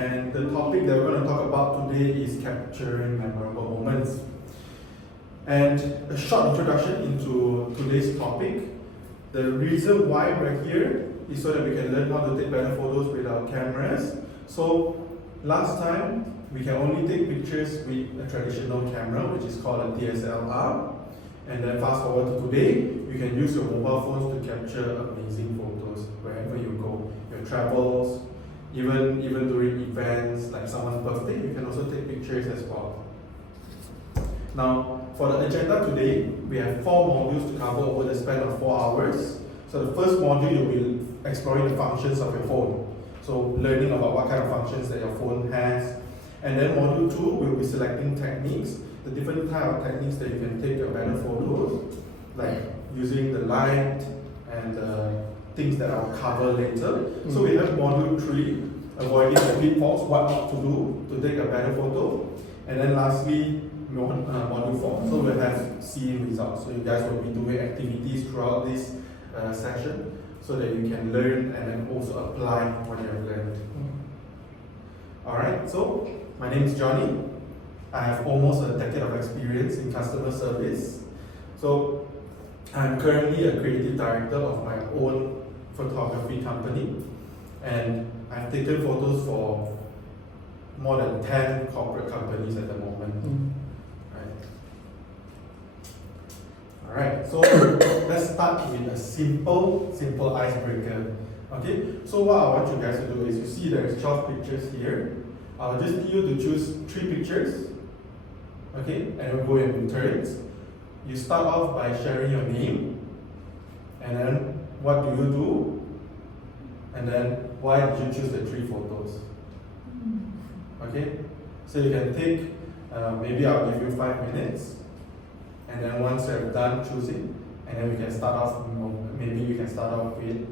and the topic that we're going to talk about today is capturing memorable moments. And a short introduction into today's topic. The reason why we're here is so that we can learn how to take better photos with our cameras. So last time, we can only take pictures with a traditional camera, which is called a DSLR. And then fast forward to today, you can use your mobile phones to capture amazing photos wherever you go. Your travels, even during events like someone's birthday, you can also take pictures as well. Now, for the agenda today, we have 4 modules to cover over the span of 4 hours. So the first module, you'll be exploring the functions of your phone. So learning about what kind of functions that your phone has. And then module 2, we'll be selecting techniques, the different type of techniques that you can take your better photos, like using the light and things that I'll cover later. So we have module 3, avoiding the pitfalls, what not to do to take a better photo. And then lastly, module 4. So we'll have seeing results. So you guys will be doing activities throughout this session so that you can learn and then also apply what you have learned. Alright, so my name is Johnny. I have almost a decade of experience in customer service. So I'm currently a creative director of my own photography company, and I've taken photos for more than 10 corporate companies at the moment. Alright, so let's start with a simple icebreaker. Okay, so what I want you guys to do is, you see there's 12 pictures here. I'll just need you to choose 3 pictures. Okay, and we'll go in turns. You start off by sharing your name, and then what do you do, and then why did you choose the 3 photos? Okay, so you can take, maybe I'll give you 5 minutes. And then once you're done choosing, and then we can start off, maybe you can start off with,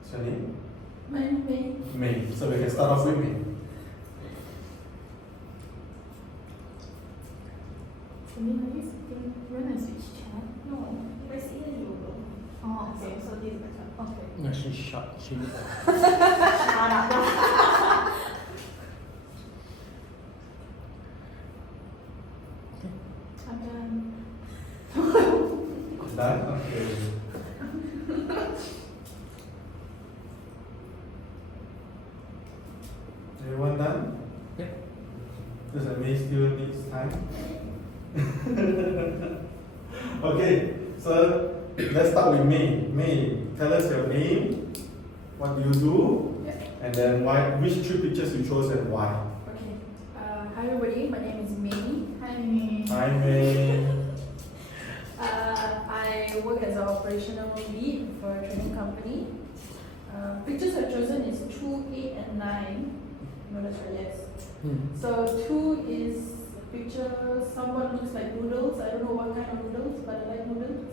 what's your name? May. May. So we can start off with May. Are you sitting? You're gonna switch chair? No. If I sit here, you will go. Oh, okay. So this is my turn. Okay. No, she's short. She's Shut up. I'm done. Done? Okay. Everyone done? Yep. Does that mean still needs time? Okay, so let's start with May. May, tell us your name, what do you do, and then which 3 pictures you chose and why. Okay. Hi everybody, my name is May. Hi May. Hi May. I work as an operational lead for a training company. Pictures I've chosen is 2, 8 and 9. No, that's right, yes. So 2 is a picture, someone looks like noodles. I don't know what kind of noodles, but I like noodles.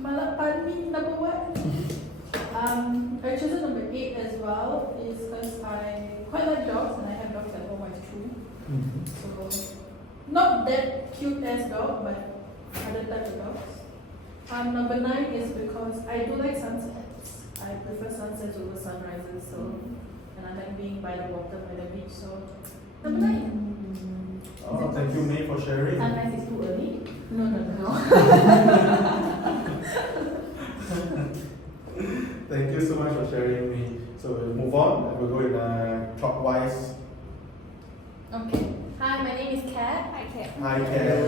Malapan number 1. I've chosen number 8 as well, is because I quite like dogs and I have dogs at home, I have 2. So, not that cute as dog, but other type of dogs. Number 9 is because I do like sunsets. I prefer sunsets over sunrises, so, and I like being by the water, by the beach, so number 9. Oh, thank you May for sharing. Sunrise is too early? No. Thank you so much for sharing May. So we'll move on and we'll go in clockwise. Okay. Hi, my name is Kat. Hi, Kat. Hi Kat.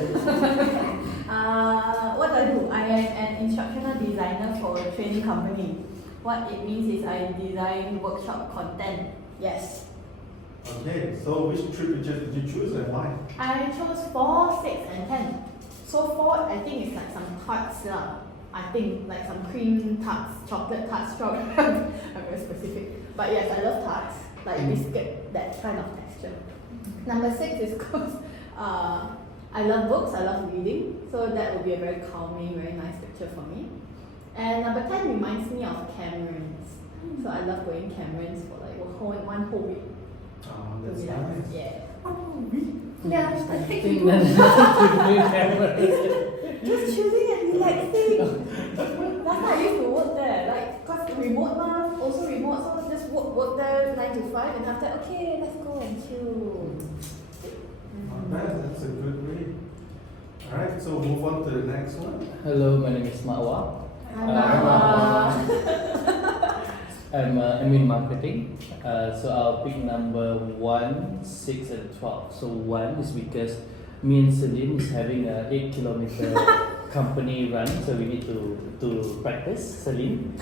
What do? I am an instructional designer for a training company. What it means is I design workshop content. Yes. Okay, so which 3 pictures did you choose and why? I chose 4, 6, and 10. So 4, I think it's like some tarts lah. I think like some cream tarts, chocolate tarts, strawberry. I'm very specific. But yes, I love tarts, like biscuit, that kind of texture. Number 6 is because I love books, I love reading, so that would be a very calming, very nice picture for me. And number 10 reminds me of Camerons. So I love going Camerons for like one whole week. Oh, To that's be nice. like, yeah. Yeah, I I think think that's Just chilling and relaxing. Last time I used to work there, like, cause remote mah, also remote, so just work there 9 to 5 and after okay, let's go and chill. Not bad, that's a good way. Alright, so move on to the next one. Hello, my name is Mawa. I'm in marketing. So I'll pick number 1, 6, and 12. So 1 is because me and Celine is having a 8-kilometer company run, so we need to practice, Celine.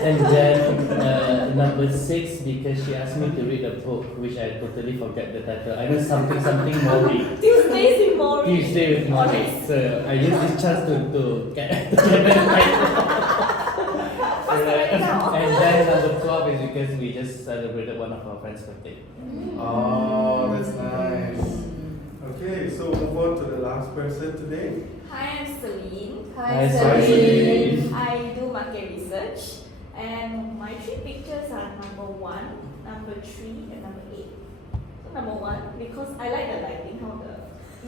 And then number 6 because she asked me to read a book, which I totally forget the title. I know something Mori. Tuesdays in Mori. Tuesday with Mori. So I use this chance to get the title. And then number 12 is because we just celebrated one of our friends' birthday. Oh, that's nice. Okay, so move on to the last person today. Hi, I'm Celine. Hi, Celine. I do market research, and my 3 pictures are number 1, number 3, and number 8. So number 1, because I like the lighting, how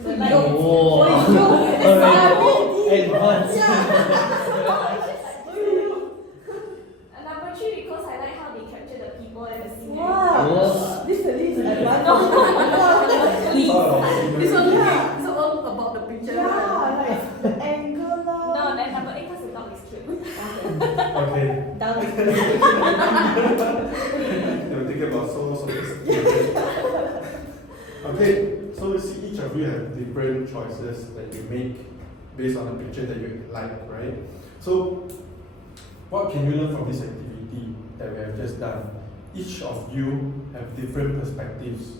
the light. Oh, advanced. And number 3, because I like how they capture the people and the scenery. Wow. This is advanced. This one, it's all about the picture. Yeah, like the angle. No, then number 8, because the dog is cute. Okay. Down with They'll think about so sophisticated. Okay, so you see each of you have different choices that you make based on the picture that you like, right? So, what can you learn from this activity that we have just done? Each of you have different perspectives,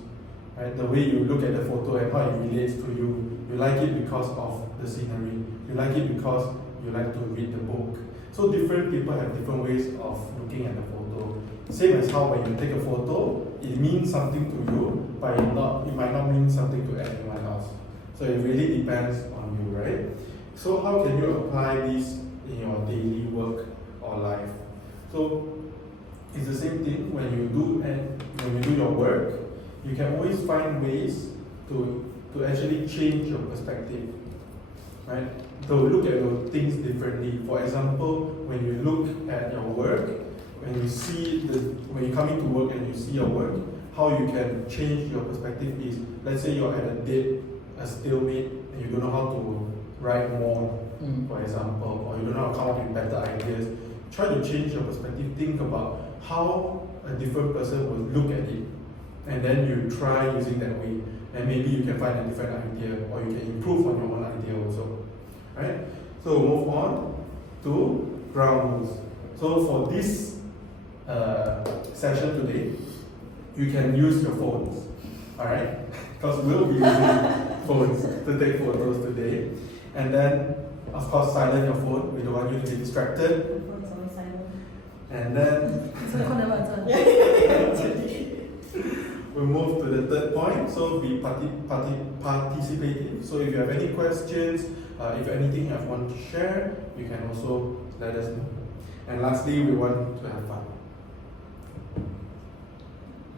right? The way you look at the photo and how it relates to you. You like it because of the scenery. You like it because you like to read the book. So different people have different ways of looking at the photo. Same as how when you take a photo, it means something to you, but it might not mean something to anyone else. So it really depends on you, right? So how can you apply this in your daily work or life? So it's the same thing when you do your work. You can always find ways to actually change your perspective, right? To look at those things differently. For example, when you look at your work, when you come into work and you see your work, how you can change your perspective is, let's say you're at a stalemate, and you don't know how to write more, for example, or you don't know how to come up with better ideas. Try to change your perspective. Think about how a different person will look at it, and then you try using that way, and maybe you can find a different idea, or you can improve on your own idea also, right? So move on to ground rules. So for this session today, you can use your phones, all right? Because we'll be using phones to take photos today, and then of course silence your phone. We don't want you to be distracted. And then we'll move to the third point. So be participative. So if you have any questions, if anything you want to share, you can also let us know. And lastly, we want to have fun.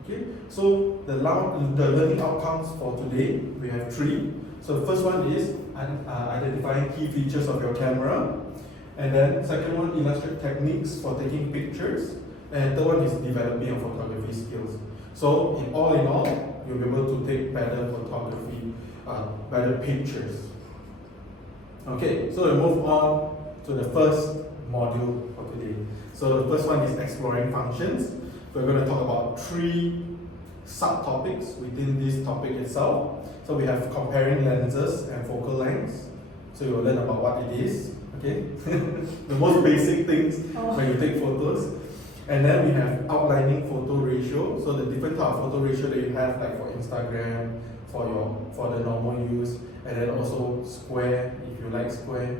Okay. So the learning outcomes for today, we have 3. So the first one is identifying key features of your camera. And then second one, illustrate techniques for taking pictures. And third one is developing your photography skills. So in all, you'll be able to take better photography, better pictures. Okay, so we move on to the first module for today. So the first one is exploring functions. We're going to talk about 3 subtopics within this topic itself. So we have comparing lenses and focal lengths. So you'll learn about what it is. Okay, the most basic things when you take photos. And then we have outlining photo ratio. So the different type of photo ratio that you have, like for Instagram, for the normal use, and then also square if you like square.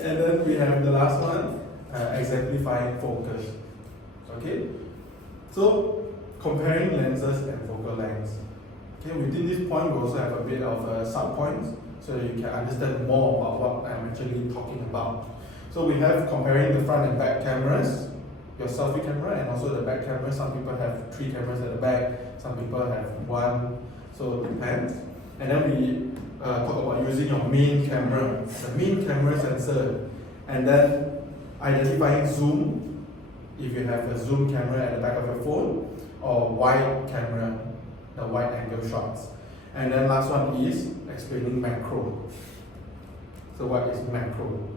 And then we have the last one, exemplifying focus. Okay, so comparing lenses and focal lengths. Okay, within this point, we also have a bit of sub-points so that you can understand more about what I'm actually talking about. So we have comparing the front and back cameras, your selfie camera and also the back camera. Some people have 3 cameras at the back, some people have 1, so it depends. And then we talk about using your main camera, the main camera sensor, and then identifying zoom, if you have a zoom camera at the back of your phone, or wide camera, the wide angle shots. And then last one is explaining macro. So what is macro?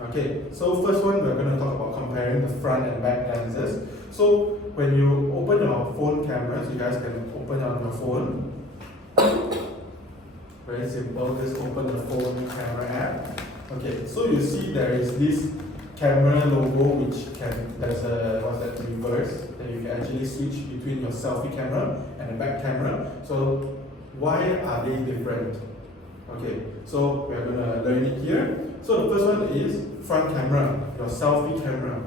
Okay, so first one we're going to talk about comparing the front and back lenses. So when you open your phone cameras, you guys can open on your phone. Very simple, just open the phone camera app. Okay, so you see there is this camera logo which there's a, what's that, reverse, that you can actually switch between your selfie camera and the back camera. So why are they different? Okay, so we are going to learn it here. So the first one is front camera, your selfie camera.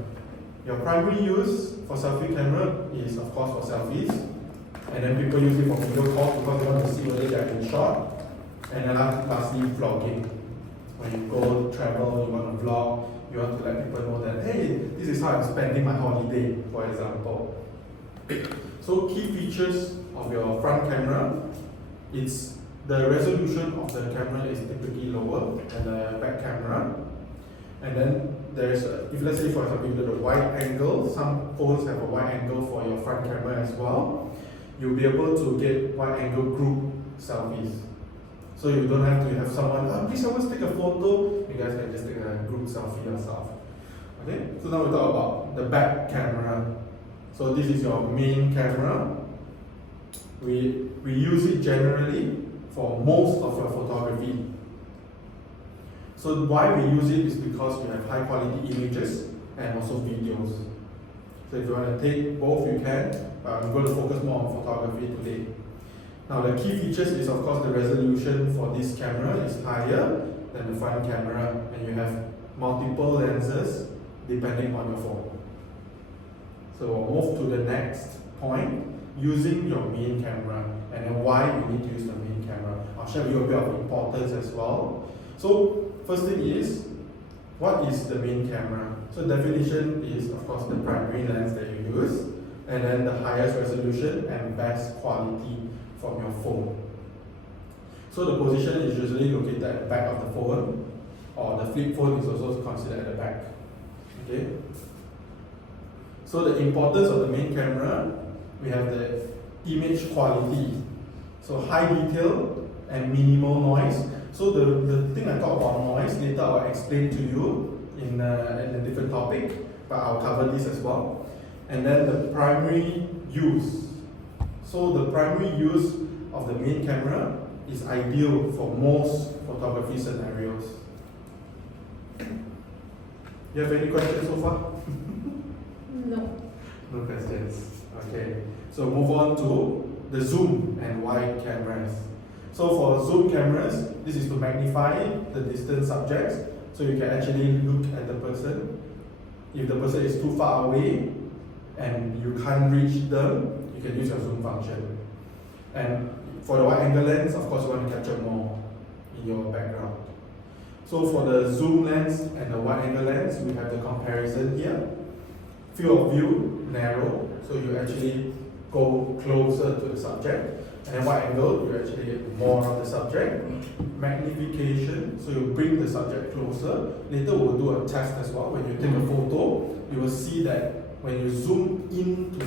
Your primary use for selfie camera is of course for selfies, and then people use it for video calls because they want to see whether they are in shot. And then lastly, vlogging. When you go travel, you want to vlog, you want to let people know that, hey, this is how I'm spending my holiday, for example. So key features of your front camera, it's the resolution of the camera is typically lower than the back camera. And then there's, if let's say for example, you do the wide angle, some phones have a wide angle for your front camera as well. You'll be able to get wide angle group selfies. So you don't have to have someone, please always take a photo. You guys can just take a group selfie yourself. Okay, so now we talk about the back camera. So this is your main camera. We use it generally for most of your photography. So why we use it is because we have high quality images and also videos. So if you want to take both, you can. I'm going to focus more on photography today. Now the key features is of course the resolution for this camera is higher than the front camera, and you have multiple lenses depending on your phone. So we'll move to the next point, using your main camera, and then why you need to use the main camera. I'll share with you a bit of importance as well. So first thing is, what is the main camera? So definition is of course the primary lens that you use, and then the highest resolution and best quality from your phone. So the position is usually located at the back of the phone, or the flip phone is also considered at the back. Okay. So the importance of the main camera, we have the image quality. So high detail and minimal noise. So the thing I talk about noise, later I'll explain to you in a different topic, but I'll cover this as well. And then the primary use. So the primary use of the main camera is ideal for most photography scenarios. You have any questions so far? No. No questions. Okay. So move on to the zoom and wide cameras. So for zoom cameras, this is to magnify the distant subjects, so you can actually look at the person. If the person is too far away and you can't reach them, you can use your zoom function. And for the wide angle lens, of course you want to capture more in your background. So for the zoom lens and the wide angle lens, we have the comparison here. Field of view, narrow, so you actually go closer to the subject. And then wide angle, you actually get more of the subject. Magnification, so you bring the subject closer. Later we'll do a test as well. When you take a photo, you will see that when you zoom into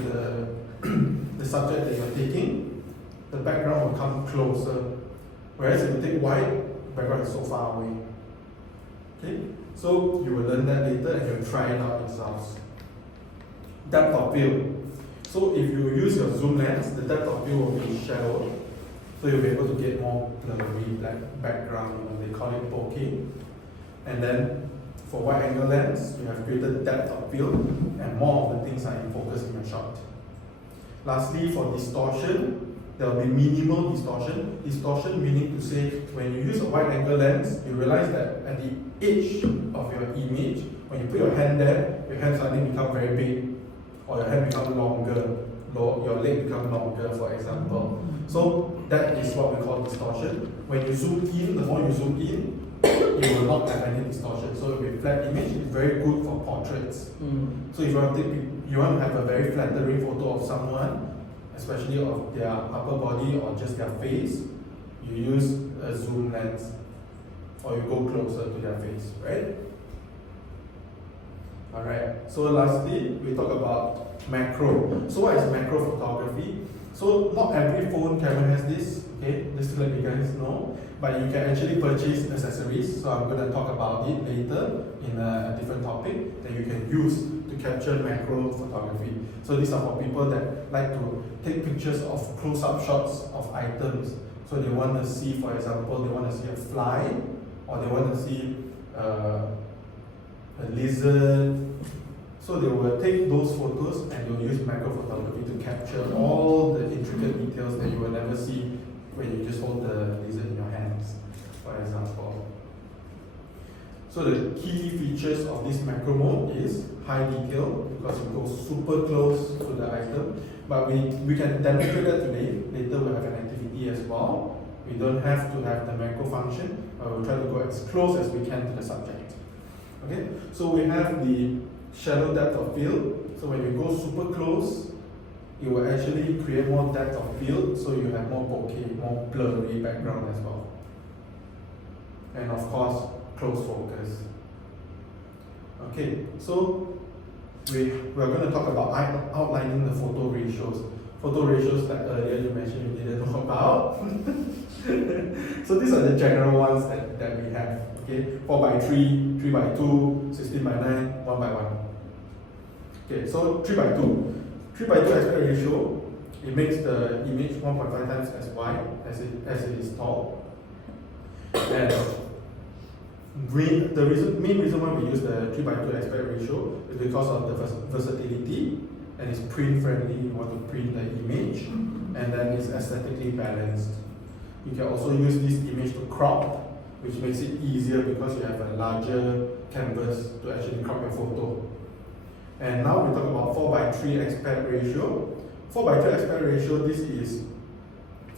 the subject that you're taking, the background will come closer. Whereas if you take wide, the background is so far away. Okay, so you will learn that later and you'll try it out yourselves. Depth of field. So if you use your zoom lens, the depth of field will be shallow, so you'll be able to get more blurry black background, they call it bokeh. And then for wide angle lens, you have greater depth of field and more of the things are in focus in your shot. Lastly, for distortion, there will be minimal distortion. Distortion meaning to say, when you use a wide angle lens, you realize that at the edge of your image, when you put your hand there, your hand suddenly becomes very big, or your hand becomes longer, your leg becomes longer, for example. So that is what we call distortion. When you zoom in, the more you zoom in, you will not have any distortion. So with flat image, it's very good for portraits. So if you want to have a very flattering photo of someone, especially of their upper body or just their face, you use a zoom lens or you go closer to their face, right? Alright, so lastly, we talk about macro. So what is macro photography? So not every phone camera has this, okay, just to let you guys know, but you can actually purchase accessories. So I'm going to talk about it later in a different topic that you can use to capture macro photography. So these are for people that like to take pictures of close-up shots of items. So they want to see, for example, they want to see a fly, or they want to see a lizard. So they will take those photos and they will use macro photography to capture all the intricate details that you will never see when you just hold the lizard in your hands, for example. So the key features of this macro mode is high detail, because it goes super close to the item. But we can demonstrate that today. Later we'll have an activity as well. We don't have to have the macro function, but we'll try to go as close as we can to the subject. Okay, so we have the shallow depth of field. So when you go super close, it will actually create more depth of field, so you have more bokeh, more blurry background as well. And of course, close focus. Okay, so we're going to talk about outlining the photo ratios. Photo ratios, like earlier you mentioned you didn't know about. So these are the general ones that we have. Okay, 4:3, 3:2, 16:9, 1:1. Okay, so 3:2. 3:2 aspect ratio, it makes the image 1.5 times as wide as it is tall. And the main reason why we use the 3:2 aspect ratio is because of the versatility, and it's print friendly. You want to print the image, and then it's aesthetically balanced. You can also use this image to crop, which makes it easier because you have a larger canvas to actually crop your photo. And now we talk about 4:3 aspect ratio. 4:3 aspect ratio, this is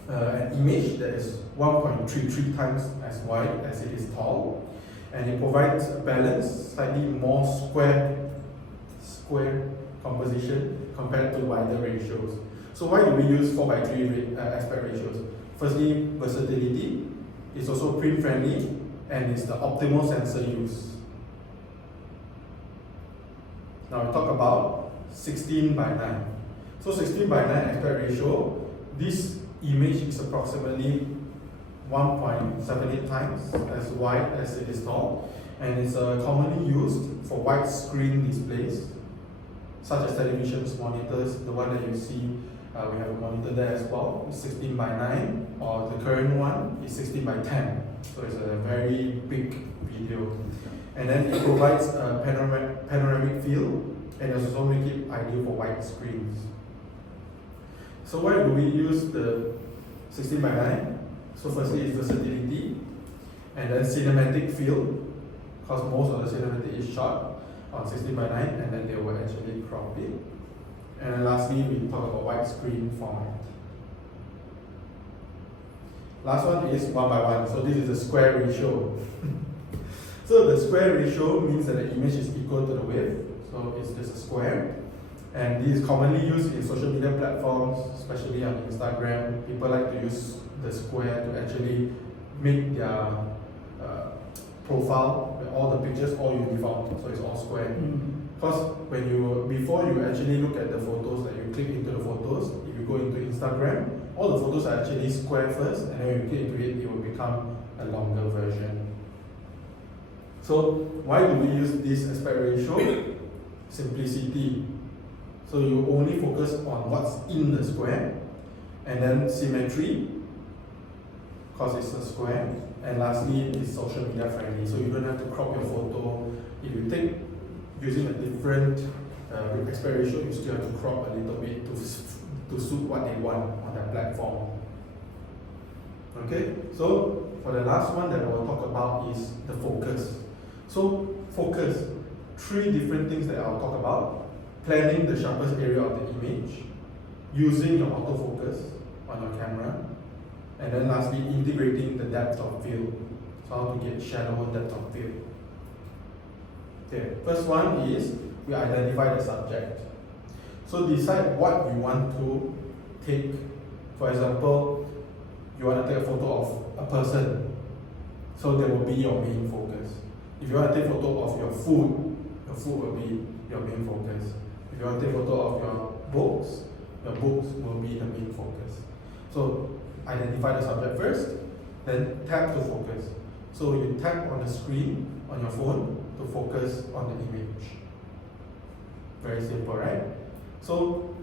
an image that is 1.33 times as wide as it is tall, and it provides a balance, slightly more square composition compared to wider ratios. So why do we use 4:3 aspect ratios? Firstly, versatility. It's also print friendly, and it's the optimal sensor use. Now we talk about 16:9. So 16:9 aspect ratio, this image is approximately 1.78 times as wide as it is tall, and it's commonly used for widescreen displays, such as televisions, monitors. The one that you see, we have a monitor there as well. It's 16:9, or the current one is 16:10. So it's a very big video. And then it provides a panoramic feel, and it also makes it ideal for wide screens. So why do we use the 16:9? So firstly, it's versatility, and then cinematic feel, because most of the cinematic is shot on 16:9, and then they will actually crop it. And then lastly, we talk about widescreen format. Last one is 1:1. So this is a square ratio. So the square ratio means that the image is equal to the width, so it's just a square. And this is commonly used in social media platforms, especially on Instagram. People like to use the square to actually make their profile, all the pictures all uniform, so it's all square. Because before you actually look at the photos, that you click into the photos, if you go into Instagram, all the photos are actually square first, and then when you click into it, it will become a longer version. So why do we use this aspect ratio? Simplicity. So you only focus on what's in the square, and then symmetry, because it's a square, and lastly, it's social media friendly. So you don't have to crop your photo. If you take using a different aspect ratio, you still have to crop a little bit to suit what they want on that platform. Okay, so for the last one that I will talk about is the focus. So focus, 3 different things that I'll talk about. Planning the sharpest area of the image, using your autofocus on your camera, and then lastly, integrating the depth of field. So how to get shallow depth of field. Okay, first one is we identify the subject. So decide what you want to take. For example, you want to take a photo of a person, so they will be your main focus. If you want to take a photo of your food will be your main focus. If you want to take a photo of your books will be the main focus. So identify the subject first, then tap to focus. So you tap on the screen on your phone to focus on the image. Very simple, right? So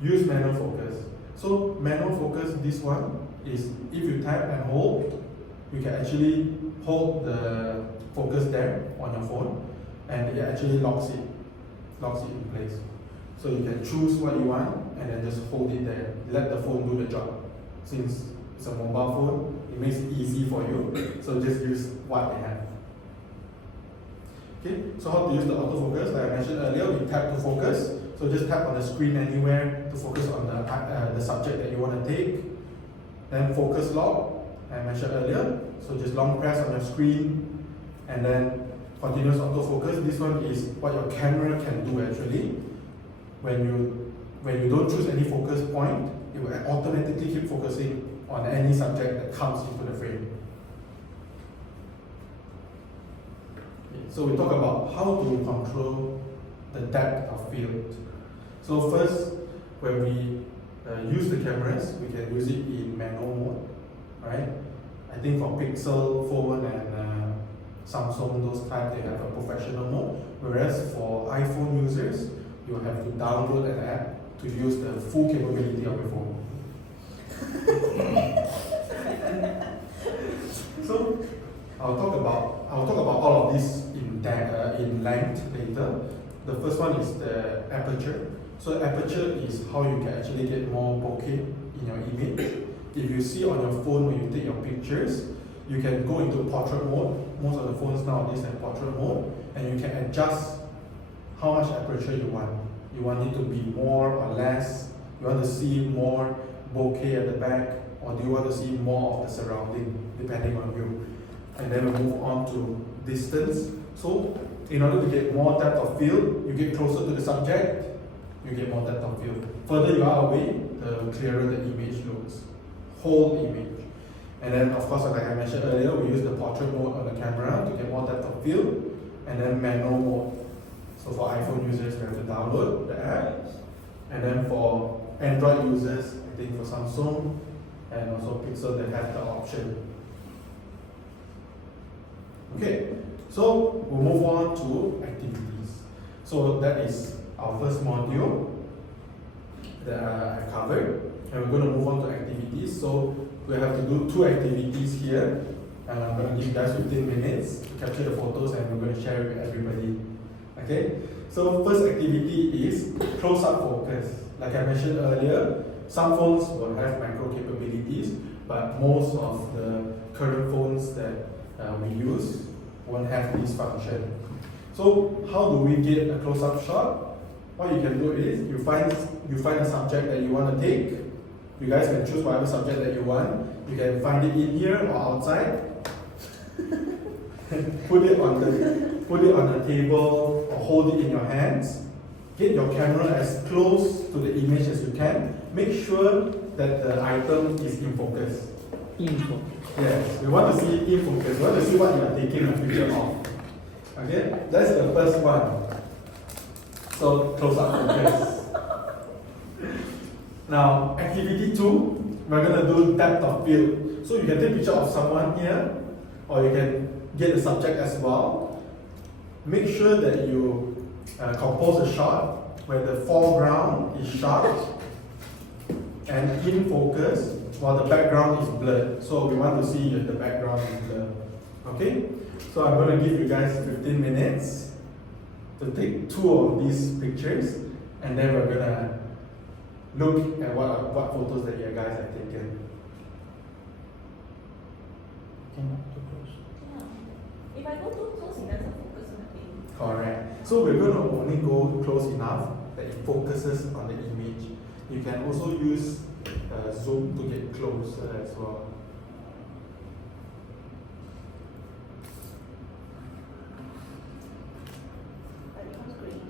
use manual focus. So manual focus, this one is if you tap and hold, you can actually hold the focus there on your phone, and it actually locks it in place. So you can choose what you want and then just hold it there. Let the phone do the job. Since it's a mobile phone, it makes it easy for you. So just use what they have. Okay, so how to use the autofocus? Like I mentioned earlier, we tap to focus. So just tap on the screen anywhere to focus on the subject that you want to take. Then focus lock, I mentioned earlier. So just long press on your screen, and then continuous autofocus. This one is what your camera can do actually. When you don't choose any focus point, it will automatically keep focusing on any subject that comes into the frame. So we talk about how to control the depth of field. So first, when we use the cameras, we can use it in manual mode, right? I think for Pixel phone and Samsung, those type, they have a professional mode. Whereas for iPhone users, you have to download an app to use the full capability of your phone. So I'll talk about all of this in length later. The first one is the aperture. So aperture is how you can actually get more bokeh in your image. If you see on your phone when you take your pictures, you can go into portrait mode. Most of the phones nowadays have portrait mode, and you can adjust how much aperture you want. You want it to be more or less. You want to see more bokeh at the back, or do you want to see more of the surrounding, depending on you. And then we move on to distance. So in order to get more depth of field, you get closer to the subject, you get more depth of field. Further you are away, the clearer the image looks. Whole image. And then of course, like I mentioned earlier, we use the portrait mode on the camera to get more depth of field, and then manual mode. So for iPhone users, we have to download the app. And then for Android users, I think for Samsung and also Pixel, they have the option. Okay, so we'll move on to activities. So that is our first module that I covered. And we're going to move on to activities. So we have to do 2 activities here. And I'm going to give you guys 15 minutes to capture the photos, and we're going to share it with everybody. Okay? So first activity is close-up focus. Like I mentioned earlier, some phones will have macro capabilities, but most of the current phones that we use won't have this function. So how do we get a close-up shot? What you can do is you find a subject that you want to take. You guys can choose whatever subject that you want. You can find it in here or outside. Put it on the table or hold it in your hands. Get your camera as close to the image as you can. Make sure that the item is in focus. In focus. Yes, we want to see it in focus. We want to see what you are taking a picture of. Okay, that's the first one. So close up focus. Now, activity 2, we're going to do depth of field. So you can take a picture of someone here, or you can get the subject as well. Make sure that you compose a shot where the foreground is sharp and in focus while the background is blurred. So we want to see that the background is blurred. Okay? So I'm going to give you guys 15 minutes to take 2 of these pictures, and then we're going to look at what photos that you guys have taken. Cannot too close. Yeah. If I go too close, it doesn't focus on the thing. Correct. So we're going to only go close enough that it focuses on the image. You can also use zoom to get closer as well. But it becomes grainy.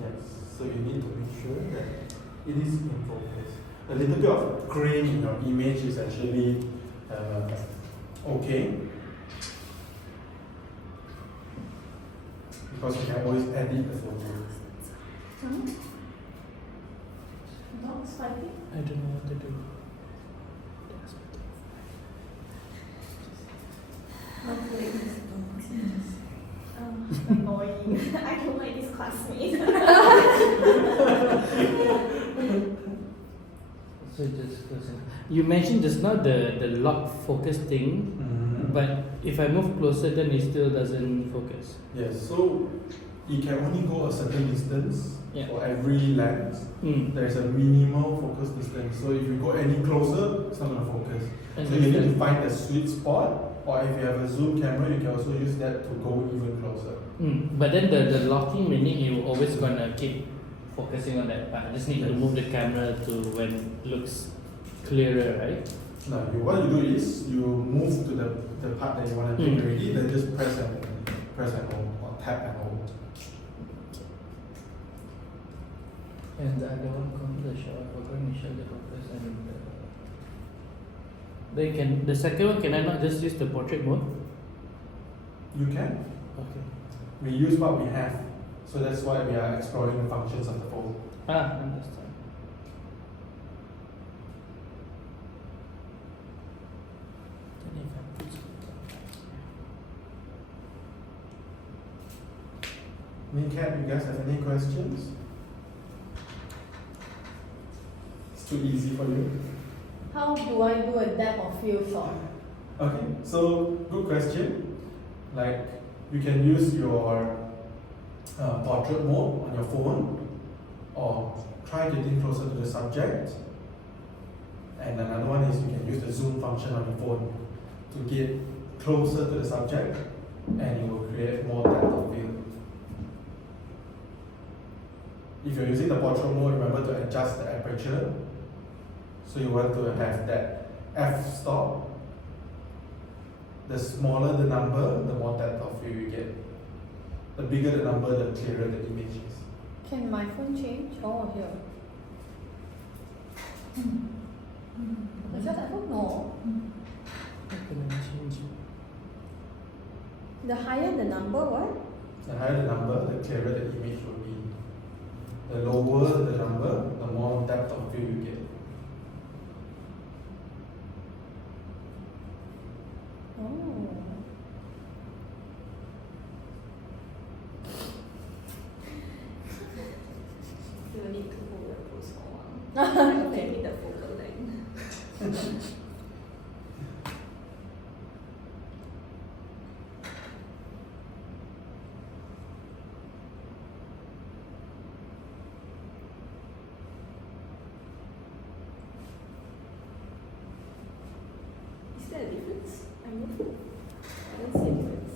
Yes. So you need to make sure that it is in focus. a little bit of grain in your image is actually okay. Because you can always edit the photo. Dogs fighting? I don't know what to do. Annoying. I don't like this classmate. So just you mentioned just now the lock focus thing, but if I move closer, then it still doesn't focus. Yes, so it can only go a certain distance Yeah. for every lens. There is a minimal focus distance. So if you go any closer, it's not going to focus. And So you need to find the sweet spot, or if you have a zoom camera, you can also use that to go even closer. But then the locking meaning you always gonna keep focusing on that part. I just need to Yes. move the camera to when it looks clearer, right? Now, what you do is you move to the part that you want to take already, then just press and hold, or tap and hold. And the other one comes the shower focus, initial the focus, and the second one, can I not just use the portrait mode? You can. Okay. We use what we have. So that's why we are exploring the functions of the phone. Understand. Then if I put Mincat, you guys have any questions? It's too easy for you. How do I do a depth of field shot? Okay, so good question. Like you can use your portrait mode on your phone, or try getting closer to the subject. And another one is you can use the zoom function on your phone to get closer to the subject, and it will create more depth of field. If you're using the portrait mode, remember to adjust the aperture. So you want to have that f-stop. The smaller the number, the more depth of field you get. The bigger the number, the clearer the image is. Can my phone change? Oh, here. Is that iPhone? No. How can I change it? The higher the number, what? The higher the number, the clearer the image will be. The lower the number, the more depth of field you get. Oh. Still need to hold the pose for a while. I need the focal length. Is there a difference? I don't see a difference.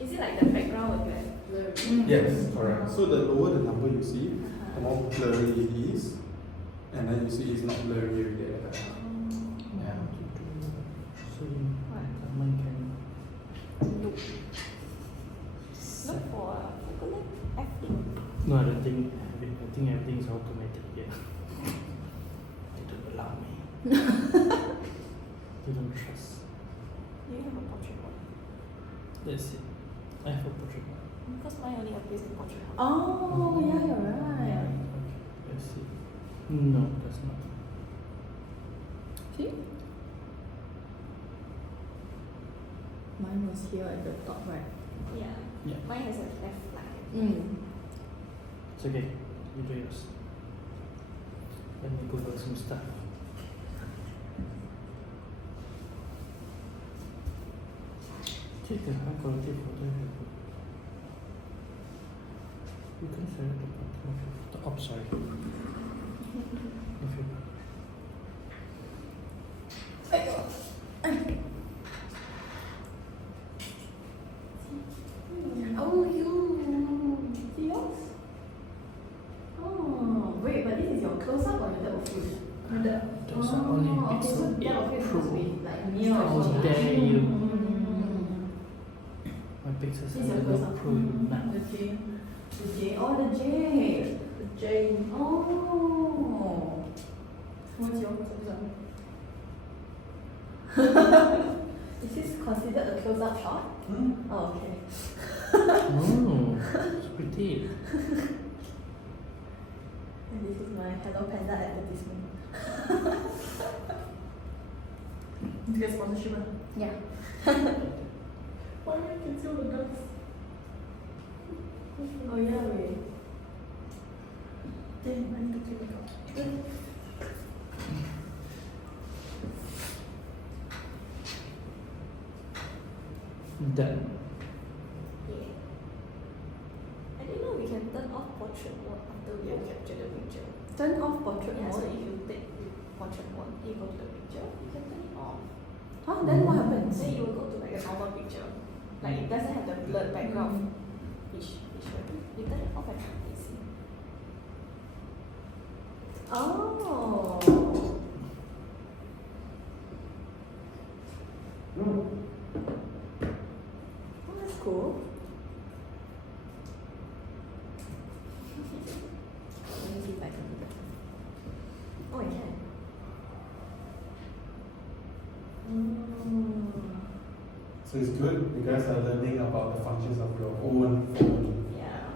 Is it like the background will get blurry? Yes, correct. So the lower the number you see, the more blurry it is. And then you see it's not blurry already at the time. Yeah. So mine can. Look for a focal length. F No, I don't think I have it. I think everything is automatic here. They don't allow me. They don't trust. Do you have a portrait mode? That's it. I have a portrait mode. Because mine only appears in portrait mode. Oh, yeah, you're right. Okay, let's see. No, that's not. See? Mine was here at the top, right? Yeah. Yeah. Mine has a F line. It's okay. You do yours. Let me Google some stuff. Take a high quality photo. You can share the bottom of the oh, sorry. Okay. Oh, you. See yours? Oh, wait, but this is your close-up or your depth of field? Those are only okay, so Pixel 8 depth of field Pro. must be like near How or dare you. My This pixels is your are close-up. not pro now. The J. The J. Oh, the J. The J. Oh. What's your close-up? Is this considered a close-up shot? Oh, okay. It's pretty. And this is my Hello Panda advertisement. To get sponsorship. Yeah. Why can see all the ducks? Oh yeah, wait. Damn, I need to clean makeup. Done. Yeah. I didn't know we can turn off portrait mode after we have captured the picture. Turn off portrait Yeah, so mode. if you take portrait mode, you go to the picture, you can turn it off. Huh? Then what happens? Then you will go to like a normal picture. Like it doesn't have the blurred background. Which one? You turn it off and you see. Oh. Oh, that's cool. Let me see if I can do that. Oh, I can. So it's good. You guys are learning about the functions of your own phone. Yeah.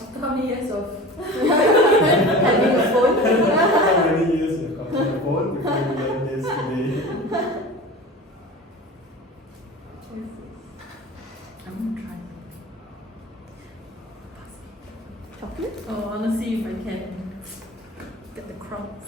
After how many years of Having a phone. How many years you got on your phone before you learn this today? I'm gonna try. Chocolate? Oh, I wanna see if I can get the crumbs.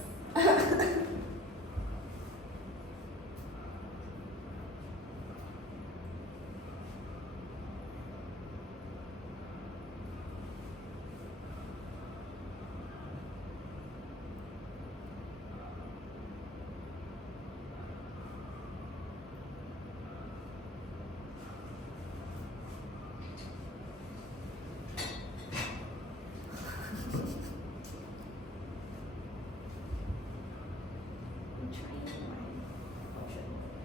I'm trying my portrait mode.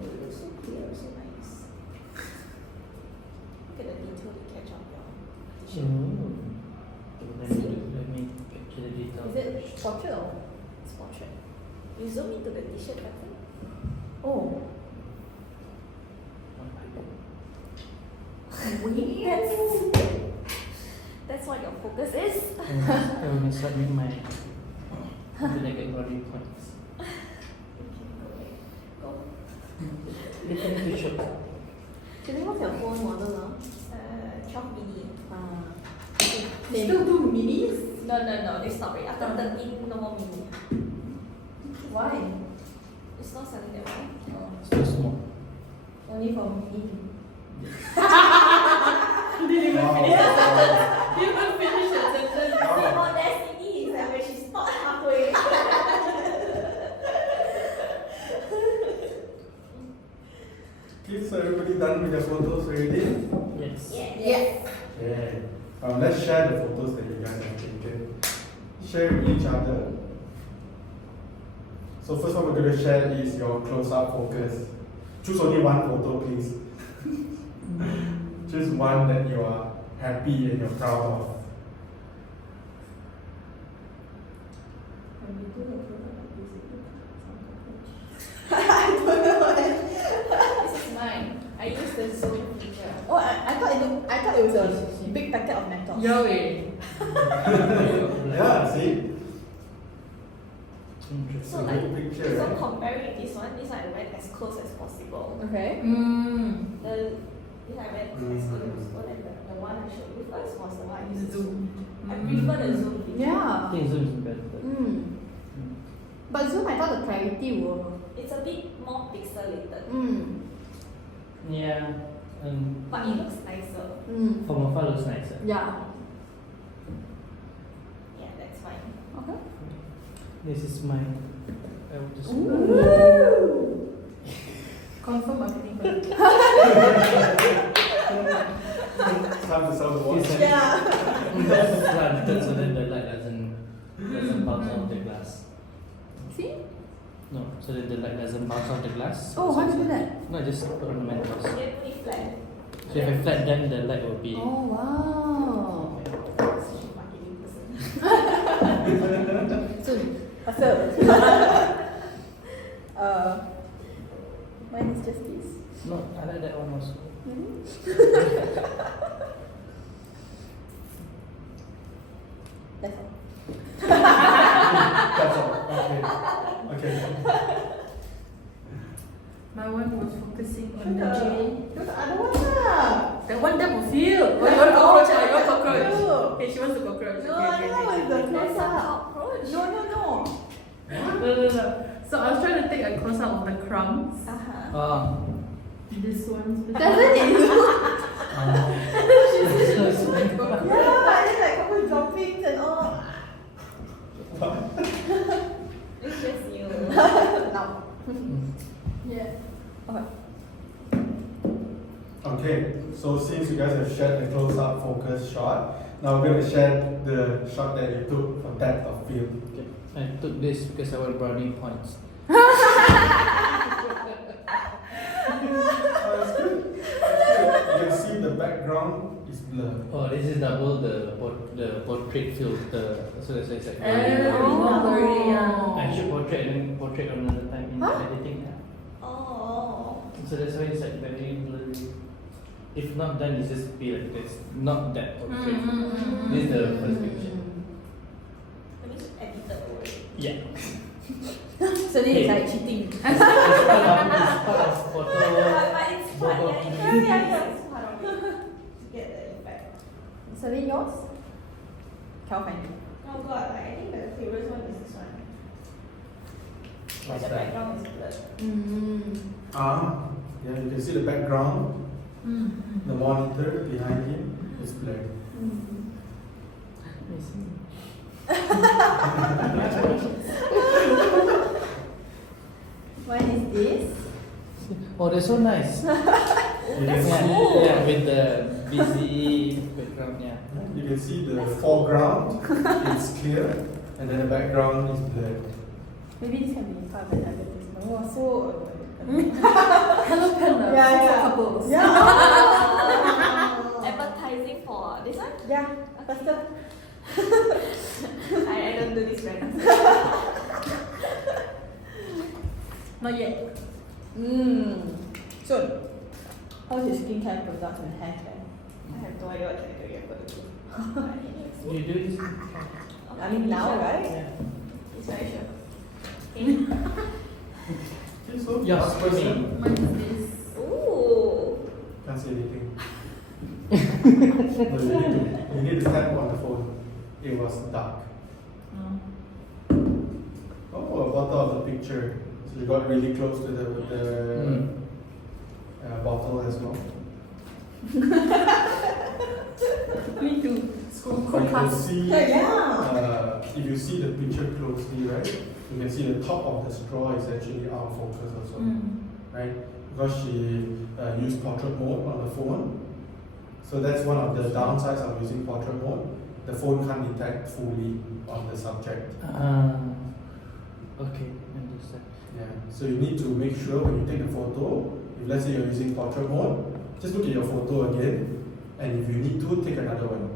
It looks so clear, so nice. Look at the detail they catch on your t-shirt. Let me capture the detail. Is it portrait or? It's portrait. You zoom into the t-shirt button. Oh. Yes. That's what your focus is. I will submit my internet body points. Go. Little picture. Julie, what's your phone model now? 12 mini. They still do minis? No, they stop it. After 13, no more mini. Why? It's not selling that well. It's too small. Only for me. Didn't even finish the sentence. See more destiny is that when she stopped halfway. Okay, so everybody done with their photos already? Yes. Yes. Okay. Let's share the photos that you guys have taken. Share with each other. So first one we're going to share is your close-up focus. Choose only one photo, please. Choose one that you are happy and you're proud of. When we do the product like this, it looks like I don't know what. This is mine. I use the zoom feature. Oh, I thought it was a big packet of Mentos. Yahweh. Yeah, see? Interesting. So a like, good picture, so right? comparing this one I went as close as possible. Okay. This I went as close as possible, and the one I showed you first was the one I used to Zoom. I prefer the zoom feature. I Yeah. think Zoom is better. But Zoom, I thought the clarity will. It's a bit more pixelated, Yeah. but it looks nicer. From afar looks nicer. Yeah. Yeah, that's fine. Okay. This is mine. I will just. Confirm marketing plan. Time to sell the watch. It's like Yeah. slanted so then the light doesn't bounce off the glass. See? No, so that the light doesn't bounce off the glass. Oh, how do you do that? No, just put on the mentors. You put it flat. So if I flat, then the light will be. Oh, wow. She's marketing person. Soon. Faster. Mine is just this. No, I like that one also. That's all. That's all. Okay. My one was focusing on the The J. other one lah. The one that will feel. Oh, you want cockroach? You want cockroach? No. Okay, she wants the cockroach. No, Okay, I okay, don't know okay. what's the There's close a up. cockroach. No. No. So I was trying to take a close up of the crumbs. Ah. This one. Doesn't it look? She said she was like cockroach. Yeah, and then like couple droppings and all. It's just you. No. Yeah. Okay, so since you guys have shared the close-up focus shot, now we're going to share the shot that you took for depth of field. Okay. I took this because I want brownie points. Oh, that's good. You can see the background is blurred. Oh, this is double the portrait filter. So that's like. More blurry, yeah. I should portrait and then portrait another time in Huh? editing. Yeah. Oh. So that's why it's like very blurry. If not done, it's just be like this. Not that portrait. This is the first picture. That means you edited already. Yeah. So this is like cheating. It's part of photo. But it's part, Photo. yeah, it's part of it. To get the effect. So then yours? Can't find it. Oh god, like, I think the favorite one is this one. What's The that? background is blurred. Yeah, you can see the background, the monitor behind him is blurred. Mine is this. Oh, that's so nice. You can Yeah, see, yeah, with the busy background. Yeah. you can see the foreground, it's clear, and then the background is blurred. Maybe this can be part of an advertisement. Oh, so Hello Panda. Yeah, for yeah. couples. Advertising for this one? Yeah, faster. I don't do this brand. Not yet. Soon. How's your skincare products and hair care? I have no idea what category I'm going to do. You do this? I mean now, right? Yeah. It's very sure. Okay, so Yes, last question. Mine is this. Ooh. Can't say anything. No, you need to tap on the phone. It was dark. Oh, a bottle of the picture. So you got really close to the bottle as well. Me too. But you can see, Yeah. if you see the picture closely, right, you can see the top of the straw is actually out of focus also, right? Because she used portrait mode on the phone. So that's one of the downsides of using portrait mode. The phone can't detect fully on the subject. Okay, understand. Yeah. So you need to make sure when you take a photo, if let's say you're using portrait mode, just look at your photo again, and if you need to, take another one.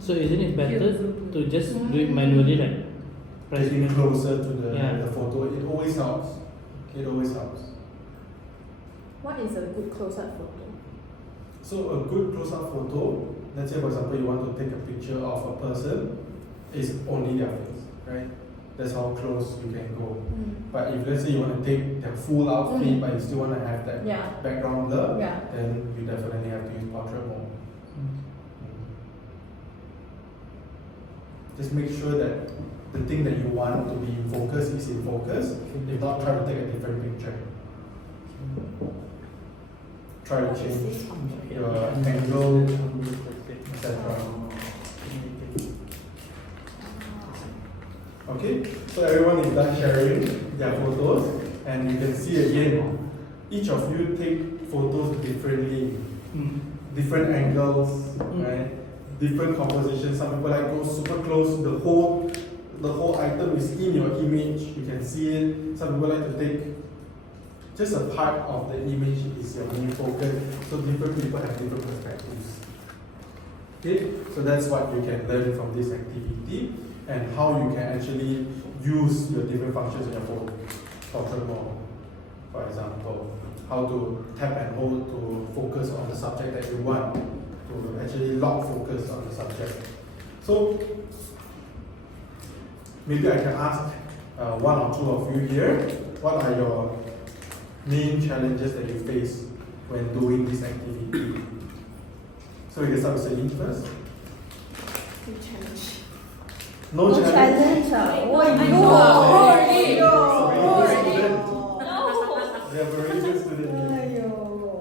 So isn't it better to just do it manually, like Getting pressing closer to Yeah. the photo, it always helps. It always helps. What is a good close-up photo? So a good close-up photo, let's say for example you want to take a picture of a person, is only their face, right? That's how close you can go. But if let's say you want to take their full outfit, but you still want to have that Yeah. background blur, Yeah. then you definitely have to use portrait mode. Just make sure that the thing that you want to be in focus is in focus. If not, try to take a different picture. Try to change your angle, etc. Okay, so everyone is done sharing their photos, and you can see again, each of you take photos differently, different angles, right? Different compositions. Some people like go super close, the whole the whole item is in your image, you can see it. Some people like to take just a part of the image is your main focus. So different people have different perspectives. Okay, so that's what you can learn from this activity and how you can actually use your different functions in your phone. Furthermore, for example, how to tap and hold to focus on the subject that you want, to actually lock focus on the subject. So maybe I can ask one or two of you here, what are your main challenges that you face when doing this activity? So we can start with Celine first. No challenge. They are very good student.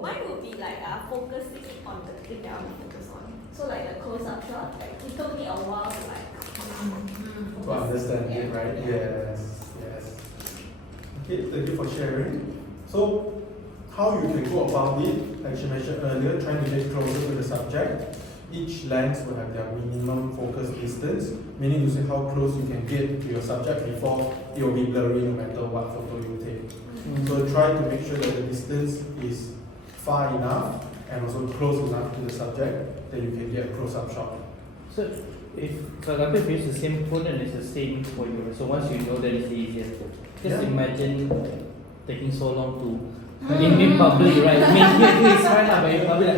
Mine would be like focusing on the thing that I want to focus on. So like the close-up shot, like it took me a while to like To understand it, right? Yes, yes. Okay, thank you for sharing. So, how you can go about it, like she mentioned earlier, trying to get closer to the subject. Each lens will have their minimum focus distance, meaning you see how close you can get to your subject before it will be blurry no matter what photo you take. So try to make sure that the distance is far enough and also close enough to the subject that you can get a close-up shot. So if, for example, if you use the same phone and it's the same for you, so once you know that it's easier. Just imagine taking so long to in public, right? I mean, here it's fine, but in public,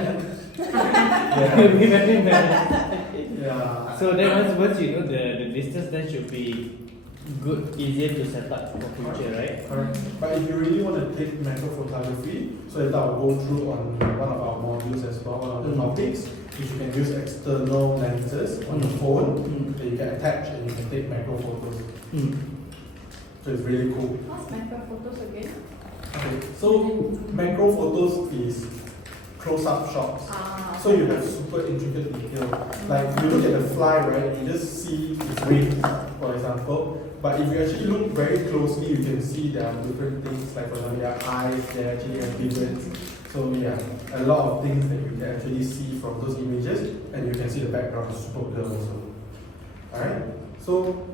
it'll be very bad. Yeah. So then once you know the distance, then should be good, easier to set up for future, right? Correct. But if you really want to take macro photography, so that I'll go through on one of our modules as well, one of the topics, which you can use external lenses on the phone that you can attach and you can take macro photos. So it's really cool. What's macro photos again? Okay, so macro photos is close-up shots. So you have super intricate detail. Like you look at the fly, right? You just see its wings, for example. But if you actually look very closely, you can see there are different things. Like for example, their eyes, they actually have pivots. So yeah, a lot of things that you can actually see from those images, and you can see the background is super blurred also. Alright. So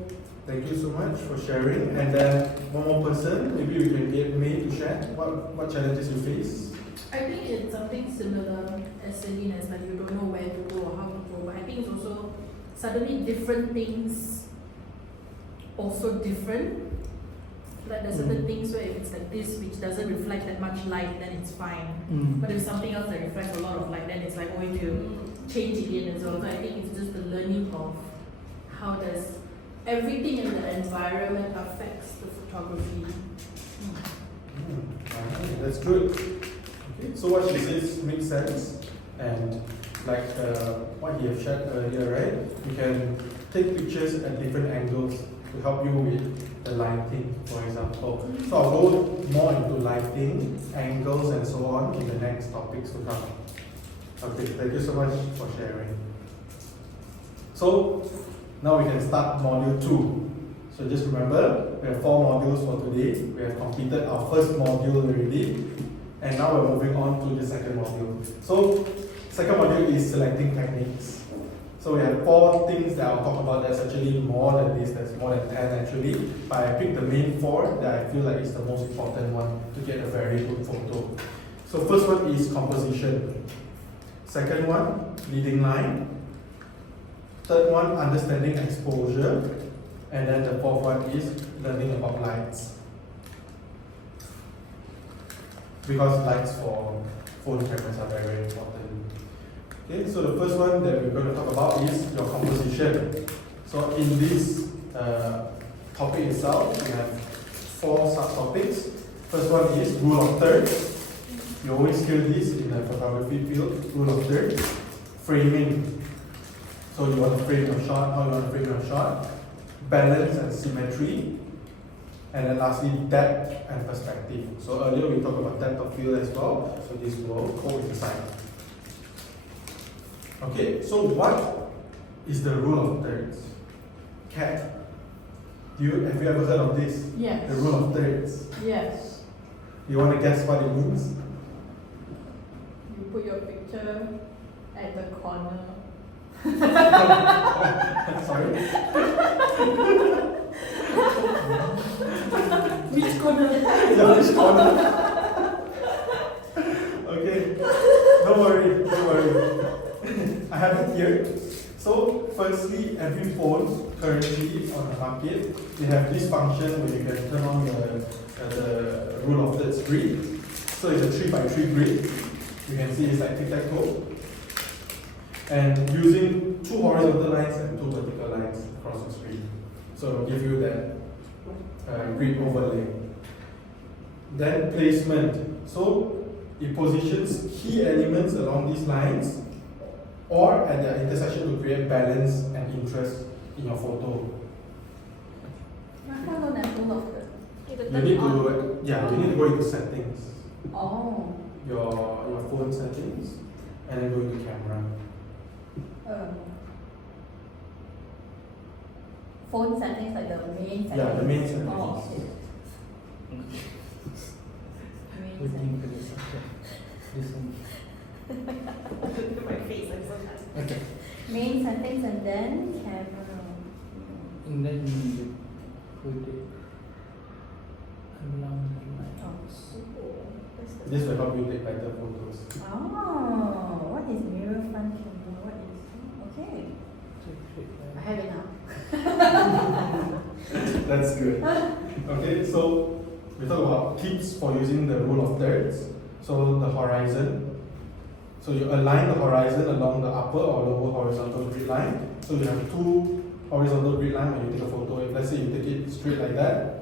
thank you so much for sharing. And then one more person, maybe we can get May to share what challenges you face. I think it's something similar as Celine, as like you don't know where to go or how to go, but I think it's also suddenly different things also different. Like there's certain things where if it's like this which doesn't reflect that much light, then it's fine. But if something else that reflects a lot of light, then it's like going to change again as well. So I think it's just the learning of how does everything in the environment affects the photography. That's good. Okay, so what she says makes sense, and like what he has shared earlier, right? You can take pictures at different angles to help you with the lighting, for example. So I'll go more into lighting, angles, and so on in the next topics to come. Okay, thank you so much for sharing. So now we can start module 2. So just remember, we have 4 modules for today. We have completed our first module already, and now we're moving on to the second module. So second module is selecting techniques. So we have 4 things that I'll talk about. There's actually more than this, there's more than 10 actually, but I picked the main 4 that I feel like is the most important one to get a very good photo. So first one is composition. Second one, leading line. Third one, understanding exposure. And then the fourth one is learning about lights. Because lights for phone cameras are very, very important. Okay, so the first one that we're going to talk about is your composition. So in this topic itself, we have 4 subtopics. First one is rule of thirds. You always hear this in the photography field, rule of thirds. Framing. So you want to frame your shot, how you want to frame your shot. Balance and symmetry. And then lastly, depth and perspective. So earlier we talked about depth of field as well, so this will coincide. Okay, so what is the rule of thirds? Kat, have you ever heard of this? Yes. The rule of thirds. Yes. You want to guess what it means? You put your picture at the corner. Sorry? corner. Yellowish corner. Okay, don't worry. I have it here. So, firstly, every phone currently on the market, they have this function where you can turn on the rule of thirds grid. So it's a 3x3 grid. You can see it's like tic-tac-toe. And using 2 horizontal lines and 2 vertical lines across the screen. So it'll give you that grid overlay. Then placement. So it positions key elements along these lines or at their intersection to create balance and interest in your photo. I don't have full of the. You need to go into settings, Oh. your phone settings, and then go into camera. Phone settings, like the main settings. Yeah, the main settings. Oh, okay. Main Waiting settings. for the subject. This one. Look at my face, I'm so happy. Okay. Main settings and then camera. And then you put it along the line. This will help you take better photos. Oh, what is mirror front camera? What is okay? I have it now. That's good. Okay, so we talk about tips for using the rule of thirds. So the horizon. So you align the horizon along the upper or lower horizontal grid line. So you have 2 horizontal grid lines when you take a photo. If let's say you take it straight like that,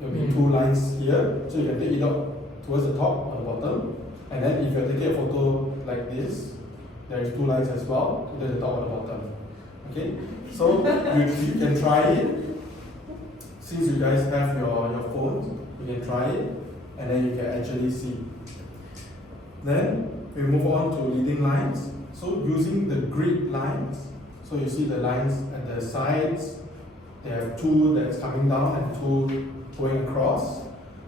there will be 2 lines here. So you can take it up towards the top or the bottom. And then if you're taking a photo like this, there is 2 lines as well, either the top or the bottom. Okay, so you can try it. Since you guys have your phones, you can try it, and then you can actually see. Then we move on to leading lines. So using the grid lines, so you see the lines at the sides, there are 2 that's coming down and 2 going across.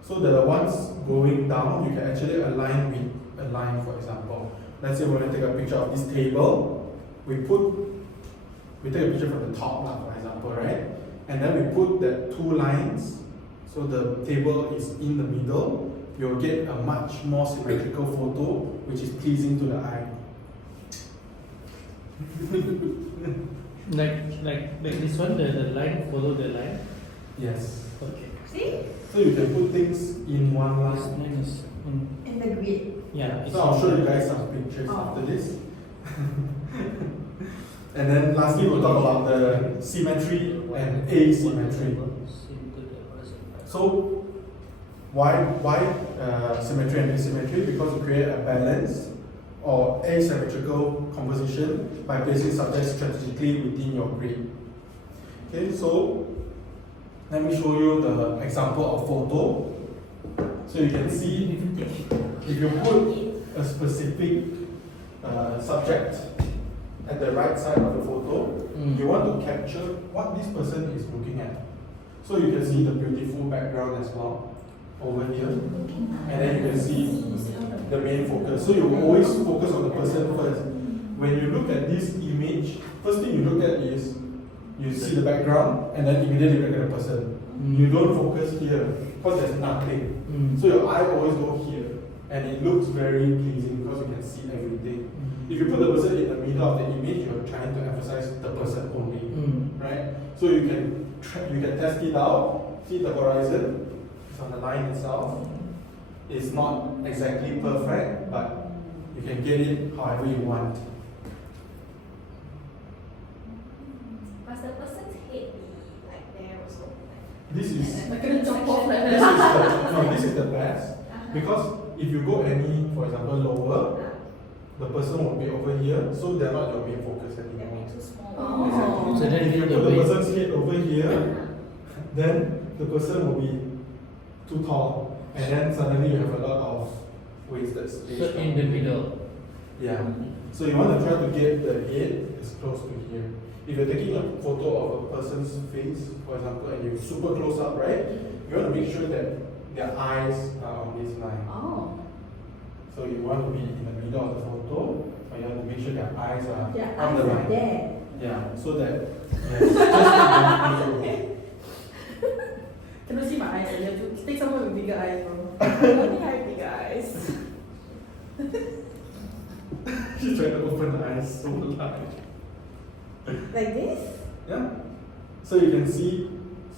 So the ones going down, you can actually align with a line, for example. Let's say we want to take a picture of this table. We take a picture from the top, for example, right? And then we put that 2 lines, so the table is in the middle. You'll get a much more symmetrical photo, which is pleasing to the eye. Like this one, the line follow the line. Yes. Okay. See? So you can put things in one This line. line is In the grid. yeah. So I'll show you guys some pictures Oh. after this. And then lastly, we'll talk about the symmetry and asymmetry. So why symmetry and asymmetry? Because you create a balance or asymmetrical composition by placing subjects strategically within your grid. Okay, so let me show you the example of photo. So you can see if you put a specific subject at the right side of the photo, you want to capture what this person is looking at. So you can see the beautiful background as well over here, and then you can see the main focus. So you always focus on the person first. When you look at this image, first thing you look at is you see the background, and then immediately look at the person. You don't focus here because there's nothing. So your eye always go here, and it looks very pleasing because you can see everything. If you put the person in the middle of the image, you're trying to emphasize the person only, right? So you can test it out. See the horizon. It's on the line itself. It's not exactly perfect, but you can get it however you want. Must the person's head be like there also? This is Like gonna jump off like this that. is the best because if you go any, for example, lower, the person will be over here, so they're not your main focus That anymore. be too small. Oh. Exactly. So then If you the put the weight- person's head over here, then the person will be too tall, and then suddenly you have a lot of wasted space. So in the middle. Yeah. So you want to try to get the head as close to here. If you're taking a photo of a person's face, for example, and you're super close up, right? You want to make sure that their eyes are on this line. Oh. So you want to be in the middle of the photo, but you want to make sure their eyes are Their on the eyes are line. there. Yeah, so that yes, just in the middle. Cannot see my eyes. You have to Take someone with bigger eyes, bro. I don't think I have bigger eyes. She's trying to open the eyes so large. Like this? Yeah. So you can see,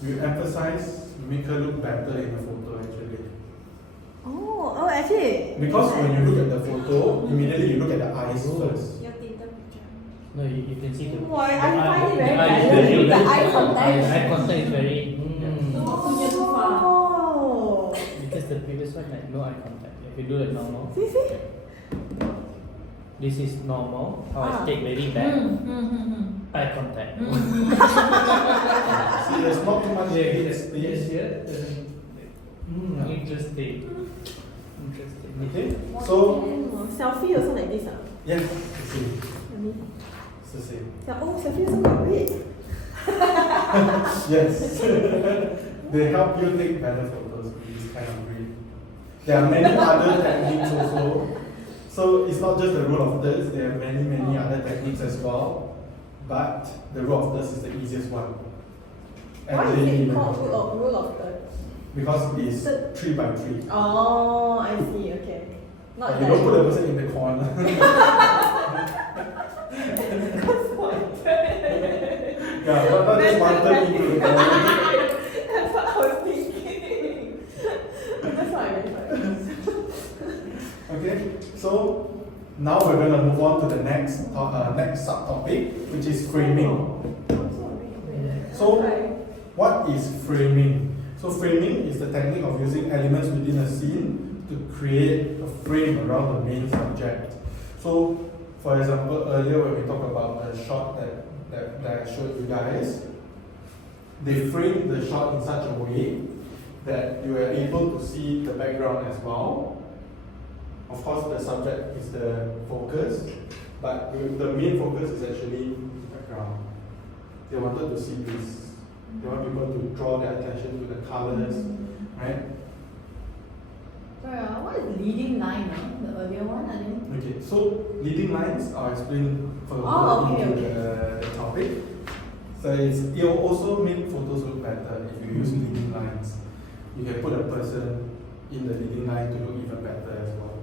you emphasize, you make her look better in the photo actually. Oh, actually. Because when you look at the photo, immediately you look at the eyes first. Your tinted picture. No, you can see the. Oh, I the find eye- it very the eye is balanced. very- The eye The contact. eye contact is very. Not too near too far. Oh. Because the previous one had no eye contact. If you do it normal, See? this is normal. How Ah. I take very bad eye contact. See, there's not too much Yes, space. here. Interesting. Okay, so Selfie also like this. yeah, it's the same. It's the same. Oh, selfie also got it. Yes. They help you take better photos with this kind of grid. There are many other techniques also. So it's not just the rule of thirds, there are many other techniques as well. But the rule of thirds is the easiest one. Why is Actually, it called rule of thirds? because it's 3 by 3. Oh, I see. Okay. Not But you don't put the person in the corner. Yeah, but just wanted into the corner. That's what I was thinking. That's what I meant. Okay, so now we're going to move on to the next subtopic, which is framing. So, what is framing? So framing is the technique of using elements within a scene to create a frame around the main subject. So, for example, earlier when we talked about the shot that I showed you guys, they framed the shot in such a way that you are able to see the background as well. Of course, the subject is the focus, but the main focus is actually the background. They wanted to see this. They want people to draw their attention to the colors, right? Sorry, what is leading line? The earlier one, I think. Okay, so leading lines, I'll explain further Oh, okay, into okay. the topic. So it will also make photos look better if you use leading lines. You can put a person in the leading line to look even better as well.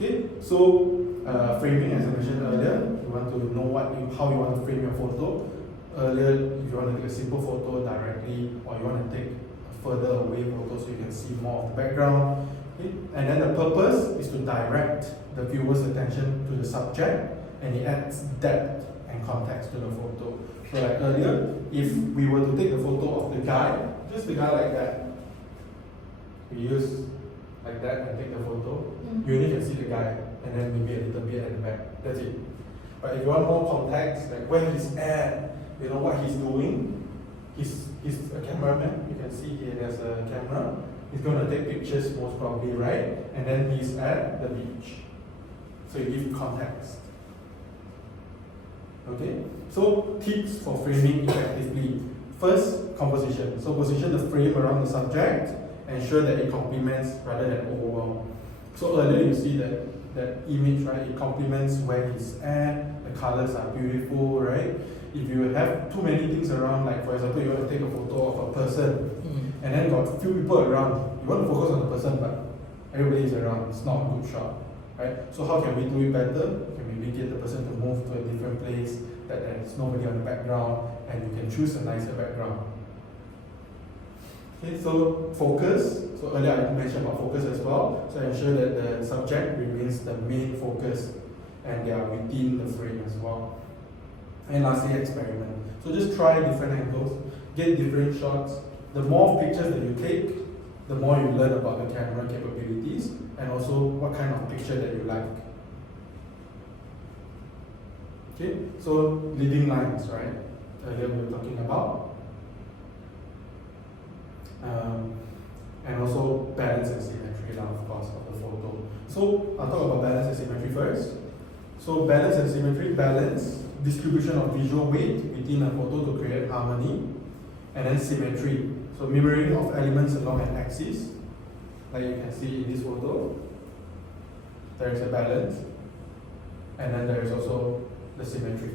Okay, so framing, as I mentioned earlier, you want to know how you want to frame your photo. Earlier, if you want to take a simple photo directly, or you want to take a further away photo so you can see more of the background. Okay? And then the purpose is to direct the viewer's attention to the subject, and it adds depth and context to the photo. So like earlier, if we were to take the photo of the guy, just the guy like that, we use like that and take the photo, you only can see the guy, and then maybe a little bit at the back, that's it. But if you want more context, like where he's at, you know what he's doing, he's a cameraman, you can see here there's a camera, he's going to take pictures most probably, right? And then he's at the beach. So you give context. Okay, so tips for framing effectively. First, composition. So position the frame around the subject, ensure that it complements rather than overwhelm. So earlier you see that image, right? It complements where he's at, the colors are beautiful, right? If you have too many things around, like for example, you want to take a photo of a person, and then got a few people around, you want to focus on the person, but everybody is around, it's not a good shot, right? So how can we do it better? Can we get the person to move to a different place, that there's nobody on the background, and you can choose a nicer background. Okay, so focus. So earlier I mentioned about focus as well. So ensure that the subject remains the main focus, and they are within the frame as well. And lastly, experiment. So just try different angles, get different shots. The more pictures that you take, the more you learn about the camera capabilities and also what kind of picture that you like. Okay, so leading lines, right? Earlier we were talking about. And also balance and symmetry, of course, of the photo. So I'll talk about balance and symmetry first. So balance and symmetry, balance, distribution of visual weight within a photo to create harmony, and then symmetry. So mirroring of elements along an axis, like you can see in this photo. There is a balance, and then there is also the symmetry.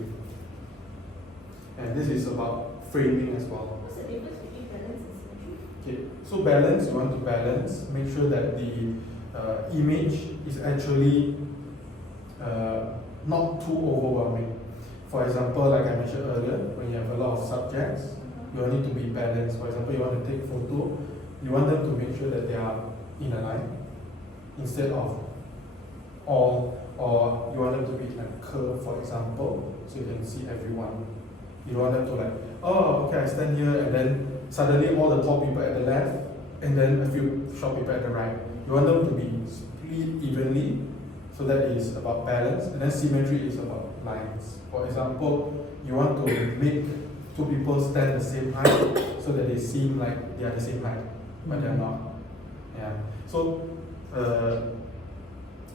And this is about framing as well. What's the difference between balance and symmetry? Okay, so balance, you want to balance, make sure that the image is actually not too overwhelming. For example, like I mentioned earlier, when you have a lot of subjects, you want it to be balanced. For example, you want to take photo, you want them to make sure that they are in a line instead of all, or you want them to be like curve, for example, so you can see everyone. You don't want them to like, oh, okay, I stand here, and then suddenly all the tall people at the left, and then a few short people at the right. You want them to be split evenly, so that is about balance, and then symmetry is about lines. For example, you want to make two people stand the same height, so that they seem like they are the same height, but they are not. Yeah. So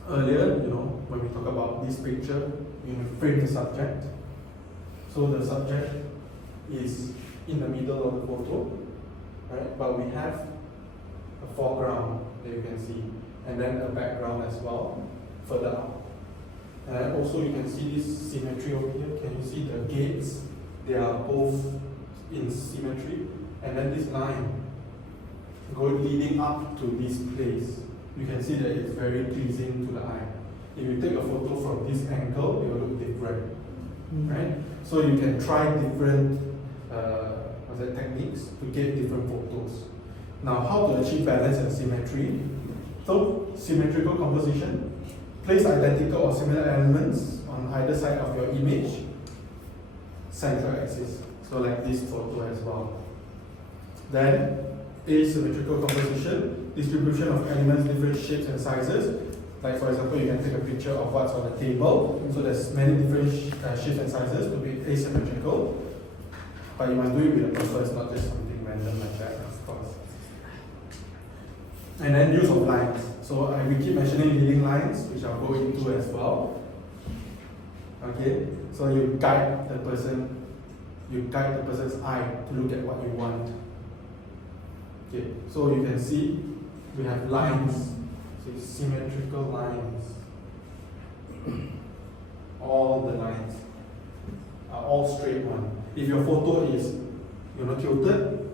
earlier, when we talk about this picture, you frame the subject. So the subject is in the middle of the photo, right? But we have a foreground that you can see, and then a background as well, further up. And also you can see this symmetry over here. Can you see the gates? They are both in symmetry, and then this line leading up to this place. You can see that it's very pleasing to the eye. If you take a photo from this angle, it will look different, right? So you can try different techniques to get different photos. Now, how to achieve balance and symmetry? So, symmetrical composition. Place identical or similar elements on either side of your image. Central axis. So, like this photo as well. Then, asymmetrical composition. Distribution of elements, different shapes and sizes. Like for example, you can take a picture of what's on the table. So there's many different shapes and sizes to be asymmetrical. But you must do it with a purpose, not just something random like that, of course. And then use of lines. So we keep mentioning leading lines, which I'll go into as well. Okay, so you guide the person's eye to look at what you want. Okay, so you can see we have lines. So symmetrical lines. All the lines are all straight one. If your photo is tilted,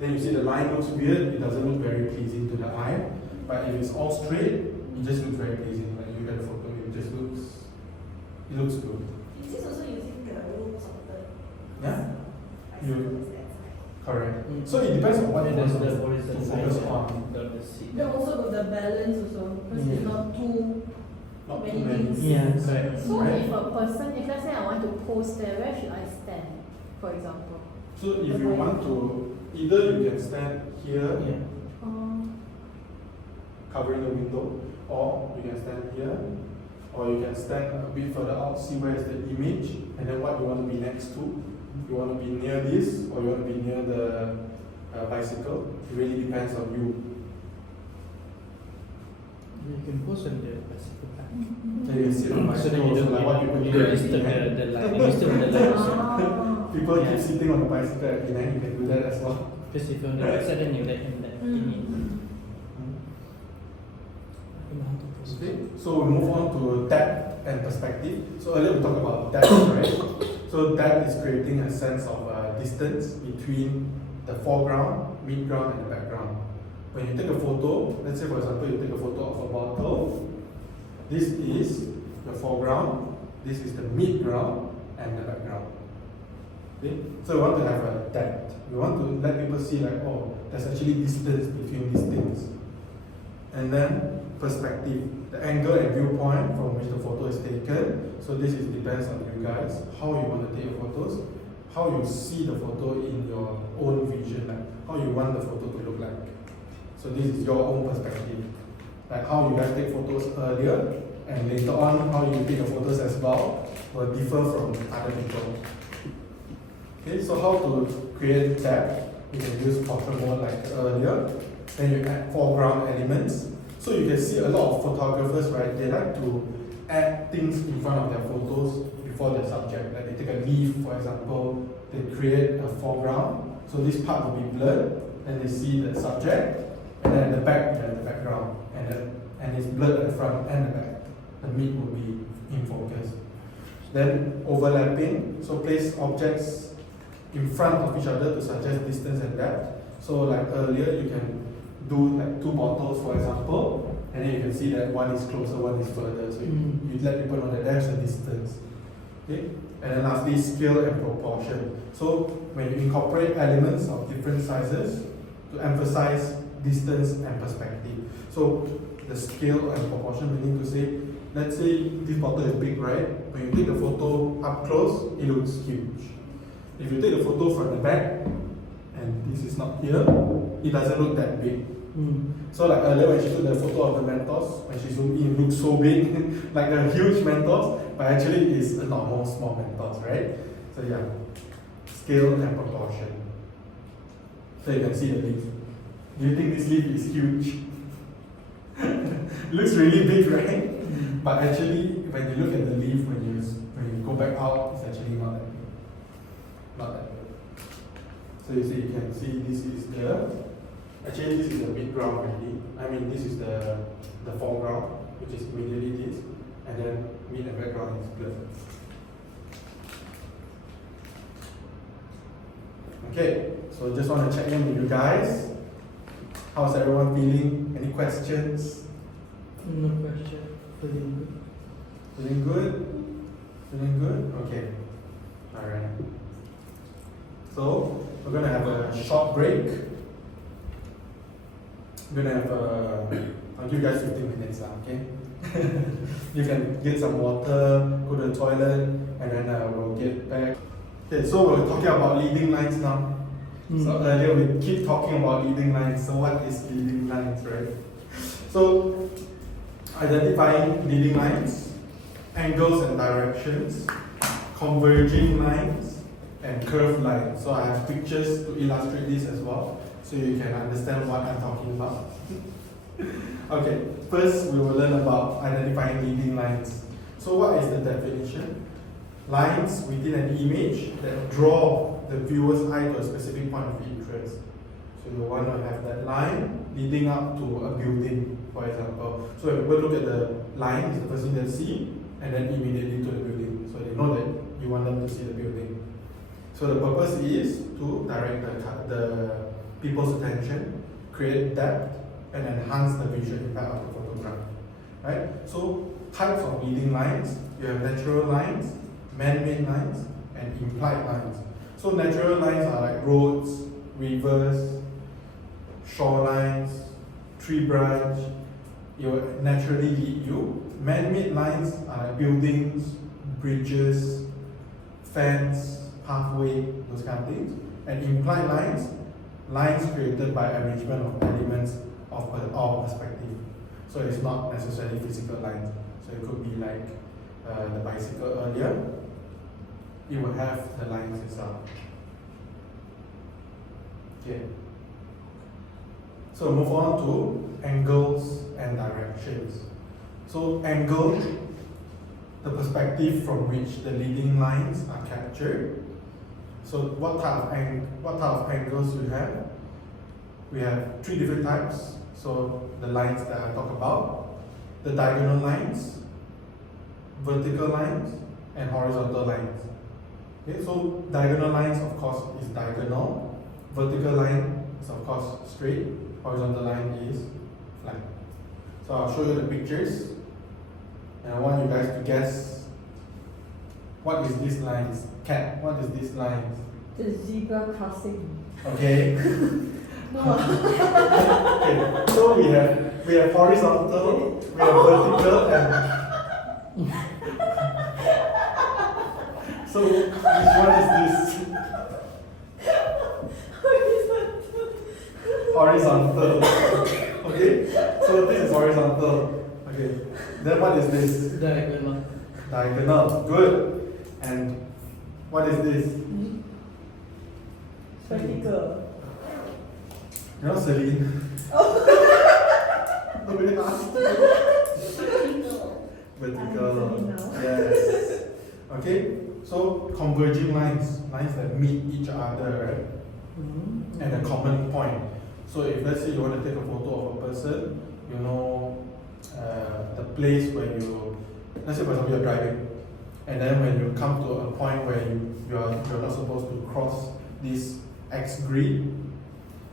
then you see the line looks weird, it doesn't look very pleasing to the eye. But if it's all straight, it just looks very pleasing. Like you get a photo, it looks good. Is this also using the rules of the Yeah? bicycles that's Correct. So it depends on what you want to horizontal focus line on. the seat. Then also got the balance also, because it's not too Not many too many. things. Yeah, correct. So Right. if a person, if let's say I want to post there, where should I stand, for example? So if you want to, either you can stand here, Yeah. covering the window, or you can stand here, or you can stand a bit further out, see where is the image, and then what you want to be next to. You want to be near this, or you want to be near the bicycle. It really depends on you. You can post on the bicycle path. Then you can sit on the So then bicycle, you also don't like what people do at disturb Penang. the line. You disturb the line also. People Yeah. keep sitting on the bicycle at Penang, you can do that as well. Because if you're on the right side, then you let him in. Okay, so we move on to depth and perspective. So earlier we talked about depth, right? So depth is creating a sense of distance between the foreground, midground, and the background. When you take a photo, let's say for example you take a photo of a bottle, this is the foreground, this is the midground, and the background. Okay? So we want to have a depth. We want to let people see like, oh, there's actually distance between these things. And then perspective, the angle and viewpoint from which the photo is taken. So this depends on you guys, how you want to take your photos, how you see the photo in your own vision, like how you want the photo to look like. So this is your own perspective, like how you guys take photos earlier, and later on how you take your photos as well will differ from other people. Okay, so how to create depth? You can use portrait mode like earlier. Then you add foreground elements. So you can see a lot of photographers, right? They like to add things in front of their photos before their subject. Like they take a leaf, for example, they create a foreground. So this part will be blurred. Then they see the subject, and then at the back, you have the background, and it's blurred at the front and the back. The mid will be in focus. Then overlapping. So place objects in front of each other to suggest distance and depth. So like earlier, you can do like two bottles, for example, and then you can see that one is closer, one is further. So you let people know that there's a distance. Okay? And then lastly, scale and proportion. So when you incorporate elements of different sizes to emphasize distance and perspective. So the scale and proportion, we need to say, let's say this bottle is big, right? When you take the photo up close, it looks huge. If you take the photo from the back, and this is not here, it doesn't look that big. So like earlier when she took the photo of the Mentos, when she zoomed in, it looked so big, like a huge Mentos, but actually it's a normal small Mentos, right? So yeah, scale and proportion. So you can see the leaf. Do you think this leaf is huge? It looks really big, right? But actually, when you look at the leaf, when you go back out, it's actually not that big. Not that big. So you see, you can see this is actually this is the midground already. I mean, this is the foreground, which is immediately this, and then mid and background is blurred. Okay, so just want to check in with you guys. How's everyone feeling? Any questions? No question. Feeling good. Feeling good? Feeling good? Okay. Alright. So, we're going to have a short break. We're going to have I'll give you guys 15 minutes now, okay? You can get some water, go to the toilet, and then we'll get back. Okay, so we're talking about leading lines now. So earlier we keep talking about leading lines. So what is leading lines, right? So identifying leading lines, angles and directions, converging lines, and curved lines. So I have pictures to illustrate this as well, so you can understand what I'm talking about. Okay, first we will learn about identifying leading lines. So what is the definition? Lines within an image that draw the viewer's eye to a specific point of interest. So you want to have that line leading up to a building, for example. So when people look at the line, it's the first thing they see, and then immediately to the building. So they know that you want them to see the building. So the purpose is to direct the people's attention, create depth, and enhance the visual impact of the photograph. Right? So types of leading lines, you have natural lines, man-made lines, and implied lines. So natural lines are like roads, rivers, shorelines, tree branch. It will naturally lead you. Man-made lines are like buildings, bridges, fence, pathway, those kind of things. And implied lines, lines created by arrangement of elements of our perspective. So it's not necessarily physical lines. So it could be like the bicycle earlier. It will have the lines itself. Okay. So move on to angles and directions. So angle, the perspective from which the leading lines are captured. So what type of angles we have? We have three different types. So the lines that I talk about, the diagonal lines, vertical lines, and horizontal lines. Okay, so diagonal lines, of course, is diagonal. Vertical line is, of course, straight. Horizontal line is flat. So I'll show you the pictures, and I want you guys to guess what is this lines. Cat, what is this lines? The zebra crossing. Okay. No. Okay. So we have horizontal, we have vertical, and so which one is this? Horizontal. Okay. So this is horizontal. Okay. Then what is this? Diagonal. Diagonal. Good. And what is this? Vertical. You know, Celine. Nobody asked. Vertical. Yes. Okay. So converging lines, lines that meet each other, right? At a common point. So if let's say you want to take a photo of a person, you know the place where let's say for example you're driving, and then when you come to a point where you're not supposed to cross this X grid,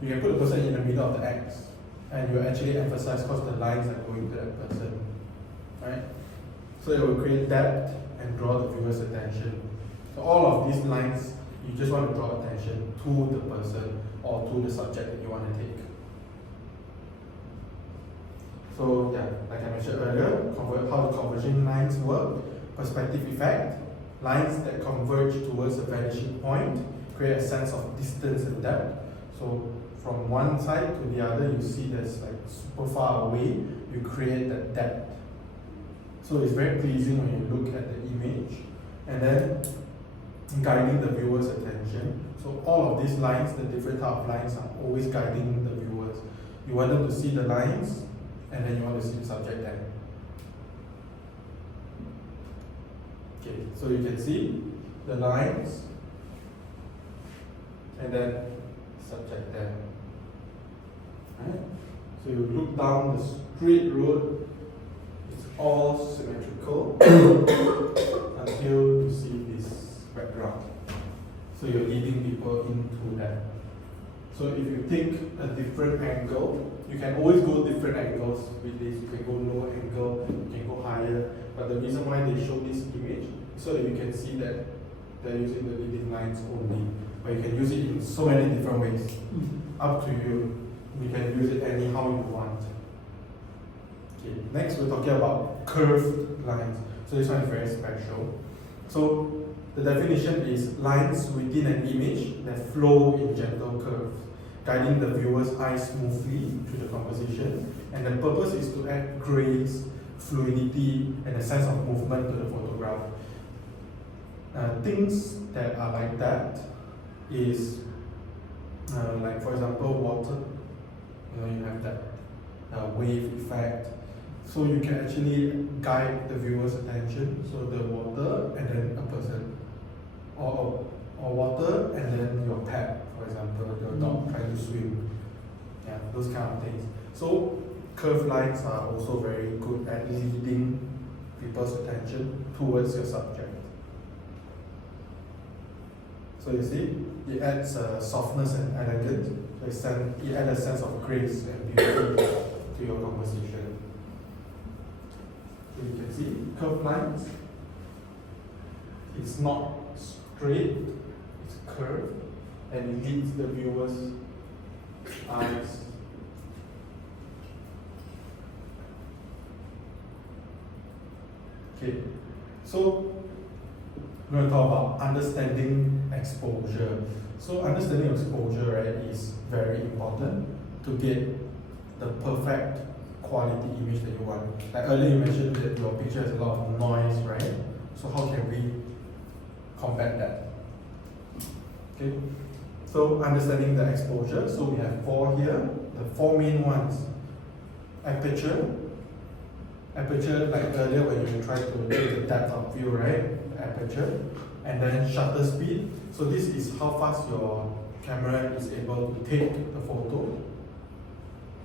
you can put the person in the middle of the X, and you actually emphasize because the lines are going to that person, right? So it will create depth and draw the viewer's attention. So all of these lines, you just want to draw attention to the person or to the subject that you want to take. So yeah, like I mentioned earlier, how the converging lines work, perspective effect, lines that converge towards a vanishing point create a sense of distance and depth. So from one side to the other, you see there's like super far away, you create that depth. So it's very pleasing when you look at the image, and then guiding the viewer's attention. So all of these lines, the different type of lines, are always guiding the viewers. You want them to see the lines, and then you want to see the subject there. Okay, so you can see the lines, and then subject there. Right? So you look down the straight road, it's all symmetrical until you see this background. So you're leading people into that. So if you take a different angle, you can always go different angles with this. You can go low angle, you can go higher. But the reason why they show this image is so that you can see that they're using the leading lines only. But you can use it in so many different ways. Up to you. You can use it anyhow you want. Okay, next we're talking about curved lines. So this one is very special. So the definition is lines within an image that flow in gentle curves, guiding the viewer's eyes smoothly through the composition. And the purpose is to add grace, fluidity, and a sense of movement to the photograph. Things that are like that is, like for example, water. You have that wave effect. So you can actually guide the viewer's attention. So the water and then a person. Or water and then your pet, for example, your dog trying to swim. Yeah, those kind of things. So curved lines are also very good at leading people's attention towards your subject. So you see, it adds softness and elegance. It adds a sense of grace and beauty to your composition. So you can see curved lines. It's not straight, it's curved, and it leads the viewer's eyes. Okay, so we're going to talk about understanding exposure. So understanding exposure, right, is very important to get the perfect quality image that you want. Like earlier you mentioned that your picture has a lot of noise, right? So how can we combat that? Okay, so understanding the exposure. So we have 4 here, the 4 main ones. Aperture, like earlier when you try to take the depth of view, right? The aperture, and then shutter speed. So this is how fast your camera is able to take the photo.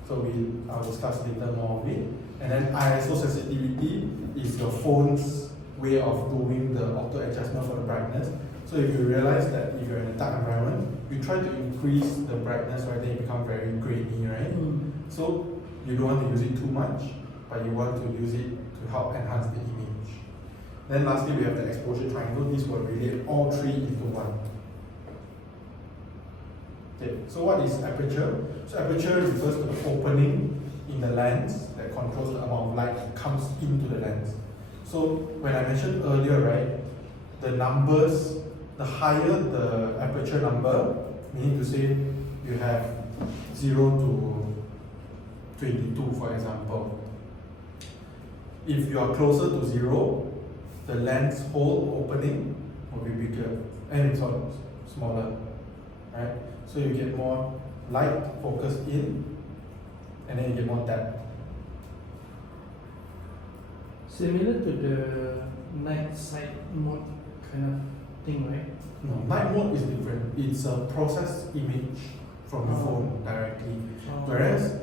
So I'll discuss later more of it. And then ISO sensitivity is your phone's way of doing the auto adjustment for the brightness. So if you realize that if you're in a dark environment, you try to increase the brightness, right? Then it becomes very grainy, right? So you don't want to use it too much, but you want to use it to help enhance the image. Then lastly, we have the exposure triangle. This will relate all 3 into one. Okay, so what is aperture? So aperture refers to the opening in the lens that controls the amount of light that comes into the lens. So when I mentioned earlier, right, the numbers, the higher the aperture number, meaning to say you have 0 to 22, for example. If you are closer to 0, the lens hole opening will be bigger and smaller, right? So you get more light focused in, and then you get more depth. Similar to the night sight mode kind of thing, right? No, night mode is different. It's a processed image from the phone directly. Whereas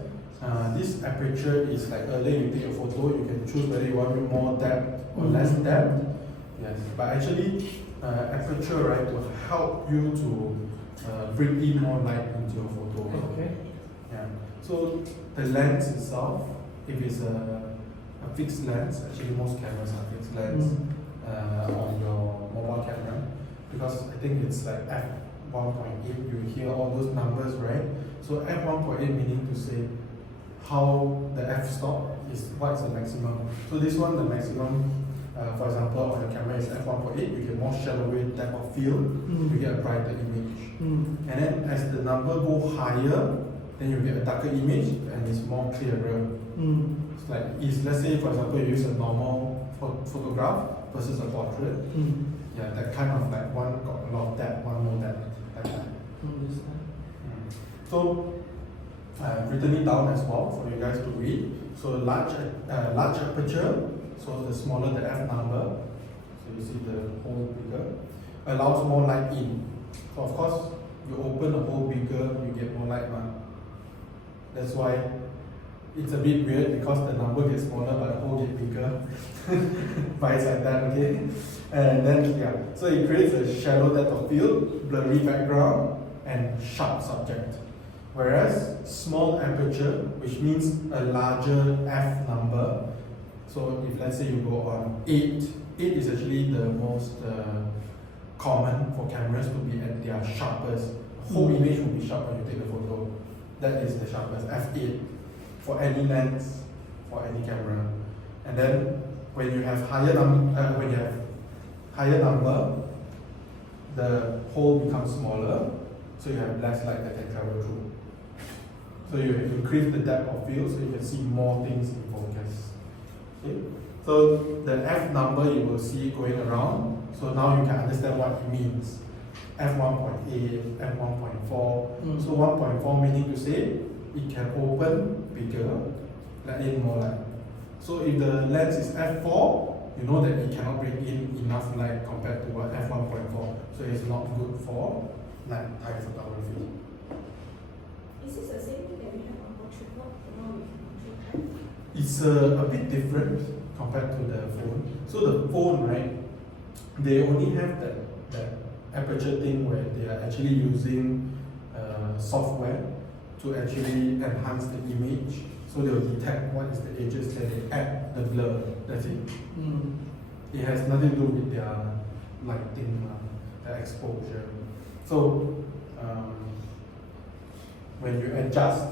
this aperture is like earlier you take a photo, you can choose whether you want more depth or less depth. Yes, but actually, aperture, right, will help you to bring in more light into your photo. Okay. Yeah. So the lens itself, if it's a fixed lens, actually most cameras are fixed lens on your mobile camera, because I think it's like f1.8. You hear all those numbers, right? So f1.8 meaning to say how the f-stop is what's the maximum. So this one, the maximum, for example, on the camera is f1.8. You get more shallow depth of field. You get a brighter image. And then as the number go higher, then you get a darker image and it's more clearer. It's like, let's say for example you use a normal photograph versus a portrait. Yeah, that kind of like one got a lot of depth, one more depth, like that. So I've written it down as well for you guys to read. So large aperture, so the smaller the f number, so you see the hole bigger, allows more light in. So of course, you open the hole bigger, you get more light. That's why it's a bit weird, because the number gets smaller but the hole gets bigger. But it's like that, okay? And then, yeah, so it creates a shallow depth of field, blurry background, and sharp subject. Whereas small aperture, which means a larger f number, so if let's say you go on 8 is actually the most common for cameras to be at their sharpest. The whole image will be sharp when you take the photo. That is the sharpest, f8, for any lens, for any camera. And then when you have higher number, the hole becomes smaller, so you have less light that can travel through. So you increase the depth of field, so you can see more things in focus. Okay? So the f number you will see going around, so now you can understand what it means. f1.8, f1.4. So 1.4 meaning to say it can open bigger, let in more light. So if the lens is f4, you know that it cannot bring in enough light compared to what f1.4. So it's not good for nighttime photography. Is this the same thing that we have on portrait mode? Now we can portrait. It's a bit different compared to the phone. So the phone, right, they only have that aperture thing where they are actually using software to actually enhance the image. So they'll detect what is the edges, then they add the blur. That's it. It has nothing to do with their lighting, their exposure. So when you adjust,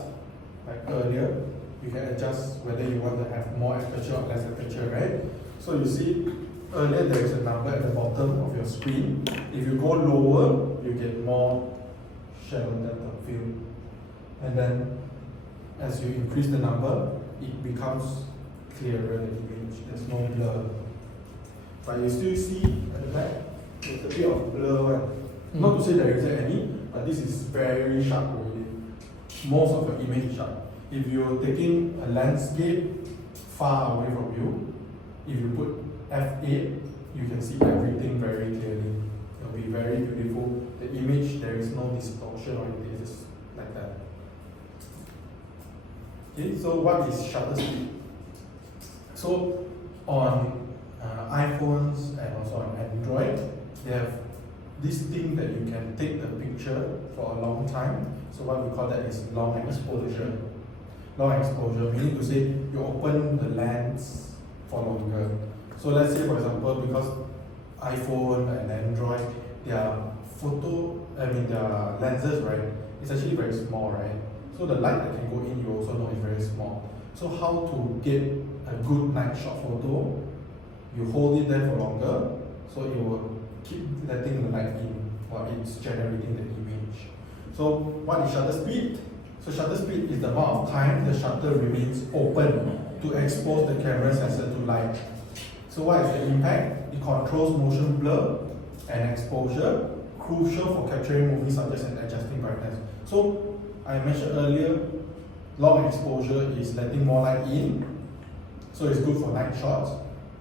like earlier, you can adjust whether you want to have more aperture or less aperture, right? So you see, earlier there is a number at the bottom of your screen. If you go lower, you get more shallow depth of field. And then as you increase the number, it becomes clearer, the image. There's no blur. But you still see at the back, there's a bit of blur. Not to say there isn't any, but this is very sharp already. Most of your image is sharp. If you're taking a landscape far away from you, if you put f8, you can see everything very clearly. It'll be very beautiful. The image, there is no distortion or anything, it's just like that. Okay, so what is shutter speed? So on iPhones and also on Android, they have this thing that you can take the picture for a long time. So what we call that is long exposure. Long exposure, meaning to say you open the lens for longer. So let's say for example, because iPhone and Android, their lenses, right, it's actually very small, right? So the light that can go in, you also know is very small. So how to get a good night shot photo? You hold it there for longer, so it will keep letting the light in while it's generating the image. So what is shutter speed? So shutter speed is the amount of time the shutter remains open to expose the camera sensor to light. So what is the impact? It controls motion blur and exposure, crucial for capturing moving subjects and adjusting brightness. So I mentioned earlier, long exposure is letting more light in, so it's good for night shots.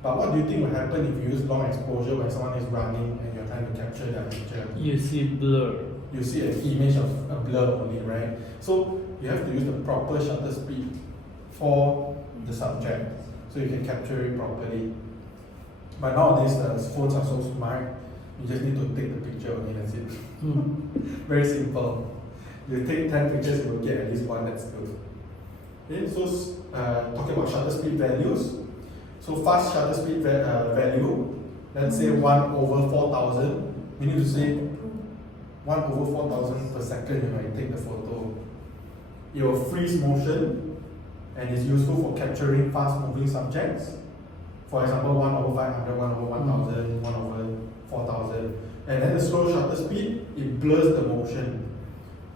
But what do you think will happen if you use long exposure when someone is running and you're trying to capture their picture? You see blur. You see an image of a blur only, right? So you have to use the proper shutter speed for the subject so you can capture it properly. But nowadays the phones are so smart, you just need to take the picture only, that's it. Very simple. You take 10 pictures, you will get at least one that's good. Okay, so talking about shutter speed values. So fast shutter speed value, let's say 1/4000, meaning to say 1/4000 per second when you take the photo. It will freeze motion and is useful for capturing fast moving subjects. For example, 1/500, 1/1000, 1/4000. And then the slow shutter speed, it blurs the motion,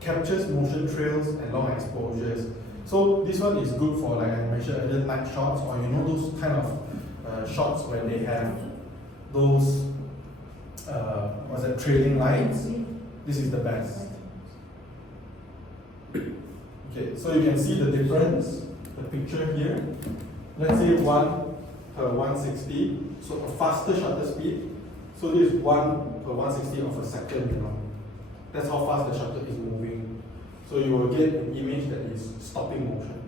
captures motion trails and long exposures. So this one is good for, like I mentioned earlier, night shots, or you know those kind of shots where they have those what's that, trailing lines. This is the best. Okay, so you can see the difference, the picture here. Let's say 1/160, so a faster shutter speed. So this is 1/160 of a second, you know. That's how fast the shutter is moving. So you will get an image that is stopping motion.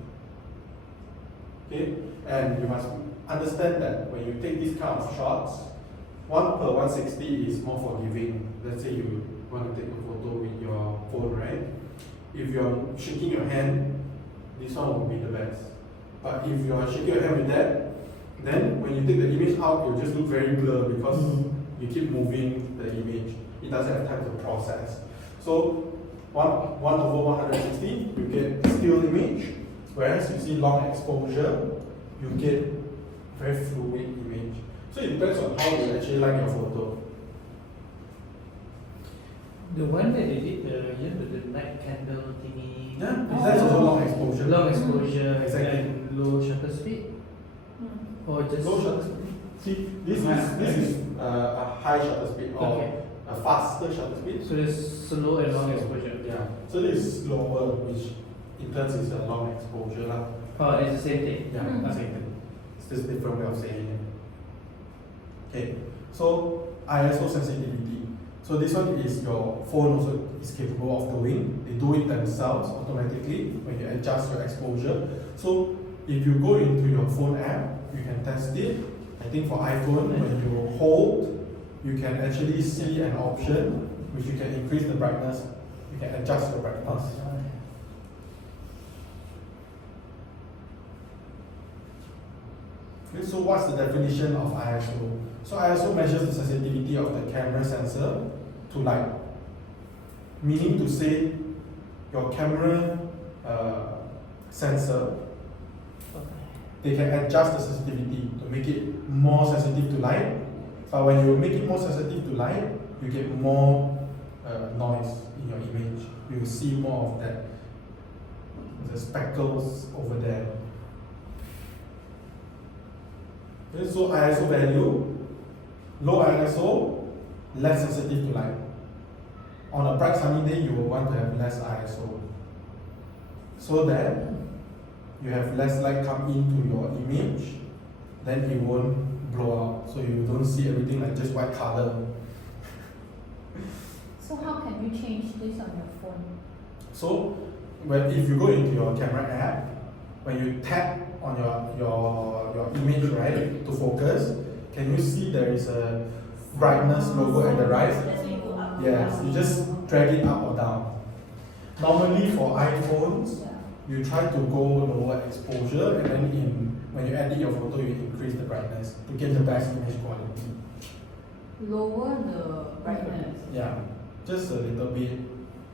Okay, and you must understand that when you take these kind of shots, 1/160 is more forgiving. Let's say you want to take a photo with your phone, right? If you're shaking your hand, this one will be the best. But if you are shaking your hand with that, then when you take the image out, it will just look very blurred because you keep moving the image. It doesn't have time to process. So 1/160, you get still image, whereas you see long exposure, you get very fluid image. So it depends on how you actually like your photo. The one that they did, the night candle thingy. Yeah, that's also long exposure. Long exposure Exactly. and low shutter speed. Or just Low shutter speed. See, this is a high shutter speed or Okay. a faster shutter speed. So there's slow and long exposure. Yeah. So this is slower, which in turn is a long exposure lah. Oh, it's the same thing. Yeah, same thing. It's just different way of saying it. Okay. So ISO sensitivity. So this one is your phone also is capable of doing. They do it themselves automatically when you adjust your exposure. So if you go into your phone app, you can test it. I think for iPhone, when you hold, you can actually see an option which you can increase the brightness. You can adjust the brightness. Okay, so what's the definition of ISO? So ISO measures the sensitivity of the camera sensor to light. Meaning to say, your camera sensor, they can adjust the sensitivity to make it more sensitive to light. But when you make it more sensitive to light, you get more noise in your image. You will see more of that, the speckles over there. Okay, so ISO value, low ISO, less sensitive to light. On a bright sunny day, you will want to have less ISO, so that you have less light come into your image, then it won't blow out, so you don't see everything like just white color. So how can you change this on your phone? So if you go into your camera app, when you tap on your image, right, to focus, can you see there is a brightness logo at the right? Yes, you just drag it up or down. Normally for iPhones, you try to go lower exposure, and then when you edit your photo, you increase the brightness to get the best image quality. Lower the brightness. Yeah, just a little bit,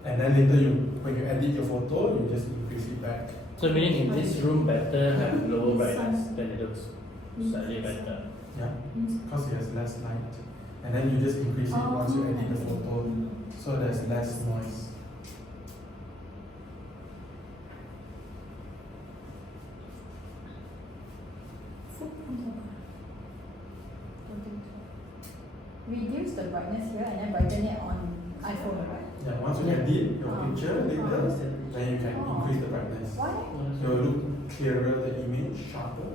and then later when you edit your photo, you just increase it back. So meaning in this room better have lower brightness, then it looks slightly better. Yeah, because it has less light, and then you just increase it once you edit the photo, so there's less noise. Reduce the brightness here and then brighten it on iPhone, right? Yeah, once you edit your picture later, then you can increase the brightness. Why? It will look clearer, the image sharper.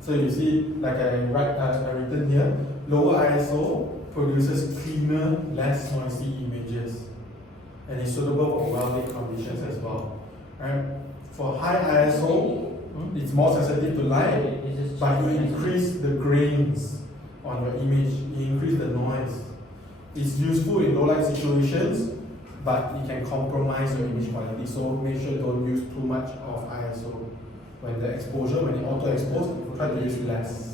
So you see, like I written here, lower ISO produces cleaner, less noisy images, and is suitable for well-lit conditions as well. Right? For high ISO, It's more sensitive to light, It's just but you cheaper. increase the grains on your image, you increase the noise. It's useful in low light situations, but it can compromise your image quality. So make sure don't use too much of ISO. When the exposure, when you auto expose, try to use less.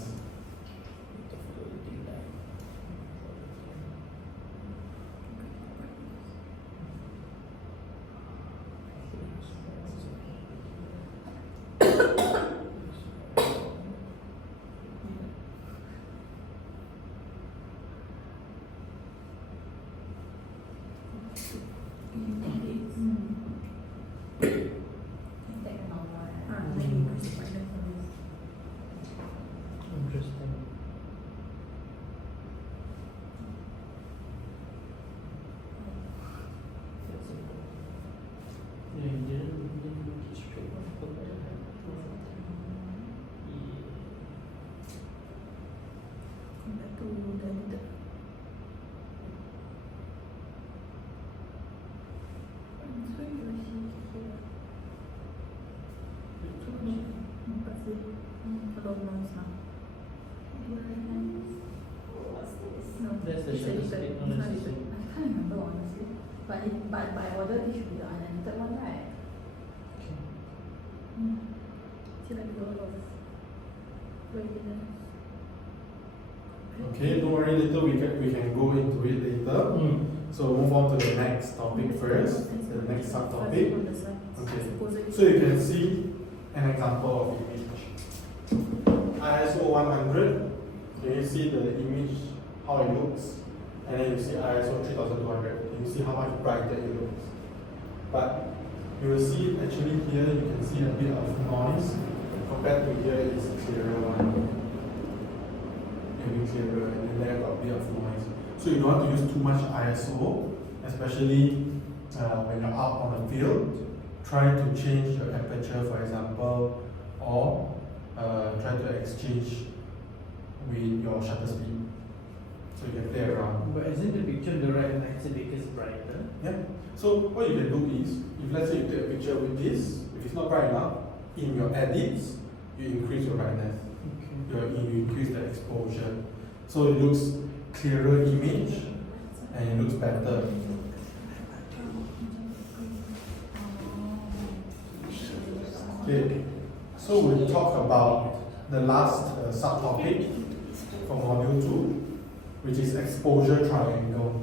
Interesting. Yeah, you didn't make it straight. What's this? That's the shutter speed. I can't remember honestly. But by order it should be the unedited one, right? See like a lot of regulars. Okay, don't worry, later we can go into it later. So move on to the next topic first, the next subtopic. Okay, so you can see an example of image. ISO 100, can you see the image, how it looks? And then you see ISO 3200, can you see how much brighter it looks? But you will see actually here, you can see a bit of noise, compared to here it's clearer one. Maybe clearer, and then there got a bit of noise. So you don't want to use too much ISO, especially when you're out on the field. Try to change your aperture, for example, or try to exchange with your shutter speed. So you can play around. But isn't the picture on the right and actually because brighter? Yeah. So what you can do is, if let's say you take a picture with this, if it's not bright enough, in your edits, you increase your brightness. You increase the exposure. So it looks clearer image and it looks better. Okay, so we'll talk about the last subtopic for module 2, which is exposure triangle.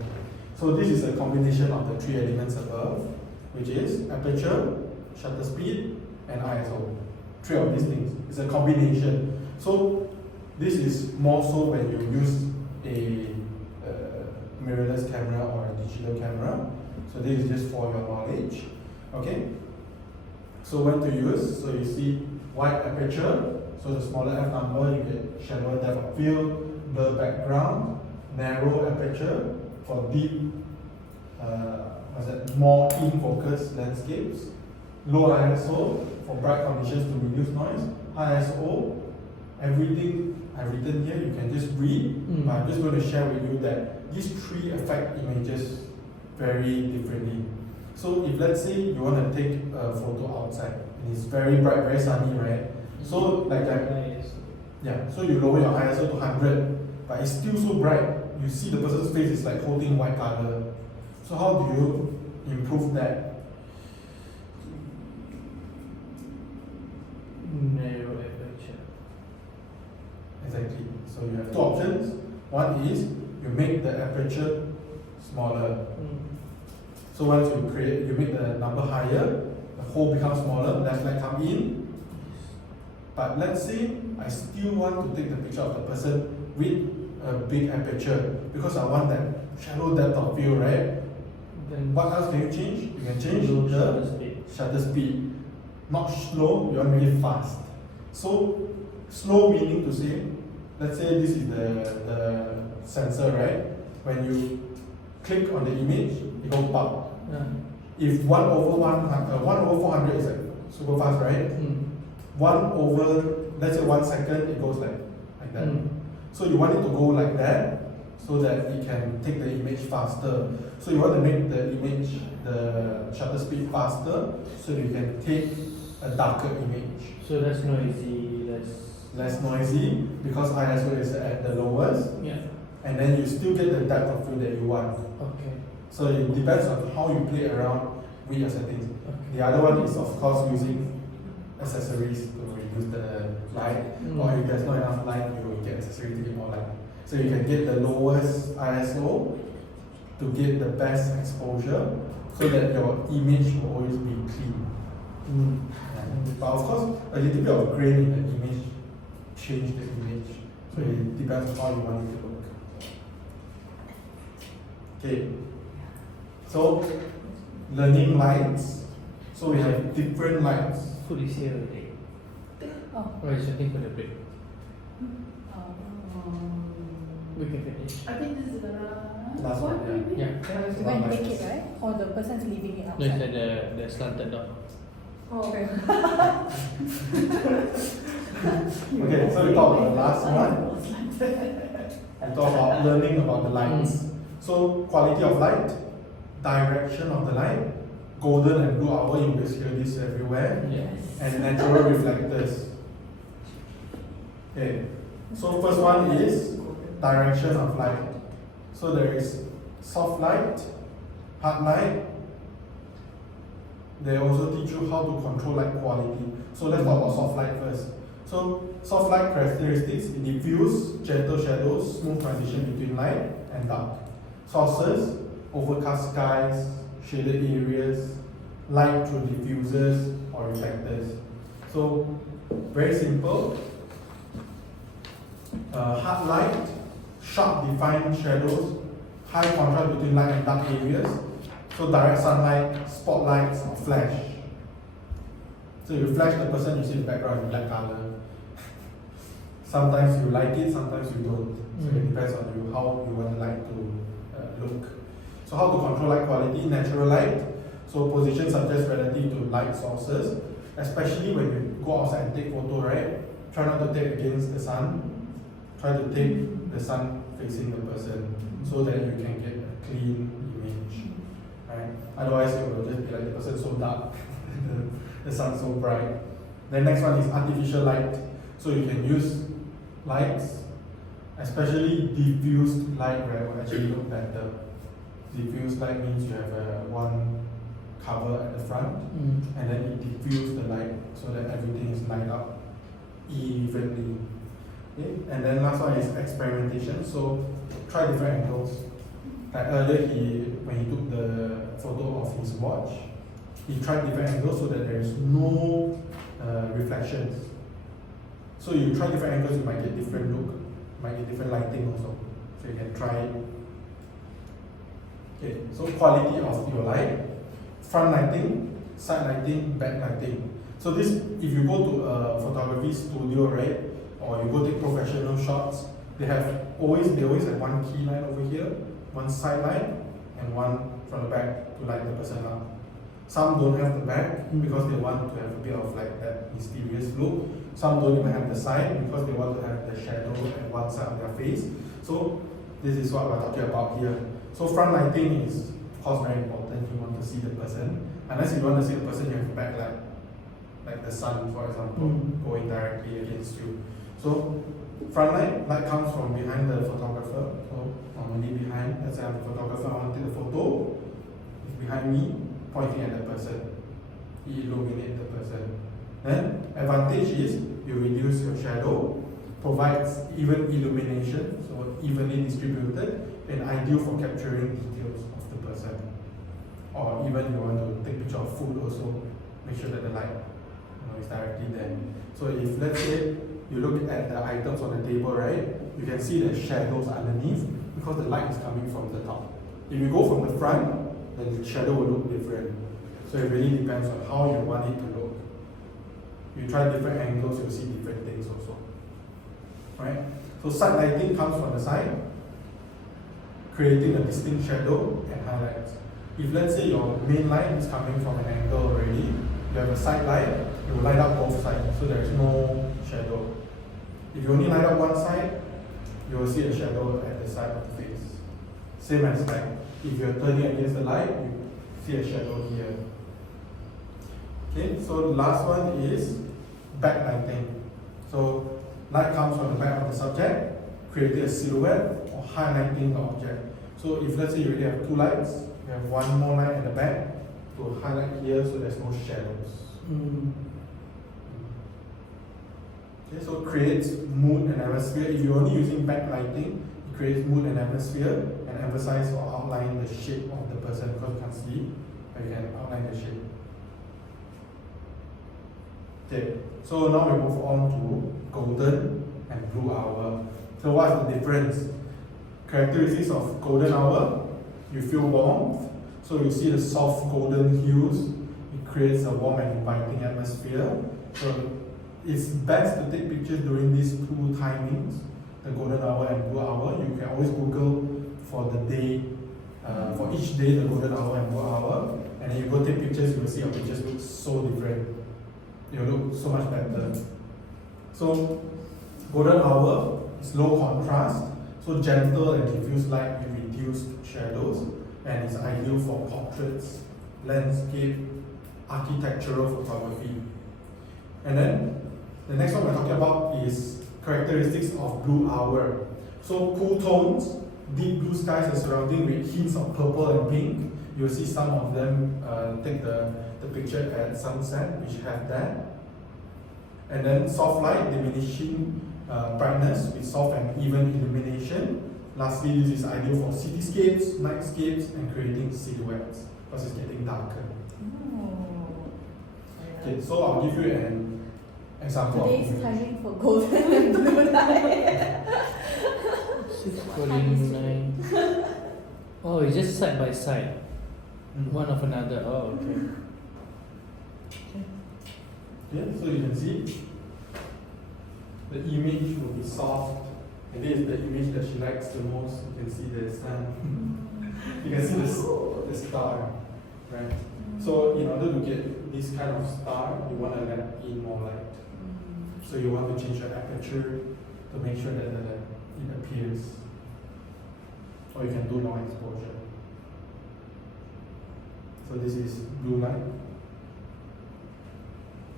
So this is a combination of the three elements above, which is aperture, shutter speed, and ISO. Three of these things. It's a combination. So this is more so when you use a mirrorless camera or a digital camera. So this is just for your knowledge. Okay. So when to use? So you see wide aperture. So the smaller f number, you get shallower depth of field, blur background, narrow aperture for deep, more in focus landscapes. Low ISO for bright conditions to reduce noise. High ISO, everything I've written here you can just read, but I'm just going to share with you that these three affect images very differently. So if let's say you want to take a photo outside and it's very bright, very sunny, right? So like that, yeah. So you lower your ISO to 100, but it's still so bright. You see the person's face is like holding white color. So how do you improve that? Narrow aperture. Exactly. So you have two options. One is you make the aperture smaller. So once you make the number higher, the hole becomes smaller, less light come in. But let's say I still want to take the picture of the person with a big aperture because I want that shallow depth of field, right? Then What else can you change? You can change Low the shutter speed. shutter speed. Not slow, you want really fast. So slow meaning to say, let's say this is the sensor, right? When you click on the image, it goes pop. If 1 over 400 is like super fast, right? 1 over, let's say 1 second, it goes like that. So you want it to go like that, so that it can take the image faster. So you want to make the image, the shutter speed faster, so you can take a darker image. So that's noisy, Less noisy because ISO is at the lowest, yeah. and then you still get the depth of field that you want. Okay. So it depends on how you play around with your settings. Okay. The other one is of course using accessories to reduce the light, or if there's not enough light, you will get accessories to get more light. So you can get the lowest ISO to get the best exposure, so that your image will always be clean. But of course, a little bit of grain in the image change the image. So it depends on how you want it to look. Okay. So learning lights. So we have different lights. Food is here already. Oh. Or is waiting for the break. We can finish. I think this is the Last one, maybe? Yeah. You go and take it, right? Or the person's leaving it No, it's outside? at the slanted door. Oh, okay. Okay, so we talk about the last one. We talk about learning about the lights. So quality of light, direction of the light, golden and blue hour, you will hear this everywhere, Yes. and natural reflectors. Okay, so first one is direction of light. So there is soft light, hard light. They also teach you how to control light quality. So let's talk about soft light first. So soft light characteristics: diffuse, gentle shadows, smooth transition between light and dark. Sources: overcast skies, shaded areas, light through diffusers or reflectors. So very simple. Hard light, sharp defined shadows, high contrast between light and dark areas. So direct sunlight, spotlights, or flash. So you flash the person, you see the background in black color. Sometimes you like it, sometimes you don't. So it depends on you how you want the light to look. So how to control light quality? Natural light. So position subjects relative to light sources, especially when you go outside and take photo, right? Try not to take against the sun. Try to take the sun facing the person so that you can get a clean image. Right? Otherwise it will just be like the person so dark, the sun so bright. The next one is artificial light. So you can use lights, especially diffused light where it will actually look better. Diffused light means you have one cover at the front, and then it diffuses the light so that everything is lined up evenly. Okay? And then last one is experimentation. So try different angles. Like earlier, when he took the photo of his watch, he tried different angles so that there is no reflections. So you try different angles, you might get different look, might get different lighting also. So you can try it. Okay, so quality of your light, front lighting, side lighting, back lighting. So this, if you go to a photography studio, right, or you go take professional shots, they always have one key light over here, one side light, and one from the back to light the person up. Some don't have the back because they want to have a bit of like that mysterious look. Some don't even have the side because they want to have the shadow at one side of their face. So this is what we're talking about here. So front lighting is of course very important. You want to see the person. Unless you want to see the person, you have backlight, like the sun, for example, going directly against you. So front light comes from behind the photographer. So normally behind, let's say I'm the photographer, I want to take the photo. It's behind me, pointing at the person. Illuminate the person. Then advantage is you reduce your shadow, provides even illumination, so evenly distributed, and ideal for capturing details of the person. Or even you want to take picture of food also, make sure that the light is directly there. So if let's say you look at the items on the table, right, you can see the shadows underneath because the light is coming from the top. If you go from the front, then the shadow will look different. So it really depends on how you want it to look. You try different angles, you'll see different things also. Right? So side lighting comes from the side, creating a distinct shadow and highlights. If let's say your main light is coming from an angle already, you have a side light, it will light up both sides, so there is no shadow. If you only light up one side, you will see a shadow at the side of the face. Same as like, if you're turning against the light, you see a shadow here. Okay, so the last one is backlighting. So light comes from the back of the subject, creating a silhouette or highlighting the object. So if let's say you already have two lights, you have one more light at the back to highlight here so there's no shadows. Okay, so it creates mood and atmosphere. If you're only using backlighting, it creates mood and atmosphere and emphasize or outline the shape of the person because you can't see, but you can outline the shape. Okay, so now we move on to golden and blue hour. So what's the difference? Characteristics of golden hour, you feel warmth. So you see the soft golden hues. It creates a warm and inviting atmosphere. So it's best to take pictures during these two timings, the golden hour and blue hour. You can always Google for the day, for each day, the golden hour and blue hour. And then you go take pictures, you will see your pictures look so different. It will look so much better. So golden hour is low contrast, so gentle and diffuse light with reduced shadows, and it's ideal for portraits, landscape, architectural photography. And then the next one we're talking about is characteristics of blue hour. So cool tones, deep blue skies are surrounding with hints of purple and pink. You'll see some of them take the picture at sunset, which have that. And then soft light, diminishing brightness with soft and even illumination. Lastly, this is ideal for cityscapes, nightscapes, and creating silhouettes because it's getting darker. Okay, so I'll give you an example. Today's timing for golden and blue light. 6:49. Oh, it's just side by side, one of another. Oh, okay. Okay, so you can see the image will be soft, and this is the image that she likes the most. You can see the sun. You can see the star, right? So in order to get this kind of star, you want to let in more light. So you want to change your aperture to make sure that it appears. Or you can do long exposure. So this is blue light.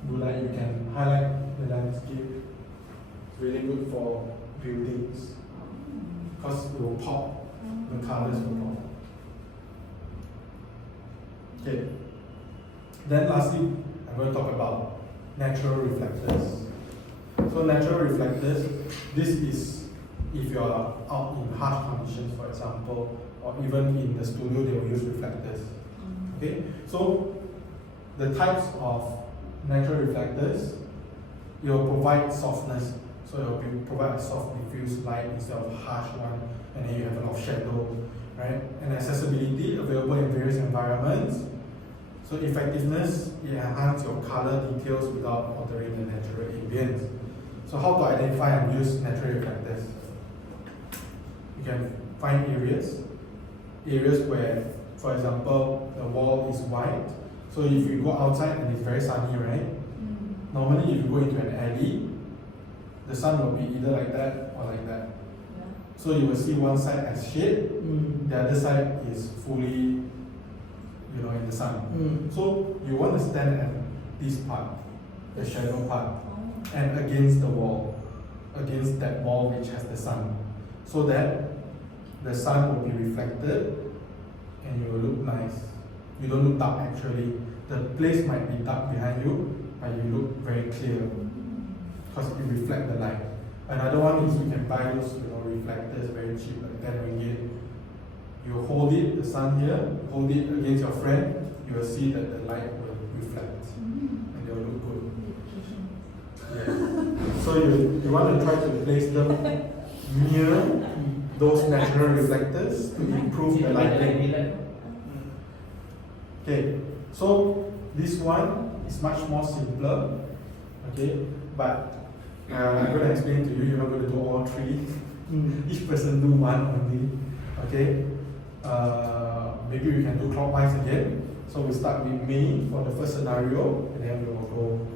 Blue light, you can highlight the landscape. It's really good for buildings because it will pop. The colors will pop. Okay. Then lastly, I'm going to talk about natural reflectors. So natural reflectors, this is if you are out in harsh conditions, for example, or even in the studio, they will use reflectors. Okay, so the types of natural reflectors, it will provide softness. So it will provide a soft diffuse light instead of harsh one, and then you have a lot of shadow, right? And accessibility, available in various environments. So effectiveness, it enhances your color details without altering the natural ambience. So how to identify and use natural reflectors? You can find areas where, for example, the wall is white. So if you go outside and it's very sunny, right? Normally if you go into an alley, the sun will be either like that or like that. So you will see one side as shade, the other side is fully, in the sun. So you want to stand at this part, the shadow part, and against the wall, against that wall which has the sun, so that the sun will be reflected and you will look nice. You don't look dark actually. The place might be dark behind you, but you look very clear because it reflects the light. Another one is you can buy those reflectors very cheap, like 10 ringgit. You hold it, the sun here, hold it against your friend, you will see that the light will reflect and they will look good. Yes. So you want to try to place them near those natural reflectors to improve the lighting. Okay, so this one is much more simpler, okay, but I'm going to explain to you, you're not going to do all three. Each person do one only, okay. Maybe we can do clockwise again. So we start with me for the first scenario, and then we will go,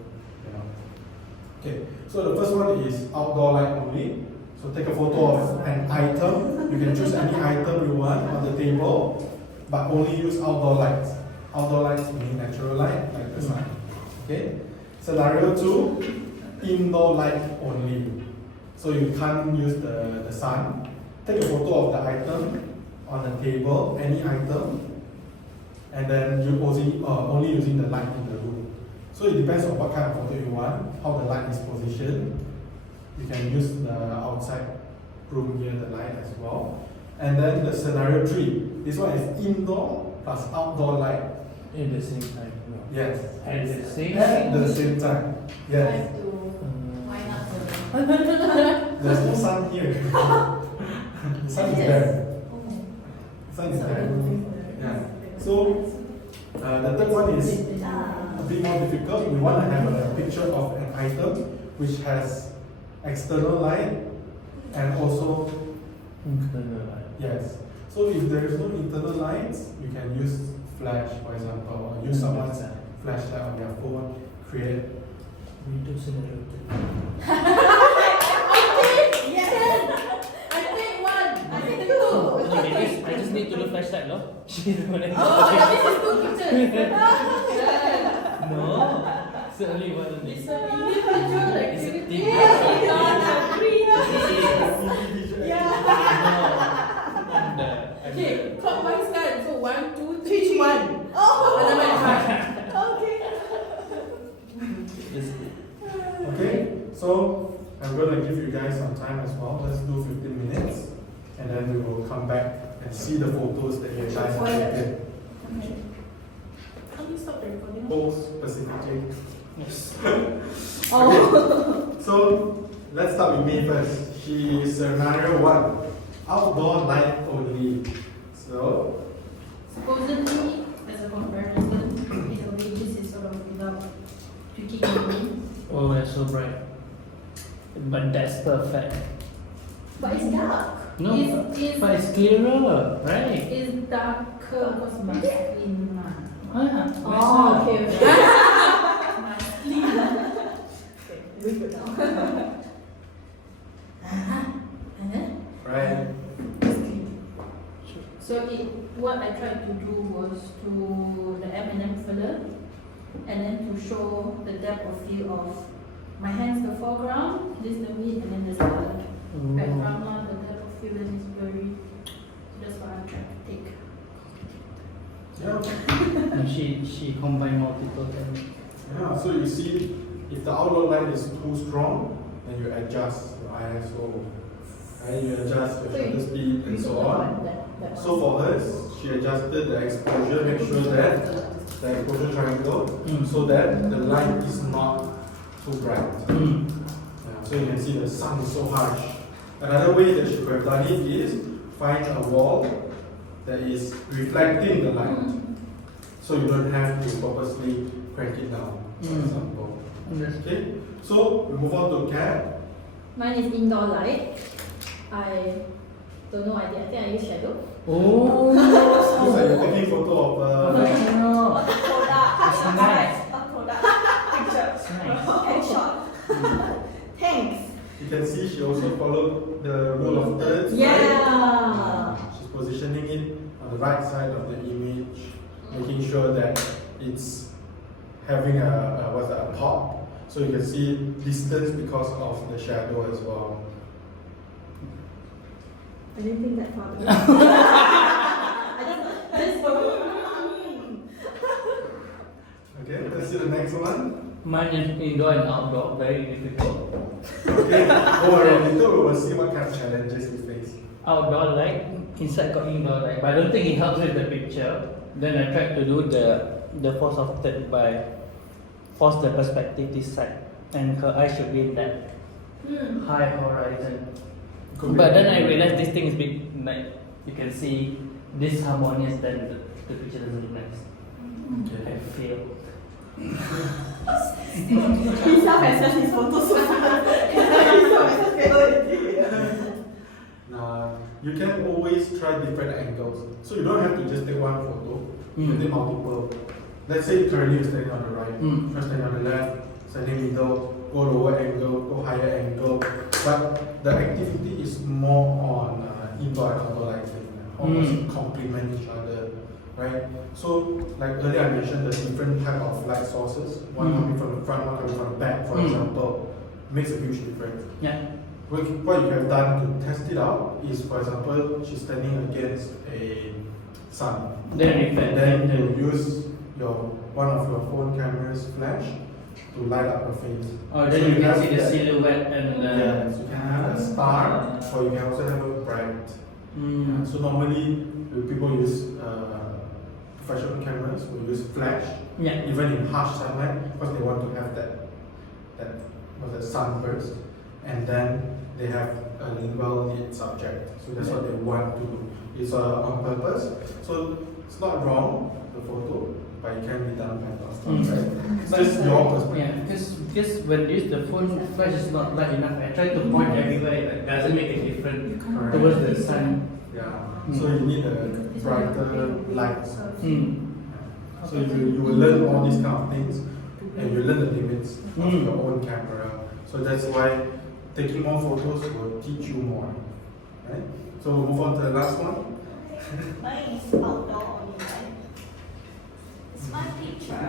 Okay, so the first one is outdoor light only. So take a photo of an item. You can choose any item you want on the table, but only use outdoor lights. Outdoor lights mean natural light, like the sun. Okay. Scenario 2, indoor light only. So you can't use the sun. Take a photo of the item on the table, any item, and then you only using the light in the room. So it depends on what kind of photo you want, how the light is positioned. You can use the outside room near the light as well. And then the scenario 3, this one is indoor plus outdoor light. In the same time. No. Yes. At the same At the same time. I Yes. have to why not There's no sun here. The sun is there. The sun is there. Yeah. So the third one is a bit more difficult. We want to have a picture of an item which has external light and also Internal light. yes. So if there is no internal lights, you can use flash, for example, or use someone's flashlight on their phone, create. Window scenario 2. I picked one. I picked two. Okay, I just need to do flashlight, no? She's the one. Oh, this is two pictures. No. It's only one only. It's an individual It's a activity. team. Okay, clockwise kan. So 1, 2, 3, 1. Okay. Okay, so I'm going to give you guys some time as well. Let's do 15 minutes and then we will come back and see the photos that you guys have taken. Okay. How do you stop the recording? Both specifically. Yes. Okay, so let's start with me first. She is scenario 1, outdoor light only. So, Supposedly, as a comparison, in a way, this is sort of without tweaking the room. Oh, it's so bright. But that's perfect. But it's dark. No, It's but it's clearer, right? It's darker because masculine. Ah, Oh, okay. We good now. right? So what I tried to do was to the M&M further, and then to show the depth of field of my hands the foreground, this the mid, and then there's the background now, the depth of field then is blurry. So that's what I'm trying to take. Yeah. And she combined multiple things. Yeah, so you see, if the outdoor light is too strong, then you adjust your ISO, and you adjust your shutter speed and so on. So for hers, she adjusted the exposure, make sure that the exposure triangle, so that the light is not too bright. Yeah, so you can see the sun is so harsh. Another way that she could have done it is find a wall that is reflecting the light. So you don't have to purposely crank it down, for example. Okay, so we move on to cat. Mine is indoor light. I don't know, I think I use shadow. Oh, Looks like you're taking photo of professional. Product. It's nice. Not product. Picture. It's nice. Headshot. Thanks. you can see she also followed the rule of thirds. Yeah. Right? She's positioning it on the right side of the image, making sure that it's having a top, so you can see distance because of the shadow as well. I didn't think that far. Okay, let's see the next one. Mine is indoor and outdoor, very difficult. Okay, don't worry, later we will see what kind of challenges you face. Outdoor light, inside got indoor light, but I don't think it helps with the picture. Then I tried to do the force of third by force the perspective this side, and her eyes should be in that high horizon. Could be- But then I realized this thing is big, like you can see this harmonious, then the picture doesn't look nice. I failed. He self-assessed his photos so far. He self-assessed. Now, you can always try different angles. So you don't have to just take one photo, you can take multiple. Let's say currently you're standing on the right, you're standing on the left, standing middle, go lower angle, go higher angle. But the activity is more on indoor and outdoor lighting, almost complement each other, right? So like earlier I mentioned the different type of light sources, one coming from the front, one coming from the back, for example, makes a huge difference. Yeah. What you have done to test it out is, for example, she's standing against a sun. Then reflect. Then you use one of your phone camera's flash to light up your face. Oh, So then you can have see the that- silhouette and Yes, you can have a star, or you can also have a bright. So normally people use professional cameras will use flash, yeah. even in harsh sunlight, because they want to have that what's that sunburst, and then they have a well lit subject. So that's what they want to do. It's on purpose. So it's not wrong, the photo, but it can be done better. Right? It's But, just your perspective. Yeah, because when you use the phone, flash is not bright enough. I try to point everywhere, it doesn't make a difference Correct. towards the sun. Yeah. So you need a brighter light. Mm. So you will learn all these kind of things, and you learn the limits of Mm. your own camera. So that's why taking more photos will teach you more, right? So we'll move on to the last one. Mine is outdoor only, right? It's my picture.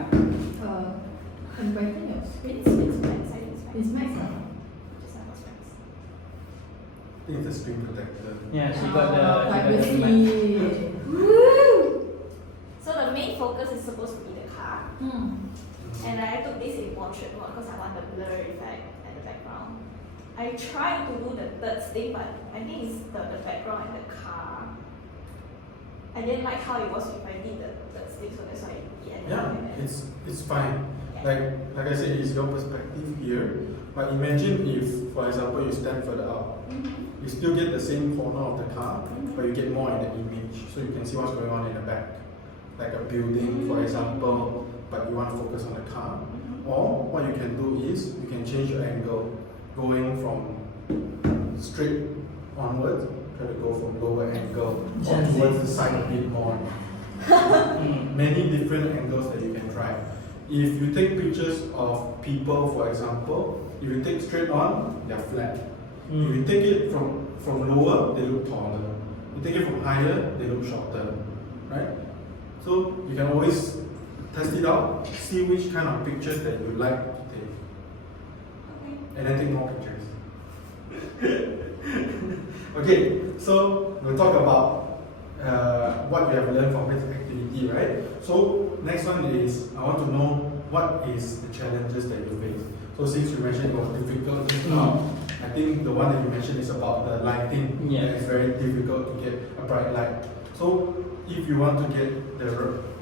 Handwriting your screen. It's Max, I think it's Max. It's Max. Just now it's Max. I think it's a screen protector. Yeah, she got the privacy. So the main focus is supposed to be the car. And I took this in portrait mode because I want the blur effect at the background. I tried to do the third thing, but I think it's the background and the car. I didn't like how it was if I did the third thing, so that's why it ended up like that. It's fine. Like I said, it's your perspective here. But imagine if, for example, you stand further out. You still get the same corner of the car, but you get more in the image, so you can see what's going on in the back, like a building, for example. But you want to focus on the car. Or what you can do is you can change your angle, going from straight onwards, try to go from lower angle or towards the side a bit more. Many different angles that you can try. If you take pictures of people, for example, if you take straight on, they're flat. If you take it from lower, they look taller. You take it from higher, they look shorter, right? So you can always test it out, see which kind of pictures that you like to take, Okay. and then take more pictures. Okay, so we'll talk about what you have learned from this activity, right? So next one is, I want to know what is the challenges that you face. So since you mentioned it was difficult just now, I think the one that you mentioned is about the lighting. Yeah. It's very difficult to get a bright light. So if you want to get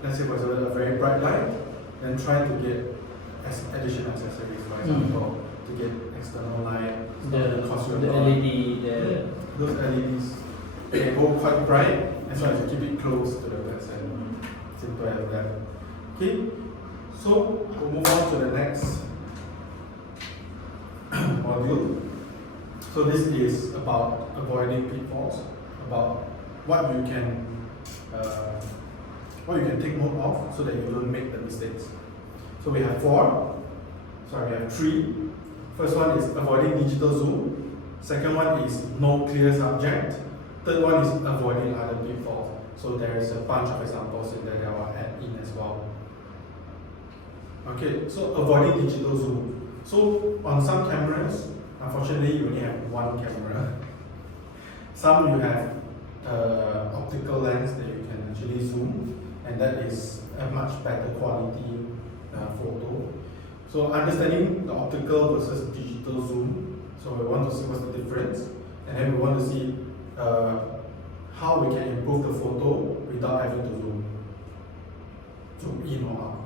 let's say for example, a very bright light, then try to get additional accessories, for example, to get external light, The cost you a the lot. LED, Those LEDs, they go quite bright, as long as you keep it close to the person. Simple as that. Okay, so we'll move on to the next module. So this is about avoiding pitfalls, about what you can take note of so that you don't make the mistakes. So we have we have three. First one is avoiding digital zoom. Second one is no clear subject. Third one is avoiding other pitfalls. So there is a bunch of examples in there that I will add in as well. Okay, so avoiding digital zoom. So on some cameras, unfortunately, you only have one camera. Some you have optical lens that you can actually zoom, and that is a much better quality photo. So understanding the optical versus digital zoom, so we want to see what's the difference, and then we want to see how we can improve the photo without having to zoom in or out.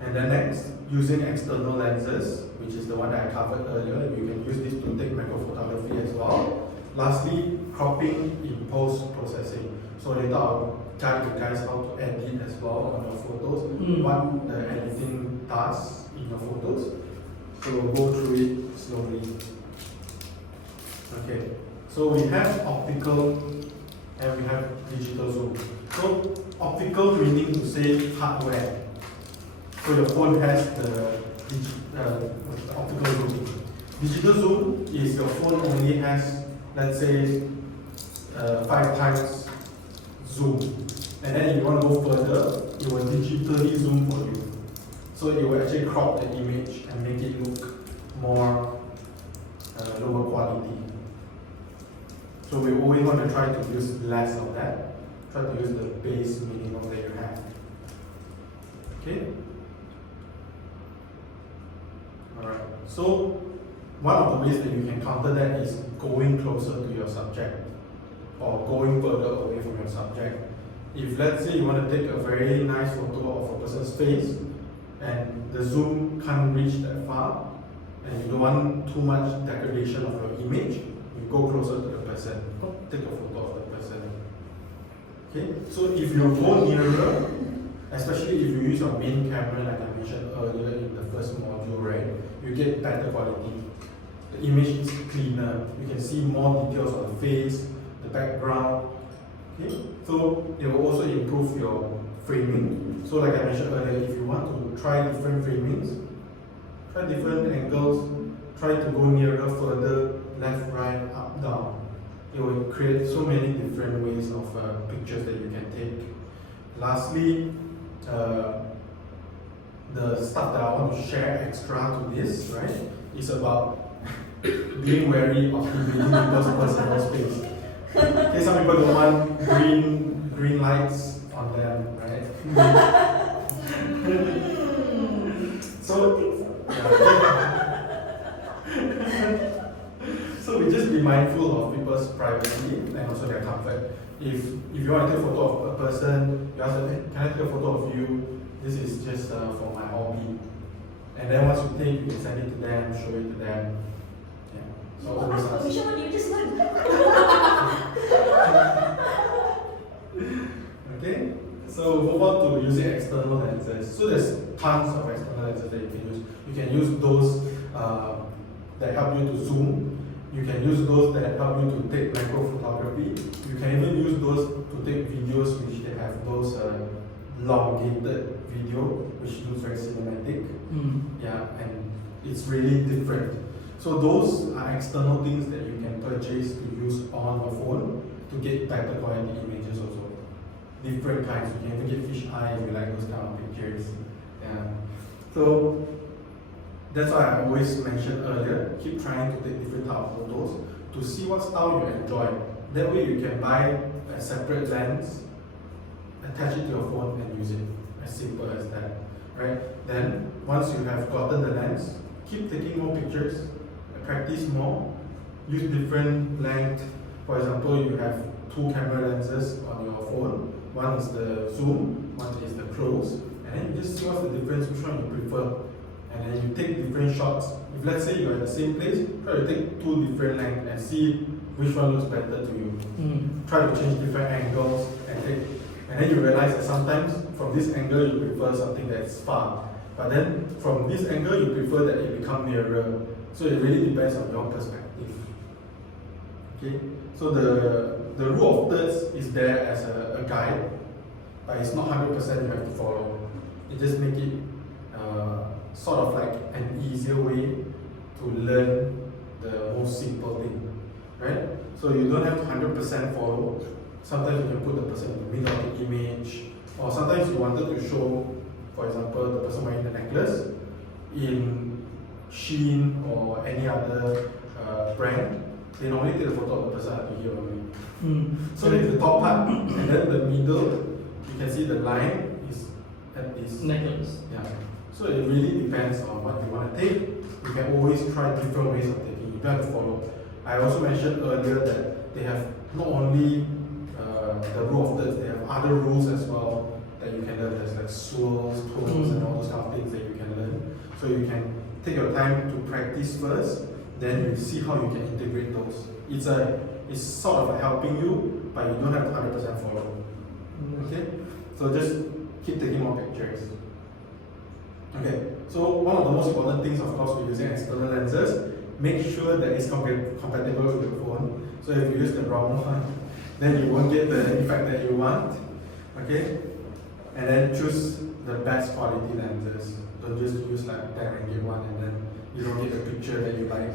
And then next, using external lenses, which is the one that I covered earlier. You can use this to take macro photography as well. Lastly, cropping in post-processing. So later I'll guide you guys how to edit as well on your photos, what the editing does in your photos. So we'll go through it slowly. Okay, so we have optical and we have digital zoom. So optical meaning to say hardware. So your phone has the optical zoom. Digital zoom is your phone only has, let's say, 5 times digitally zoom for you. So it will actually crop the image and make it look more lower quality. So we always want to try to use less of that. Try to use the base minimum that you have. Okay? Alright. So one of the ways that you can counter that is going closer to your subject or going further away from your subject. If let's say you want to take a very nice photo of a person's face and the zoom can't reach that far and you don't want too much degradation of your image, you go closer to the person, take a photo of the person. Okay, so if you go nearer, especially if you use your main camera like I mentioned earlier in the first module, right, you get better quality. The image is cleaner, you can see more details of the face, the background. Okay, so it will also improve your framing. So like I mentioned earlier, if you want to try different framings, try different angles, try to go nearer, further, left, right, up, down. It will create so many different ways of pictures that you can take. Lastly, the stuff that I want to share extra to this, right, is about being wary of invading people's personal space. Okay, some people don't want green lights on them, right? So, so we just be mindful of people's privacy and also their comfort. If you want to take a photo of a person, you ask them, hey, can I take a photo of you? This is just for my hobby. And then once you take, you can send it to them, show it to them. Yeah. So What ask permission? What do you just learn? Okay. So move on to using external lenses. So there's tons of external lenses that you can use. You can use those that help you to zoom. You can use those that help you to take macro photography. You can even use those to take videos which they have those elongated video which looks very cinematic. Yeah, and it's really different. So those are external things that you can purchase to use on your phone to get better quality images also. Different kinds. You can even get fisheye if you like those kind of pictures. Yeah. So that's why I always mentioned earlier, keep trying to take different type of photos to see what style you enjoy. That way you can buy a separate lens, attach it to your phone and use it. As simple as that. Right? Then once you have gotten the lens, keep taking more pictures, practice more, use different length. For example, you have two camera lenses on your phone. One is the zoom, one is the close, and then you just see what's the difference, which one you prefer. And then you take different shots. If let's say you're at the same place, try to take two different lengths and see which one looks better to you. Try to change different angles and take. And then you realize that sometimes from this angle you prefer something that's far. But then from this angle you prefer that it become nearer. So it really depends on your perspective. Okay? So the rule of thirds is there as a guide, but it's not 100% you have to follow. It just make it sort of like an easier way to learn the most simple thing, right? So you don't have to 100% follow. Sometimes you can put the person in the middle of the image, or sometimes you wanted to show, for example, the person wearing the necklace in Shein or any other brand. They normally take the photo of the person up to here only. So there's the top part, and then the middle, you can see the line is at this necklace. Yeah. So it really depends on what you want to take. You can always try different ways of taking. You don't have to follow. I also mentioned earlier that they have not only the rule of thirds, they have other rules as well that you can learn. There's like swirls, tones, and all those kind of things that you can learn. So you can take your time to practice first, then you see how you can integrate those. It's sort of helping you, but you don't have to 100% follow. Okay? So just keep taking more pictures. Okay, so one of the most important things, of course, with using external lenses, make sure that it's compatible with your phone. So if you use the wrong one, then you won't get the effect that you want. Okay? And then choose the best quality lenses. Don't just use like 10 and get one and then you don't get the picture that you like.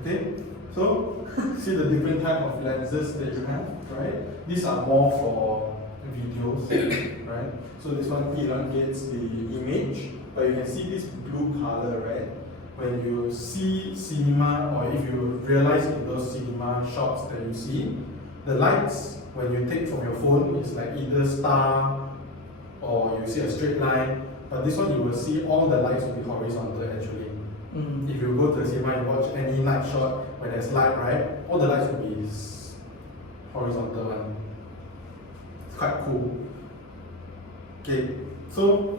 Okay? So, see the different type of lenses that you have, right? These are more for videos, right? So this one elongates the image, but you can see this blue color, right? When you see cinema, or if you realize in those cinema shots that you see, the lights when you take from your phone is like either star or you see a straight line, but this one you will see all the lights will be horizontal actually. If you go to the cinema and watch any night shot where there's light, right, all the lights will be horizontal one. It's quite cool. Okay, so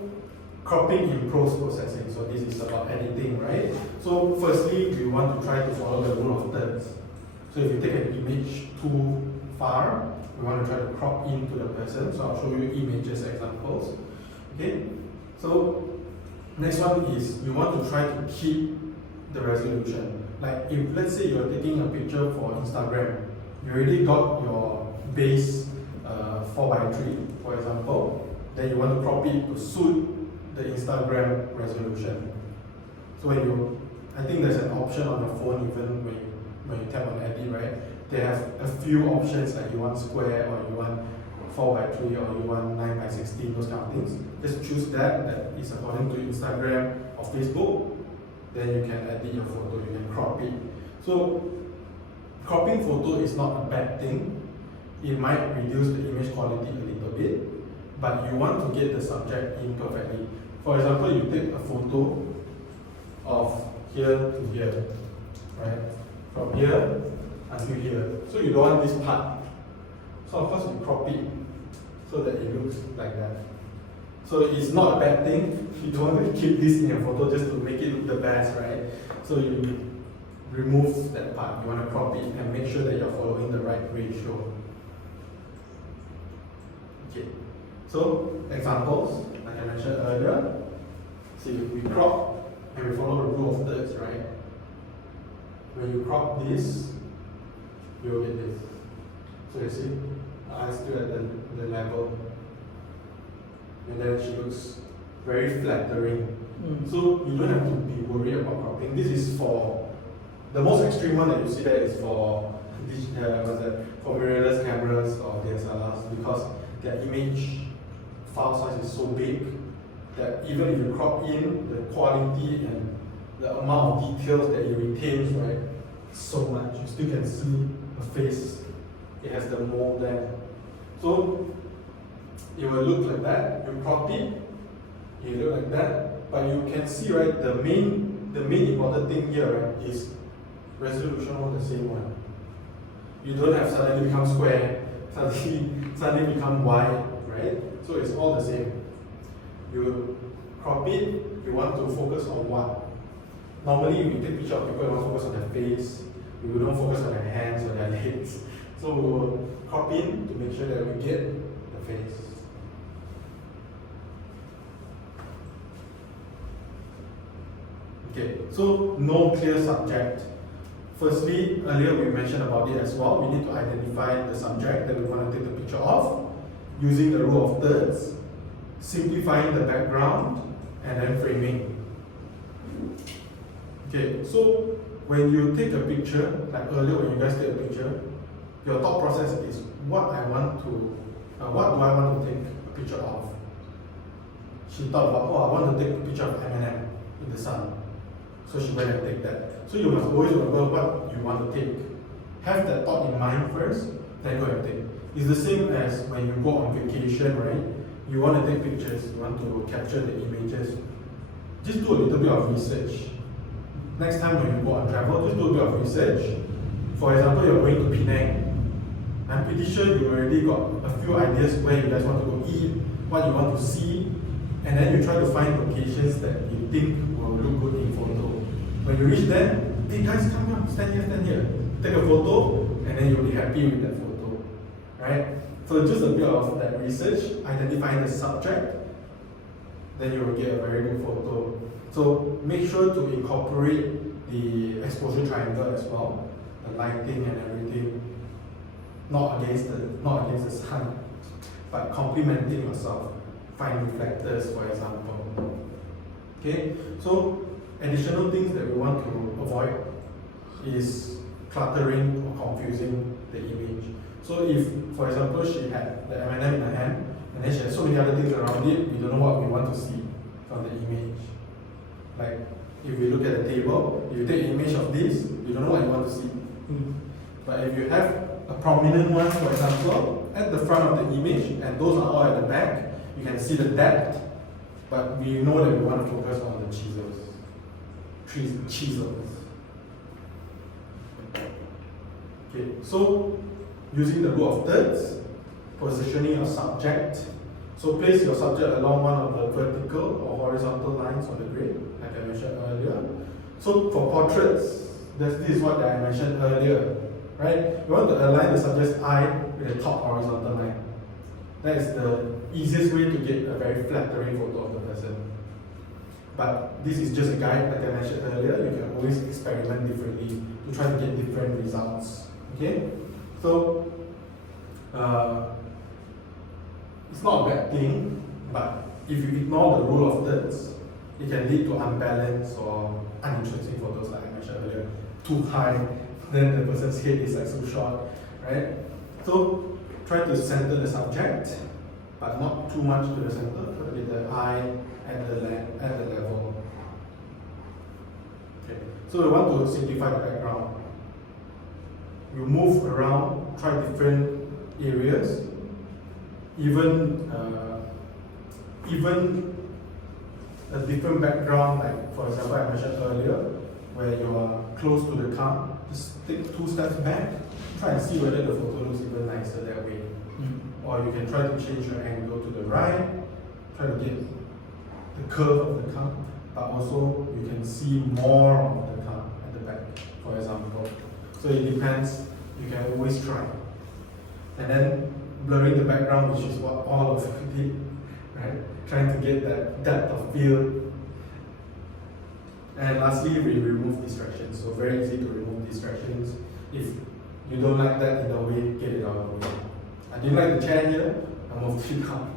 cropping in post-processing. So this is about editing, right? So firstly, we want to try to follow the rule of thirds. So if you take an image too far, we want to try to crop into the person. So I'll show you images examples. Okay, so next one is you want to try to keep the resolution. Like if let's say you're taking a picture for Instagram, you already got your base 4:3, for example, then you want to crop it to suit the Instagram resolution. So I think there's an option on your phone even when you tap on edit, right? They have a few options like you want square or you want 4:3 or you want 9:16, those kind of things. Just choose that is according to Instagram or Facebook. Then you can edit your photo, you can crop it. So cropping photo is not a bad thing. It might reduce the image quality a little bit, but you want to get the subject in perfectly. For example, you take a photo of here to here, right? From here until here. So you don't want this part. So of course you crop it so that it looks like that. So it's not a bad thing. You don't want to keep this in your photo just to make it look the best, right? So you remove that part. You want to crop it and make sure that you're following the right ratio. Okay. So examples, like I mentioned earlier. See, we crop and we follow the rule of thirds, right? When you crop this, you'll get this. So you see, the eyes still at the level. And then she looks very flattering. So you don't have to be worried about cropping. This is for the most extreme one that you see there is for for mirrorless cameras or DSLRs, because their image file size is so big that even if you crop in, the quality and the amount of details that it retains, right, so much. You still can see the face. It has the mold there. So it will look like that. You crop it, it look like that. But you can see, right, the main important thing here, right, is resolution of the same one. You don't have suddenly become square, suddenly become wide, right? So it's all the same. You crop it, you want to focus on what? Normally, we take picture of people, we want to focus on their face, we don't focus on their hands or their legs. So we'll crop in to make sure that we get the face. Okay, so no clear subject. Firstly, earlier we mentioned about it as well. We need to identify the subject that we want to take the picture of using the rule of thirds, simplifying the background, and then framing. Okay, so when you take a picture, like earlier when you guys take a picture, your thought process is what do I want to take a picture of? She thought about, I want to take a picture of M&M in the sun. So she went and take that. So you must always remember what you want to take. Have that thought in mind first, then go and take. It's the same as when you go on vacation, right? You want to take pictures, you want to capture the images. Just do a little bit of research. Next time when you go on travel, just do a bit of research. For example, you're going to Penang. I'm pretty sure you already got a few ideas where you guys want to go eat, what you want to see, and then you try to find locations that you think will look good in photo. When you reach there, hey guys, come on, stand here. Take a photo, and then you'll be happy with that photo, right? So just a bit of that research, identifying the subject, then you will get a very good photo. So make sure to incorporate the exposure triangle as well, the lighting and everything, not against the sun, but complementing yourself. Find reflectors, for example. Okay, so additional things that we want to avoid is cluttering or confusing the image. So if, for example, she had the M&M in her hand, and then she has so many other things around it, we don't know what we want to see from the image. Like, if we look at the table, if you take an image of this, you don't know what you want to see. But if you have a prominent one, for example, at the front of the image, and those are all at the back, you can see the depth, but we know that we want to focus on the chisels. Chisels. Okay, so using the rule of thirds, positioning your subject. So place your subject along one of the vertical or horizontal lines on the grid, like I mentioned earlier. So for portraits, this is what I mentioned earlier, right? You want to align the subject's eye with the top horizontal line. That is the easiest way to get a very flattering photo of the person. But this is just a guide, like I mentioned earlier. You can always experiment differently to try to get different results. Okay? So, it's not a bad thing, but if you ignore the rule of thirds, it can lead to unbalanced or uninteresting photos, like I mentioned earlier. Too high, then the person's head is like so short, right? So try to center the subject, but not too much to the center. Try to get the eye at the level. Okay. So we want to simplify the background. You move around, try different areas. Even a different background, like for example I mentioned earlier, where you are close to the car, just take 2 steps back, try and see whether the photo looks even nicer that way. Or you can try to change your angle to the right, try to get the curve of the car, but also you can see more of the car at the back, for example. So it depends, you can always try. And then blurring the background, which is what all of us did, right? Trying to get that depth of field. And lastly, we remove distractions. So very easy to remove distractions. If you don't like that in the way, get it out of the way. I didn't like the chair here, I moved it out.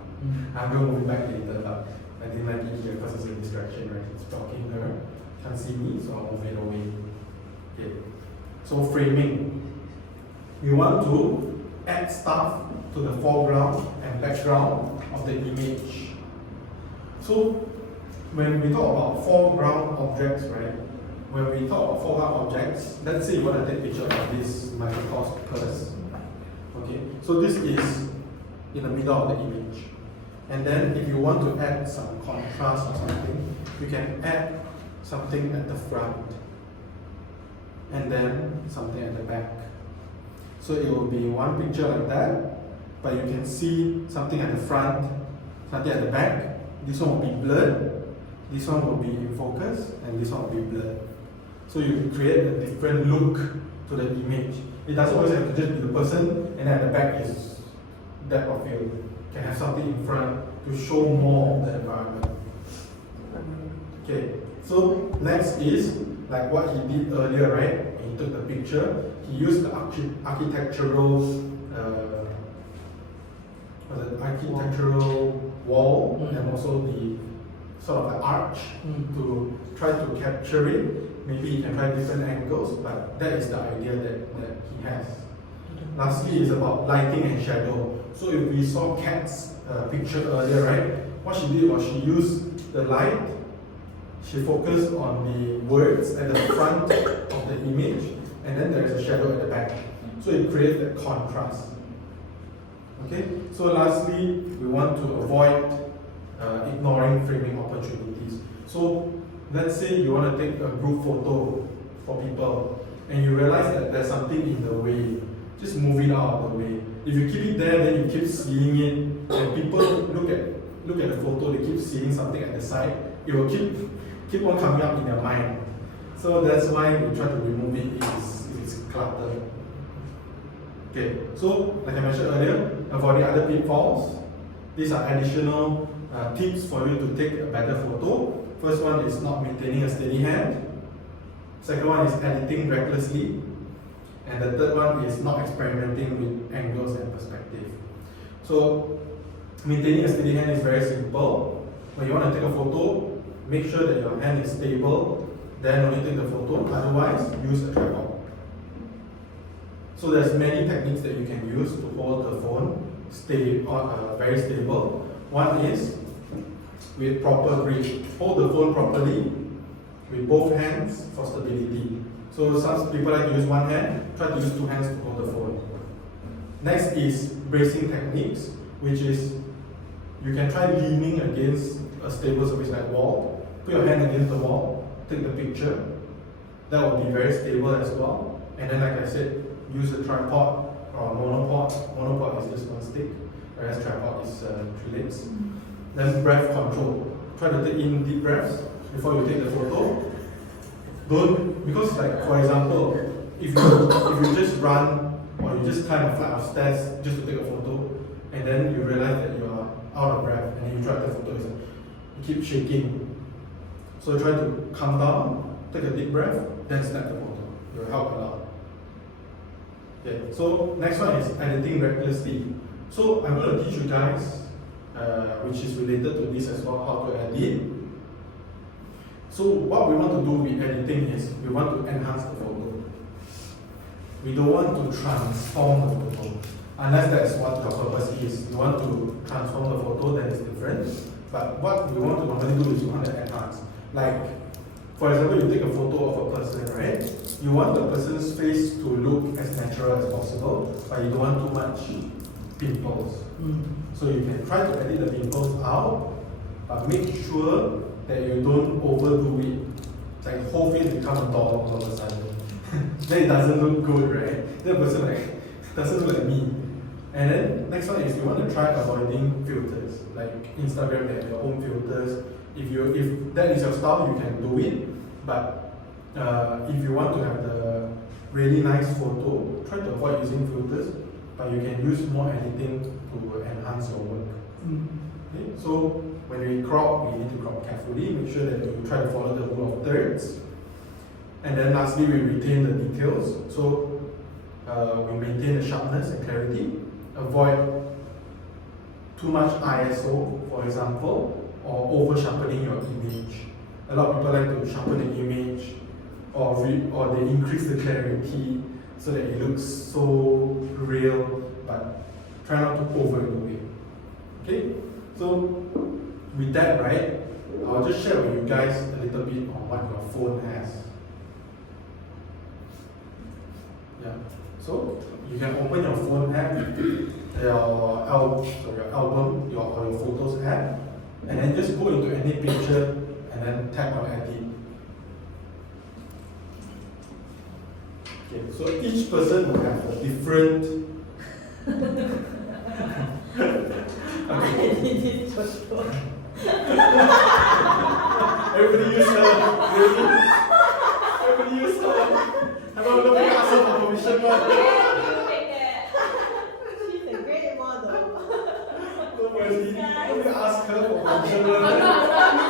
I'm going to move it back later, but I didn't like it here because it's a distraction, right? It's blocking her, can't see me, so I'll move it away. Okay. So framing. We want to add stuff to the foreground and background of the image. So when we talk about foreground objects, right? When we talk about foreground objects, let's say you want to take a picture of this Michael's purse. Okay, so this is in the middle of the image. And then if you want to add some contrast or something, you can add something at the front and then something at the back. So it will be one picture like that, but you can see something at the front, something at the back. This one will be blurred, this one will be in focus, and this one will be blurred. So you create a different look to the image. It doesn't always have to just be the person, and at the back is depth of field. You can have something in front to show more of the environment. Okay, so next is like what he did earlier, right? He took the picture, he used the architectural wall and also the sort of the arch to try to capture it. Maybe you can try different angles, but that is the idea that he has. Lastly is about lighting and shadow. So if we saw Kat's picture earlier, right? What she did was she used the light, she focused on the words at the front of the image, and then there is a shadow at the back. So it creates that contrast. Okay, so lastly, we want to avoid ignoring framing opportunities. So let's say you want to take a group photo for people and you realize that there's something in the way, just move it out of the way. If you keep it there, then you keep seeing it, and people look at the photo, they keep seeing something at the side, it will keep on coming up in their mind. So that's why we try to remove it if it's cluttered. Okay, so like I mentioned earlier, avoiding other pitfalls. These are additional tips for you to take a better photo. First one is not maintaining a steady hand. Second one is editing recklessly. And the third one is not experimenting with angles and perspective. So maintaining a steady hand is very simple. When you want to take a photo, make sure that your hand is stable, then only take the photo. Otherwise, use a tripod. So there's many techniques that you can use to hold the phone very stable. One is with proper grip. Hold the phone properly with both hands for stability. So some people like to use one hand, try to use two hands to hold the phone. Next is bracing techniques, which is you can try leaning against a stable surface like wall. Put your hand against the wall, take the picture. That will be very stable as well. And then like I said, use a tripod or a monopod. Monopod is just one stick, whereas tripod is 3 legs. Then breath control. Try to take in deep breaths before you take the photo. Because like for example, if you just run or you just climb a flight of stairs just to take a photo, and then you realize that you are out of breath, and then you try to take a photo, you keep shaking. So try to calm down, take a deep breath, then snap the photo. It will help a lot. Okay, so next one is editing recklessly. So I'm going to teach you guys, which is related to this as well, how to edit. So what we want to do with editing is we want to enhance the photo. We don't want to transform the photo, unless that's what your purpose is. You want to transform the photo, then it's different. But what we want to normally do is we want to enhance. Like, for example, you take a photo of a person, right? You want the person's face to look as natural as possible, but you don't want too much pimples. So you can try to edit the pimples out, but make sure that you don't overdo it. Like the whole face become a doll all of a sudden. Then it doesn't look good, right? That person doesn't look like me. And then next one is you want to try avoiding filters. Like Instagram, they have their own filters. If that is your style, you can do it. But if you want to have the really nice photo, try to avoid using filters. But you can use more editing to enhance your work. Okay? So when we crop, we need to crop carefully. Make sure that you try to follow the rule of thirds. And then lastly, we retain the details. So we maintain the sharpness and clarity. Avoid too much ISO, for example, or over sharpening your image. A lot of people like to sharpen the image, or they increase the clarity so that it looks so real, but try not to overdo it. Okay? So with that, right, I'll just share with you guys a little bit on what your phone has. Yeah. So you can open your phone app, your album, or your photos app, and then just go into any picture and then tap on edit. Okay, so each person will have a different. Okay. Everybody use her. Really? Everybody use her. Hello, let me ask her for permission. She's a great model. No, let me ask her for permission. I'm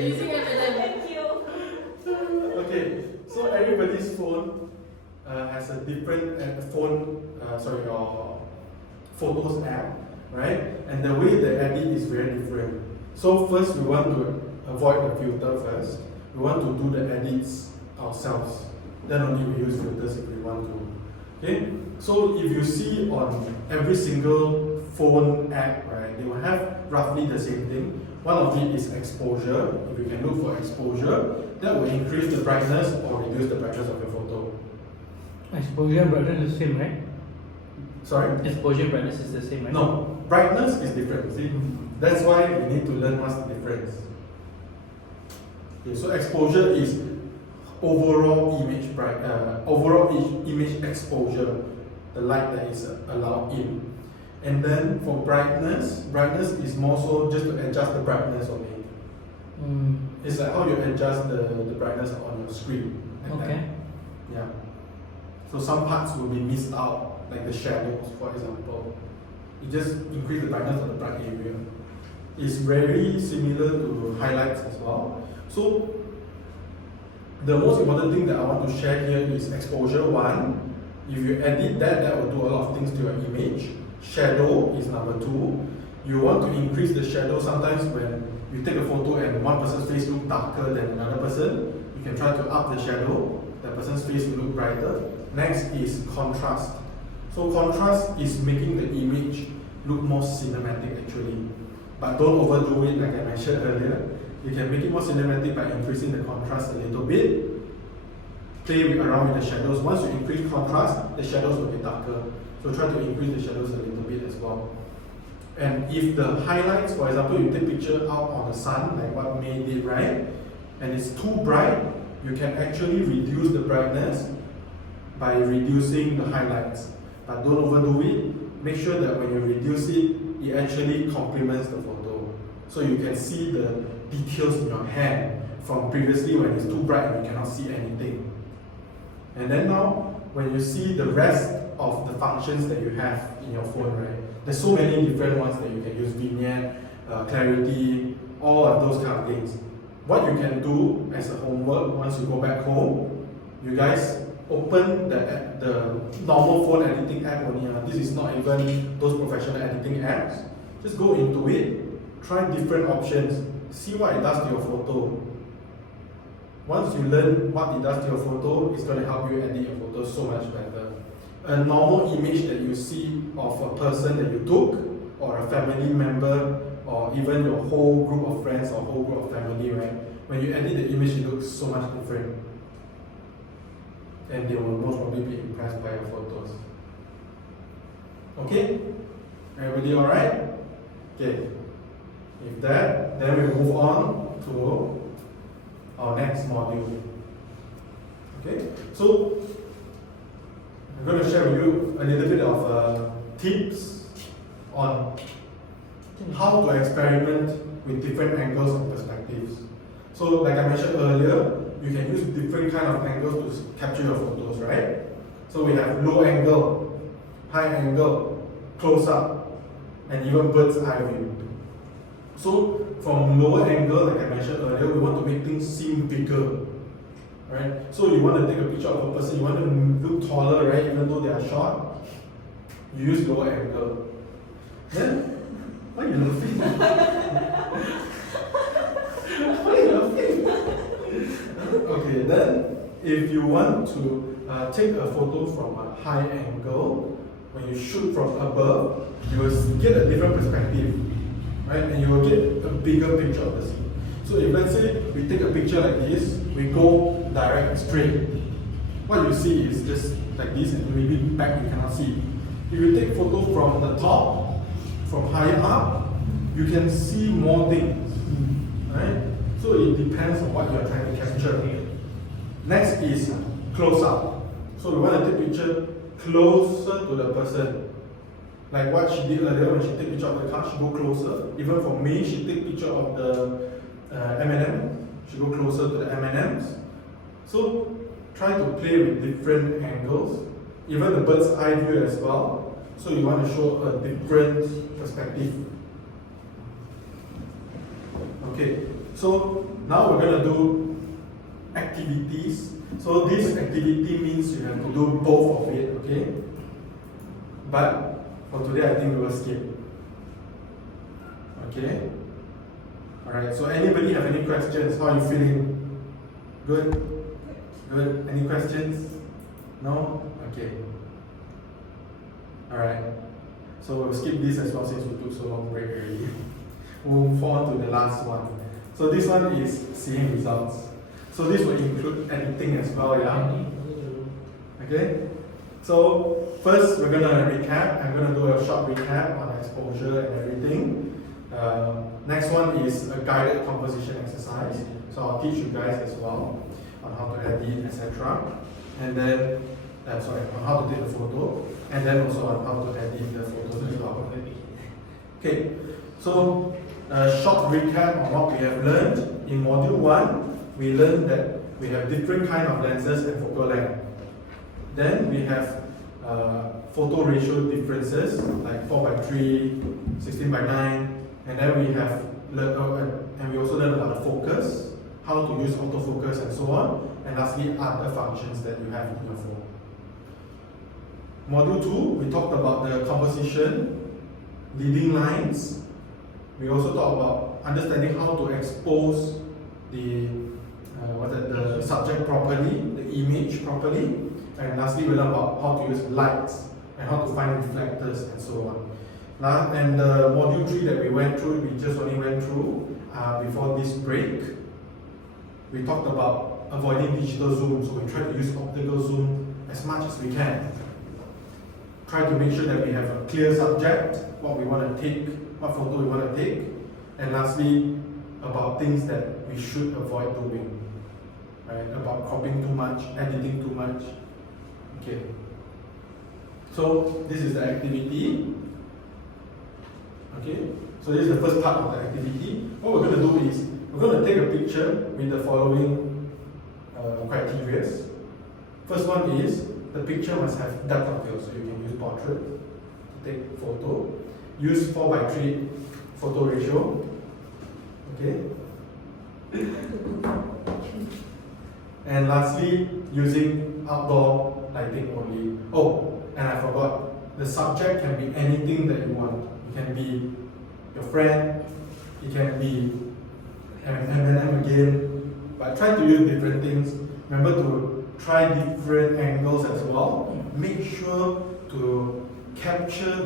using it. Thank you. Okay, so everybody's phone has a different your photos app, right? And the way they edit is very different. So first we want to avoid the filter first. We want to do the edits ourselves. Then only we use filters if we want to. Okay? So if you see on every single phone app, right, they will have roughly the same thing. One of it is exposure. If you can look for exposure, that will increase the brightness or reduce the brightness of your photo. Exposure and brightness is the same, right? Sorry? Exposure brightness is the same, right? No, brightness is different. See, that's why we need to learn what's the difference. Okay, so exposure is overall image exposure, the light that is allowed in. And then for brightness is more so just to adjust the brightness of it. It's like how you adjust the brightness on your screen. Okay. Yeah. So some parts will be missed out, like the shadows, for example. You just increase the brightness of the bright area. It's very similar to highlights as well. So the most important thing that I want to share here is exposure 1. If you edit that, that will do a lot of things to your image. Shadow is number 2. You want to increase the shadow. Sometimes when you take a photo and one person's face looks darker than another person, you can try to up the shadow. the person's face will look brighter. Next is contrast. So contrast is making the image look more cinematic actually. But don't overdo it like I mentioned earlier. You can make it more cinematic by increasing the contrast a little bit. Play around with the shadows. Once you increase contrast, the shadows will be darker. So try to increase the shadows a little bit as well. And if the highlights, for example, you take picture out on the sun, like what May did, right? And it's too bright, you can actually reduce the brightness by reducing the highlights. But don't overdo it. Make sure that when you reduce it, it actually complements the photo. So you can see the details in your hand from previously when it's too bright and you cannot see anything. And then now, when you see the rest of the functions that you have in your phone, right? There's so many different ones that you can use, vignette, clarity, all of those kind of things. What you can do as a homework, once you go back home, you guys open the normal phone editing app only. This is not even those professional editing apps. Just go into it, try different options, see what it does to your photo. Once you learn what it does to your photo, it's going to help you edit your photo so much better. A normal image that you see of a person that you took, or a family member, or even your whole group of friends or whole group of family, right? When you edit the image, it looks so much different. And they will most probably be impressed by your photos. Okay? Everybody alright? Okay. With that, then we move on to our next module. Okay? So, I'm going to share with you a little bit of tips on how to experiment with different angles and perspectives. So, like I mentioned earlier, you can use different kind of angles to capture your photos, right? So we have low angle, high angle, close up, and even bird's eye view. So from lower angle, like I mentioned earlier, we want to make things seem bigger, right? So you want to take a picture of a person, you want them to look taller, right? Even though they are short, you use lower angle. Then, why are you laughing? Why are you laughing? Okay, then if you want to take a photo from a high angle, when you shoot from above, you will get a different perspective, right? And you will get a bigger picture of the scene. So if let's say we take a picture like this, we go direct straight. What you see is just like this, and maybe back you cannot see. If you take photo from the top, from higher up, you can see more things, right? So it depends on what you are trying to capture. Next is close up. So we want to take picture closer to the person. Like what she did earlier when she took picture of the car, she go closer. Even for me, she take picture of the M&M, she go closer to the M&Ms. So try to play with different angles, even the bird's eye view as well. So you want to show a different perspective. Okay. So now we're going to do activities. So this activity means you have to do both of it, okay? But for today, I think we will skip. Okay? Alright, so anybody have any questions? How are you feeling? Good? Good? Any questions? No? Okay. Alright. So we'll skip this as well since we took so long break already. We'll move on to the last one. So this one is seeing results. So this will include editing as well, yeah? Okay? So first we're gonna recap. I'm gonna do a short recap on exposure and everything. Next one is a guided composition exercise. So I'll teach you guys as well on how to edit, etc. And then, on how to take the photo, and then also on how to edit the photos as well. Okay, so a short recap on what we have learned. In module 1, we learned that we have different kind of lenses and focal length. Then we have photo ratio differences like 4:3, 16:9, and then we have and we also learned about the focus, how to use autofocus and so on, and lastly other functions that you have in your phone. Module 2, we talked about the composition, leading lines. We also talked about understanding how to expose the subject properly, the the image properly. And lastly, we learn about how to use lights and how to find reflectors and so on. And the module 3 that we went through, we just only went through before this break. We talked about avoiding digital zoom, so we try to use optical zoom as much as we can. Try to make sure that we have a clear subject, what we want to take, what photo we want to take, and lastly, about things that we should avoid doing. Right? About cropping too much, editing too much. Okay. So this is the activity. Okay. So this is the first part of the activity. What we're going to do is we're going to take a picture with the following criteria. First one is the picture must have depth of field, so you can use portrait to take photo. Use 4:3 photo ratio. Okay. And lastly, using outdoor lighting only. Oh, and I forgot, the subject can be anything that you want. It can be your friend, it can be M&M again, but try to use different things. Remember to try different angles as well. Make sure to capture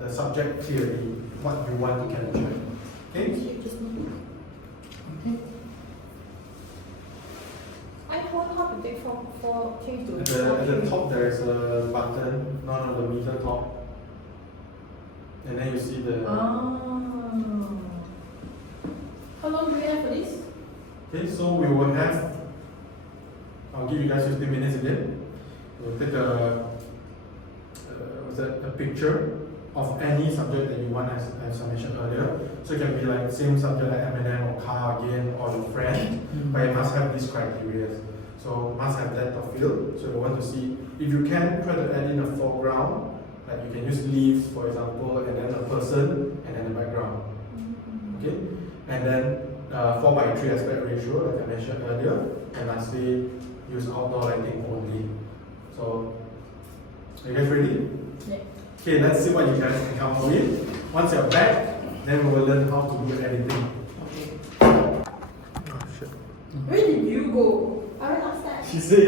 the subject clearly, what you want to capture. Okay? iPhone, how to take for change to At the top there is a button, not on the middle top. And then you see the... How long do we have for this? Okay, so we will have... I'll give you guys 15 minutes again. We'll take a picture of any subject that you want, as I mentioned earlier. So it can be like same subject like M&M or car again, or your friend, but it must have these criteria. So must have depth of field. So you want to see, if you can, try to add in a foreground, like you can use leaves for example, and then a person, and then the background. Okay, and then 4:3 aspect ratio, like I mentioned earlier, and lastly, use outdoor lighting only. So, are you guys ready? Yeah. Okay, let's see what you guys can come up with. Once you're back, then we will learn how to do editing. Oh shit. Where did you go? I went upstairs. She said you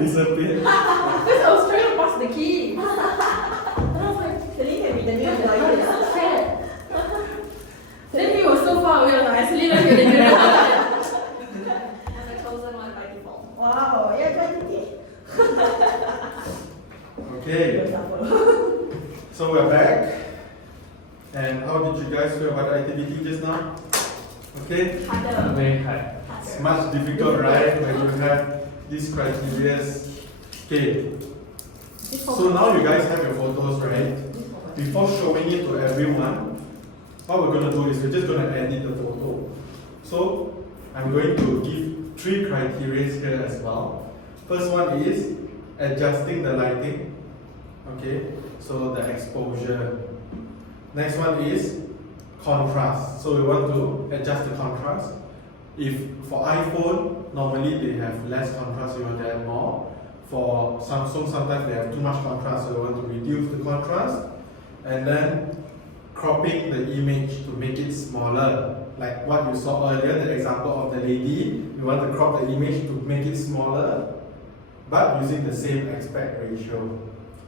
disappeared. Because I was trying to pass the key. And I was like, the link can be the name of the I library. was so scared. Then he was so far away, I was like, I actually don't hear the name. I'm the chosen one by default. Wow, yeah, 20K. Okay, so we're back. And how did you guys feel about the activity just now? Okay? Harder. Very hard. It's much difficult, right? When you have these criteria. Okay, so now you guys have your photos, right? Before showing it to everyone, what we're going to do is we're just going to edit the photo. So I'm going to give 3 criteria here as well. First one is adjusting the lighting. Okay, so the exposure. Next one is contrast. So we want to adjust the contrast. If for iPhone, normally they have less contrast, you want to add more. For Samsung, sometimes they have too much contrast, so we want to reduce the contrast. And then cropping the image to make it smaller. Like what you saw earlier, the example of the lady, we want to crop the image to make it smaller, but using the same aspect ratio.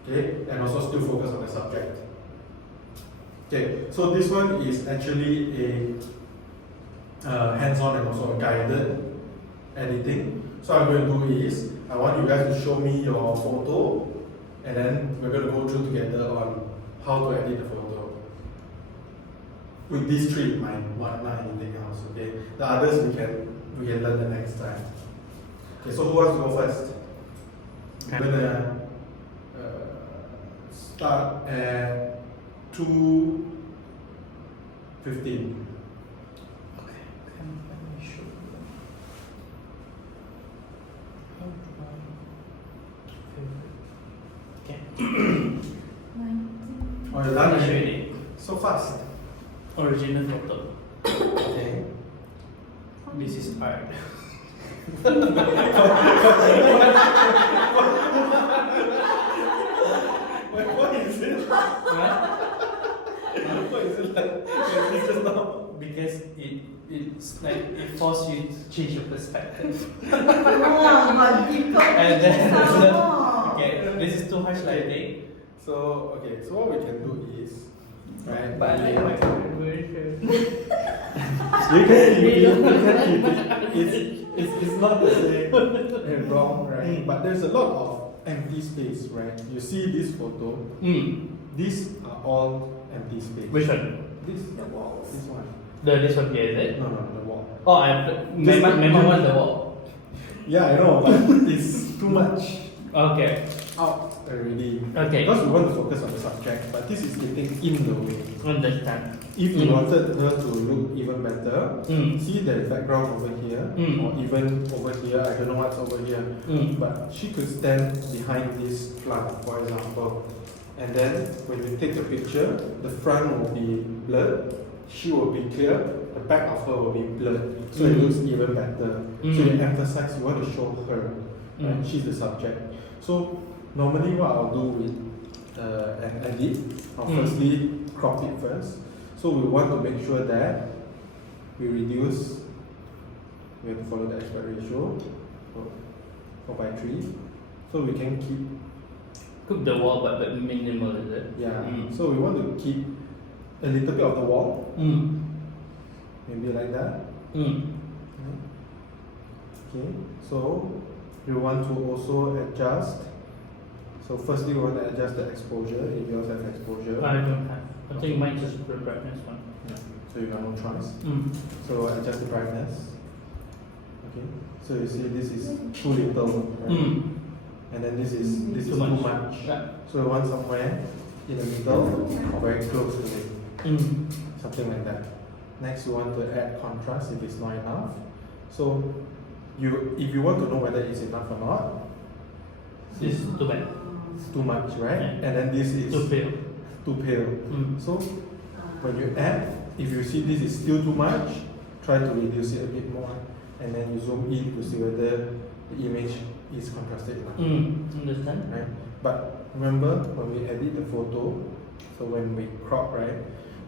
Okay, and also still focus on the subject. Okay, so this one is actually a hands-on and also a guided editing. So what I'm going to do is, I want you guys to show me your photo, and then we're going to go through together on how to edit the photo. With these 3 in mind, not anything else. Okay, the others we can learn the next time. Okay, so who wants to go first? I'm gonna start at 2:15. Okay, can let me show you. Okay. Oh, you're done Let me show already? you So fast. the original photo. Okay. This is art. What is it? Huh? What is it like? This just now. because it's like it forces you to change your perspective. Oh, but difficult. And then Some okay, this is too much lighting. So what we can do is, right? But I we- like my current version. You can keep it. You can keep it. It's not the same and wrong, right? But there's a lot of empty space, right? You see this photo. These are all empty space. Which one? This the wall. This one. This one here, is it? No, the wall. Oh, I memang want the wall. Yeah, I know, but it's too much Okay. out already. Okay. Because we want to focus on the subject, but this is getting in the way. Understand. If you wanted her to look even better, see the background over here, or even over here, I don't know what's over here, but she could stand behind this plant, for example. And then when you take the picture, the front will be blurred, she will be clear, the back of her will be blurred, so it looks even better. So you emphasize, you want to show her, right? She's the subject. So normally what I'll do with an edit, I'll firstly crop it first. So we want to make sure that we reduce, we have to follow the aspect ratio, 4:3, so we can keep, Cook the wall, but minimal, is it? yeah, so we want to keep a little bit of the wall, maybe like that. Okay, so we want to also adjust. So firstly we want to adjust the exposure, if yours have exposure. I don't have. I think mine is just the brightness one. Yeah. So you have no choice. So adjust the brightness. Okay. So you see this is too little, right? And then this is too much. Yeah. So we want somewhere in the middle, very close to it. Something like that. Next, you want to add contrast if it's not enough. So if you want to know whether it's enough or not, This is too bad. it's too much, right? Yeah. And then this is Too pale. too pale. So when you add, if you see this is still too much, try to reduce it a bit more, and then you zoom in to see whether the image is contrasted enough. Understand? Right? But remember, when we edit the photo, so when we crop, right,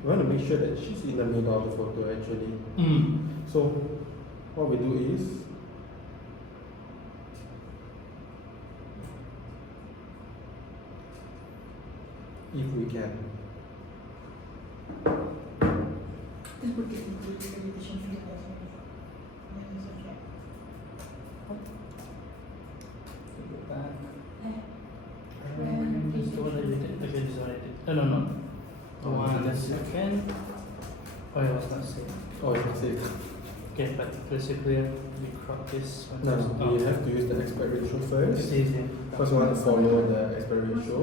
we want to make sure that she's in the middle of the photo actually. So what we do is, if we can, Just put it into the accreditation field as well. Yeah, it's okay. This is the one I did. Okay, this is what I did. No. The one second. Oh, I was not saying. oh, you can save. Okay, but basically we crop this one. No, we have to use the aspect ratio first. It's easy. First, we want to follow the aspect ratio,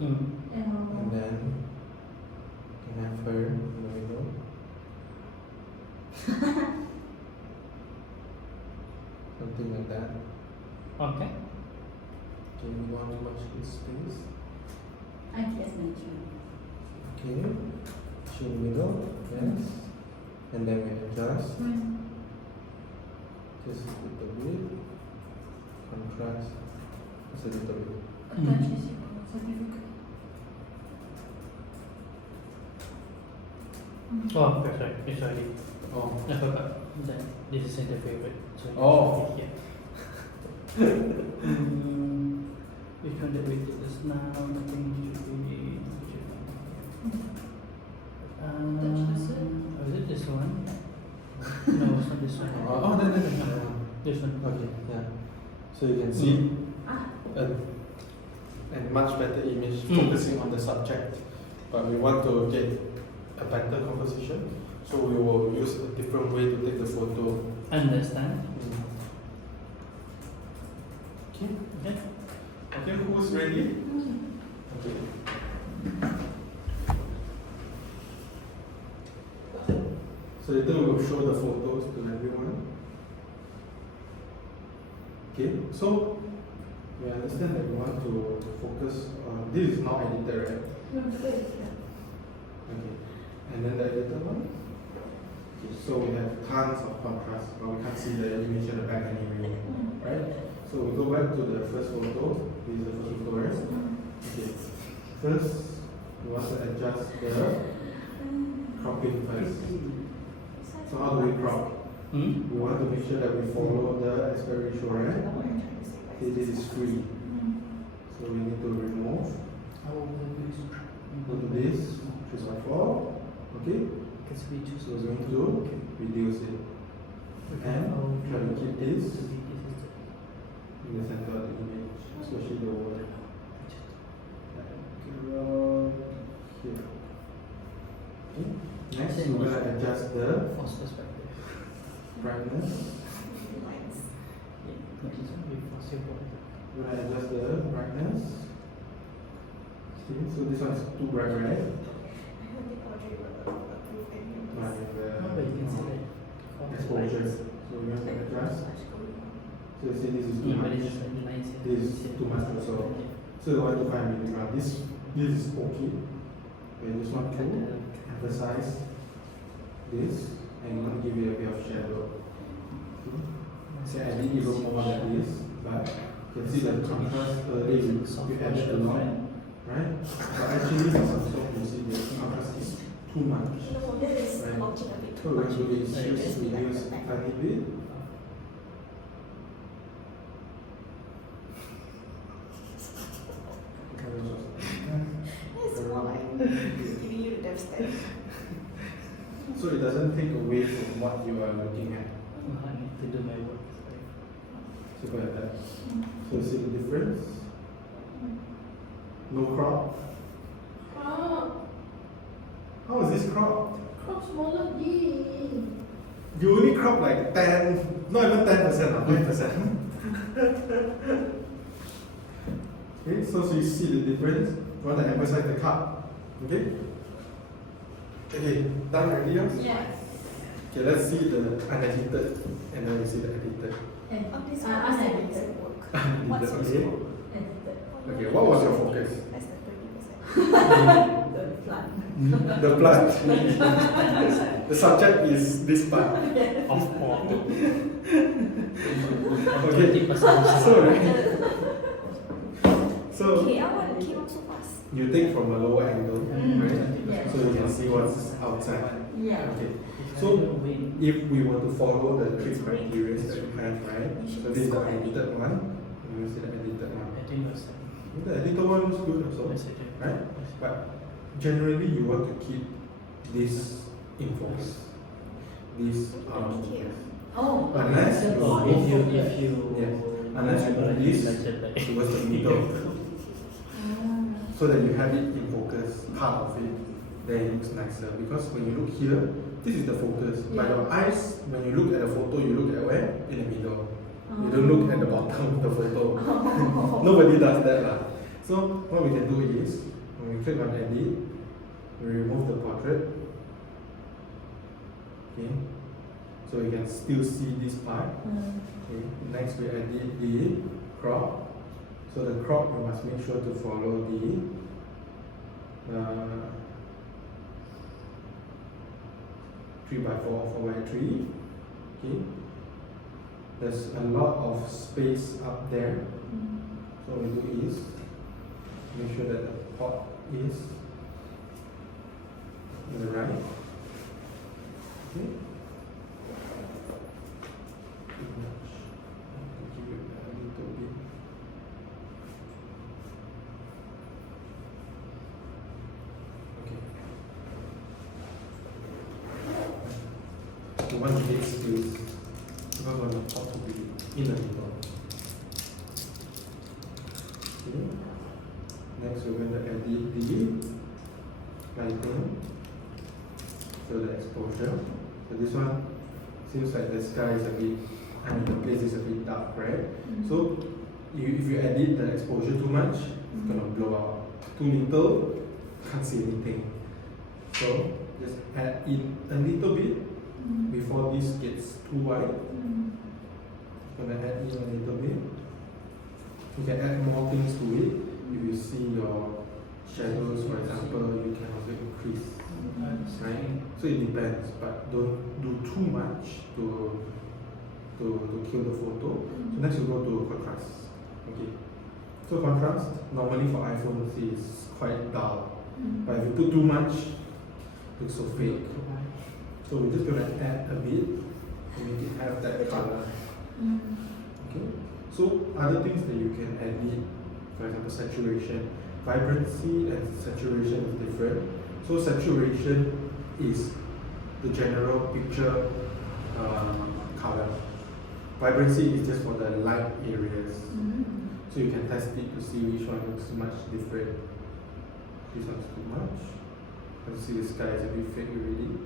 And and then you can have her in the middle. Something like that. Okay. Okay, we want too much space. I guess mentioned. Okay, she in the middle, yes. And then we adjust just a little bit. Contrast just a little bit. Attach is your certificate. Oh, sorry. It's already. Oh, I forgot that this is the favorite. So you Oh. put it here. Which one that we did just now? I think should be. Is it this one? No, it's not this one. no. This one. Okay, yeah. So you can see a much better image focusing on the subject, but we want to get a better composition, so we will use a different way to take the photo. Understand? Okay. Okay. Okay, who's ready? Okay. So later we will show the photos to everyone. Okay, so we understand that we want to focus on this is not edited, right? Okay. And then the edited one? Okay, so we have tons of contrast, but we can't see the image in the back anyway. Right? So we go back to the first photo. This is the first photo, right? Okay. First, we want to adjust the cropping first. So how do we crop? Hmm? We want to make sure that we follow the aspect ratio, I right? know what you're trying to say, but See, this is free. Mm. So we need to remove. How will we Go to this, choose by 4. Okay? Because we choose So we're going to reduce it. And try to keep this in the center of the image, especially the word. Around here. Okay. Next, we're going to adjust the force perspective. brightness. lines. Which is we force your body. We're going to adjust the brightness. See, so this one is too bright, right? I don't think Audrey will approve any of this. No, but you can see that. Exposure. So we're going to adjust. So you see this is too much. This is too much also. So you want to find middle ground. This is okay. We just want to emphasize this and you want to give it a bit of shadow. So I did even more than this, but you can see the contrast early you added a lot, right? But actually for some stuff you see the contrast is too much. No, this is Right. launching a bit So too we're much. going to It should reduce just be like a that. tiny bit. It's more like giving you the death stare. So it doesn't take away from what you are looking at. I need to do my work. So go ahead. So see the difference? No crop. Crop. How is this crop? Crop smaller D. You only crop like 10, not even 10%, 5%. Okay, so you see the difference. You want to emphasize the cup. Okay? Okay, done already? Yes? Yes. Okay, let's see the unedited and then we see the edited. And On this uh, one, unedited. doesn't work. Unedited, What's yours okay. for? Edited. Okay, what was your focus? Less than 30%. The plant. The plant. The subject is this part. Of all. Okay, 20%. so Okay, I want to keep up so fast. you take from a lower angle, right? Yes. So you can see what's outside. Yeah. Okay. So if we were to follow the three criteria that we have, right? So this is the edited one. And we see the edited one. I think that's The edited one looks good also, right? But generally you want to keep this in focus. This Here. Oh. Unless you Or move, if you yes, unless you move this towards the middle, so that you have it in focus, part of it, then it looks nicer. Because when you look here, this is the focus. But Yeah. your eyes, when you look at the photo, you look at where? In the middle. You don't look at the bottom of the photo. Nobody does that lah. So what we can do is, when we click on edit, we remove the portrait. Okay. So you can still see this part. Okay. Next we edit the crop. So the crop you must make sure to follow the 3x4 or 4x3. Okay. There's a lot of space up there. So what we do is make sure that the pot is on the right. Okay. Too much. Give it a little bit. Okay. You want to get skills because on the pot to be in the middle. Okay. Next we're going to edit the lighting. So the exposure. So this one seems like the sky is a bit, the place is a bit dark, right? So if you edit the exposure too much, it's gonna blow out. Too little, can't see anything. So just add in a little bit before this gets too wide. Gonna add in a little bit. You can add more things to it. If you see your shadows, for example, you can also increase. Right? So it depends, but don't do too much to kill the photo. So next we go to contrast. Okay. So contrast, normally for iPhones is quite dull. But if you put too much, it looks so fake. So we're just gonna add a bit to make it have that color. Okay. So other things that you can edit, for example, saturation. Vibrancy and saturation is different. So saturation is the general picture color. Vibrancy is just for the light areas. So you can test it to see which one looks much different. This one's too much. You can see the sky is a bit fake already.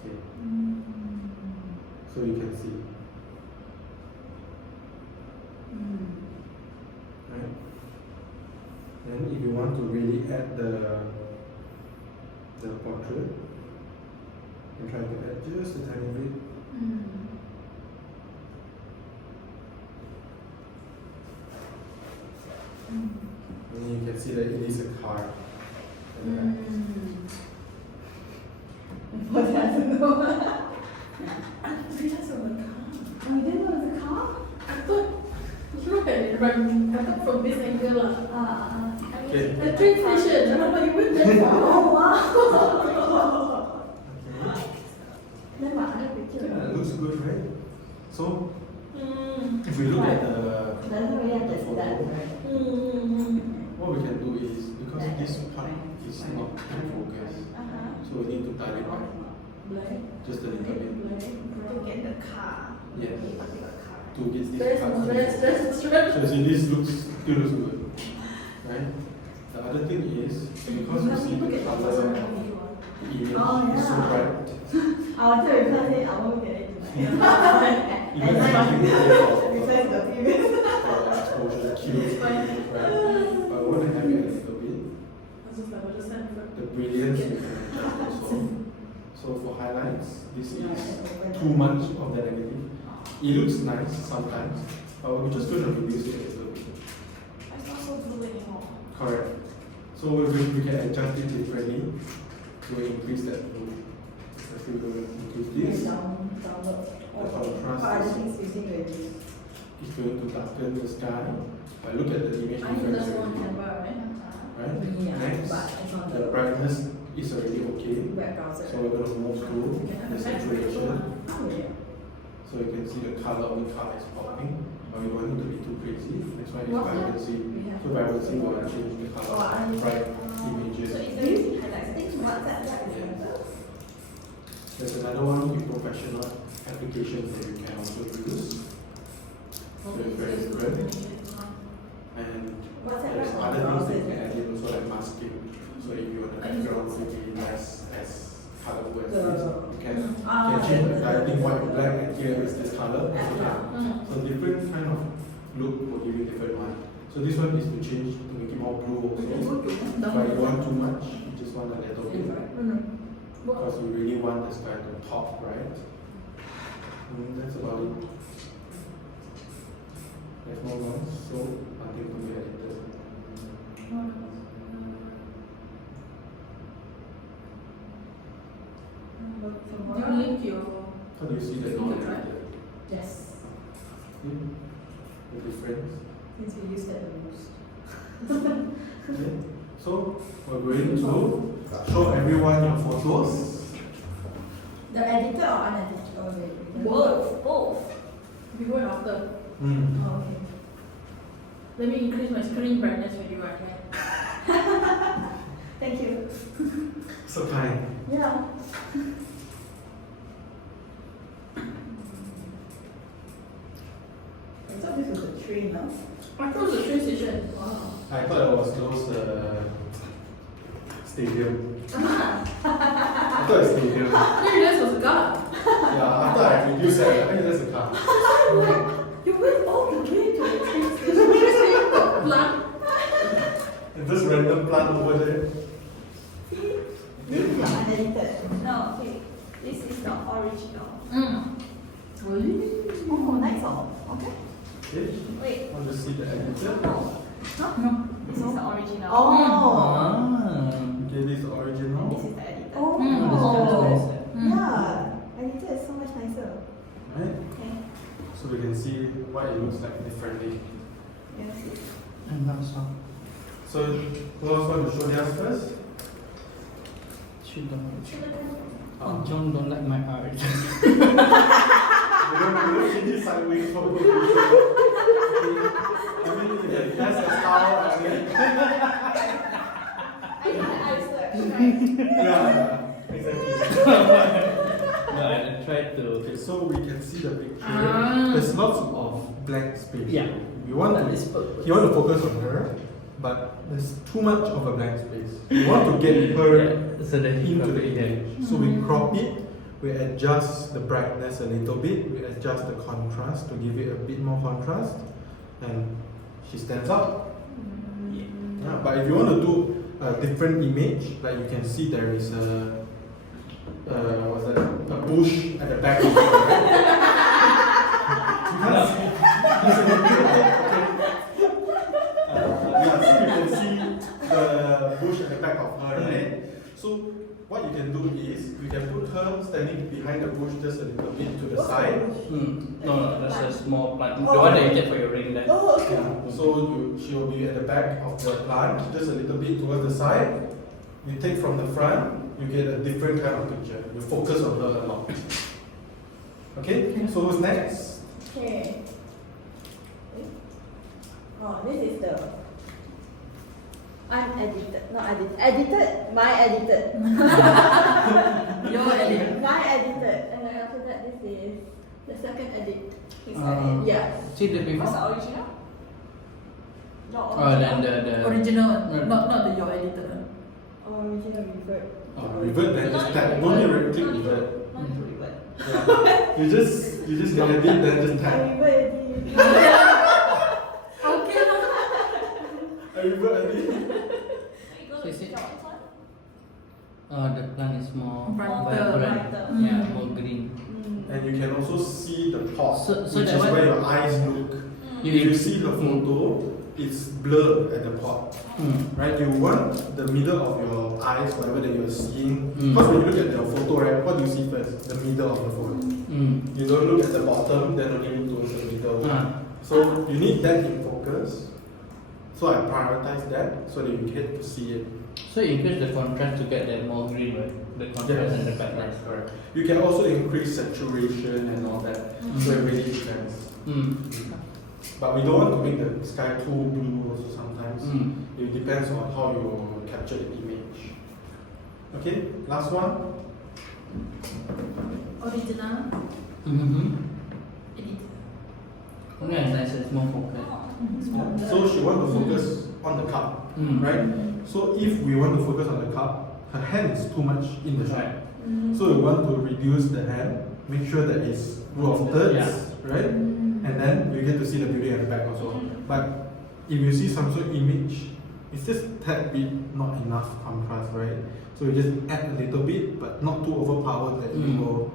Okay. So you can see. Right? And if you want to really add the portrait, and try to add just a tiny bit. And you can see that it is a car. What doesn't know? Because of the car. Oh, you didn't know it was a car? I thought, look at it, right? I thought from this angle. Okay. The train station, remember you went there? Oh, wow. Then what other picture? Yeah, it looks good, right? So, if we look at the Doesn't really have to that, photo, right? what we can do is, because this part is not in focus, so we need to dial it back just a little bit. To get the car. Yes. Particular car. To get this Stress, part. stress, stress. So see, this still looks good, right? The other thing is, because you see the color, the image Oh, is so yeah. bright, I wanted to say I won't get it even tonight. if you Replace the previous. exposure kills the image, right? But I want to have it a little bit. The brilliance you can adjust also. So for highlights, this is too much of the negative. It looks nice sometimes, but we're just going to reduce it a little bit. It's not so blue anymore. Correct. So we can adjust it differently to increase that blue. Let's see, we're going to increase this. The contrast is going to darken the sky. But look at the image I think difference that's one already. camera, right? Right? Next, the brightness is already okay. So we're going to move to the saturation. So you can see the color of the car is popping. But we don't need to be too crazy. That's why it's vibrancy. So vibrancy will change the color of bright images. So it's the highlights. I think what's that? There's another one with professional applications that you can also use. So it's very different. And there's other things that you can add in also like masking. So if you want the background to be less as colorful as this, you can change the lighting white and black, and here is this color. So different kind of look will give you different one. So this one is to change to make it more blue also. But you want too much, you just want a little bit. Because you really want the sky to top, right? That's about it. There's no noise, so nothing to be edited. You link your. How do you see the non-edited? Yes. The difference? Since we use that the most. Okay. So we're going to show everyone your photos. The editor or unedited? Oh, wait. Both. Before and after. Oh, okay. Let me increase my screen brightness for you, okay? Thank you. So kind. Yeah. I thought this was a train, no? I thought it was a train station. Wow. I thought it was those stadium. I thought it's stadium. I didn't realize it was a car. Yeah, after I reduced it, I think that's a car. You went all the way to the train station. You see the plant. And this random plant over there. This is unedited. No, okay. This is the original. Really? Oh, nice. Okay. Okay. Wait. Want to see the editor? No. No. This is the original. Oh. Okay, this is the original. This is the editor. Oh. Yeah. Edited is so much nicer. Right? Okay. So we can see what it looks like differently. Yes. And that's all. So who else want to show theirs first? She don't. Um, John don't like my art. you don't change it sideways for good reason. I mean, that's a style. I mean, I think my eyes were actually yeah, exactly. No, I tried to. Okay, so we can see the picture. Ah. There's lots of blank space. Yeah. We want That to, is purpose. you want to focus on her, but there's too much of a blank space. You want to get her Yeah, so that he into got the it, yeah. image. So we crop it, we adjust the brightness a little bit, we adjust the contrast to give it a bit more contrast, and she stands out. Yeah, but if you want to do a different image, like you can see there is a what's that? A bush at the back of her. You can't see. It's a little bit yeah, so you can see the bush at the back of her, right? So what you can do is you can put her standing behind the bush just a little bit to the side. No, that's a small plant. The one that you get for your ring there. Yeah. So she will be at the back of the plant, just a little bit towards the side. You take from the front, you get a different kind of picture. You focus on her a lot. Okay? So who's next? Okay. Oh, this is the unedited, not edited. Edited, my edited. Your edit. My edited. And then after that, this is the second edit. his Uh, Yeah. See the What's before? the original? Your Oh, then the Original, No. not the your edited. Original revert. Revert, then just tap. Don't need to click revert. No need to revert. Yeah. You just get edit, then just tap. Revert edit. Okay. I revert edit. You go So to is it- your one. the plant is more Brighter. vibrant. Brighter. Yeah, more green. And you can also see the pot, So which that is one- where your eyes look. You- If you see the photo, it's blurred at the pot. Right, you want the middle of your eyes, whatever that you're seeing. Because when you look at the photo, right, what do you see first? The middle of the phone. You don't look at the bottom, then only look towards the middle. So you need that in focus. So I prioritize that so that you get to see it. So increase the contrast to get that more green, right? The contrast and the backlight. Correct. You can also increase saturation and all that. So it really depends. But we don't want to make the sky too blue also sometimes. It depends on how you capture the image. Okay, last one. Original. Edit. Yeah, nice. It's more focused. So she want to focus on the cup, right? So if we want to focus on the cup, her hand is too much in the shot. So we want to reduce the hand, make sure that it's rule of thirds, right? And then you get to see the beauty at the back also. But if you see some sort of image, it's just tad bit not enough contrast, right? So you just add a little bit, but not too overpowered that you will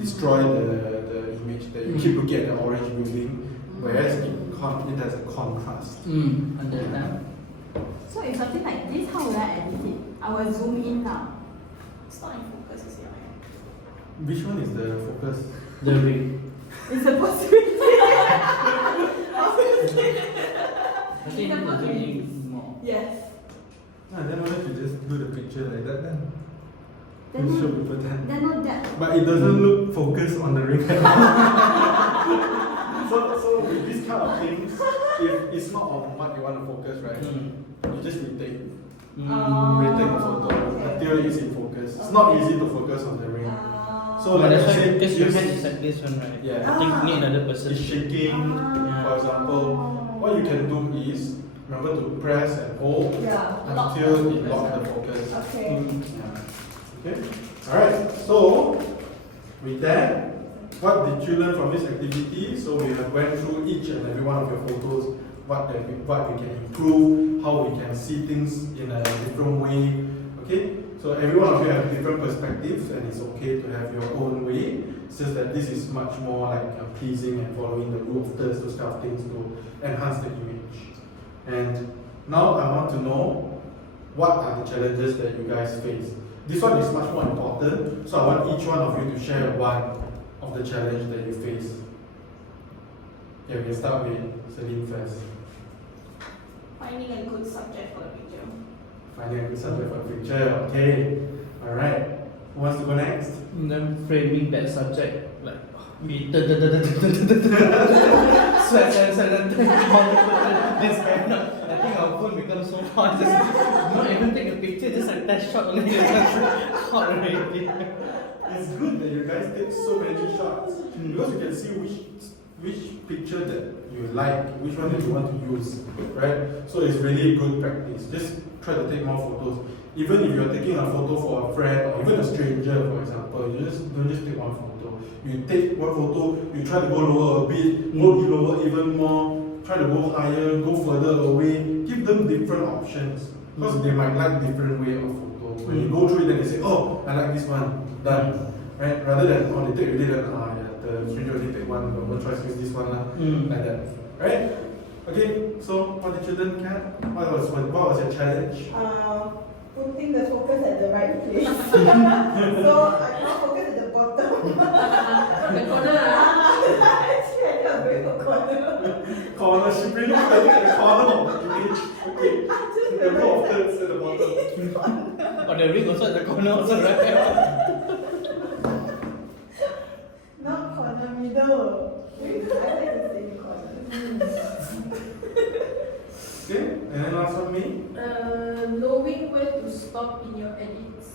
destroy the image. That you keep looking at the orange building, whereas it has a contrast. Understand? So if something like this, how would I edit it? I will zoom in now. It's not in focus, is your hand. Which one is the focus? The ring. It's supposed to be. I think the ring is more. Yes. Then why don't you just do the picture like that then? Then You show not, people that. then not that. But it doesn't look focused on the ring at all. So with these kind of things, if it's not on what you want to focus, right? You just retake. Retake the photo until it's in focus. It's not easy to focus on the ring. So like I that's why said, because your yes, hand is like this one, right? Yeah. I think need another person. it's shaking. For example, what you can do is remember to press and hold Yeah. until it locks the focus. Okay. Yeah. Okay. Alright. So with that, what did you learn from this activity? So we have went through each and every one of your photos, what we can improve, how we can see things in a different way. Okay. So every one of you have different perspectives, and it's okay to have your own way. It's just that this is much more like pleasing and following the rule of thirds, those kind of things to enhance the image. And now I want to know what are the challenges that you guys face. This one is much more important, so I want each one of you to share one of the challenge that you face. Yeah, we can start with Celine first. Finding a good subject for the picture. Finding a good subject for the picture, okay. Alright, who wants to go next? And then framing that subject like me sweat this cannot. I think our phone becomes so fast. Just not even take a picture, just a test shot only. Just hot already. It's good that you guys take so many shots because you can see which picture that you like, which one that you want to use, right? So it's really good practice. Just try to take more photos. Even if you're taking a photo for a friend or even a stranger, for example, you just don't just take one photo. You take one photo, you try to go lower a bit, go lower even more, try to go higher, go further away. Give them different options because they might like different way of photo. When you go through it, then they say, oh, I like this one, done. Right? Rather than, oh, they take already, then, the stranger only take one, but we'll try to use this one, like that. Right? Okay, so what did you learn, Kat? What was your challenge? Putting the focus at the right place. So I can't focus at the bottom. The corner. Actually, I can't break a corner. Corner, she really looked at the corner of the image. Okay, Just the row of thirds at the bottom. Or the ring also at the corner also, right? Not corner, middle. I like to say corner. Okay, and then last one, me. Knowing where to stop in your edits.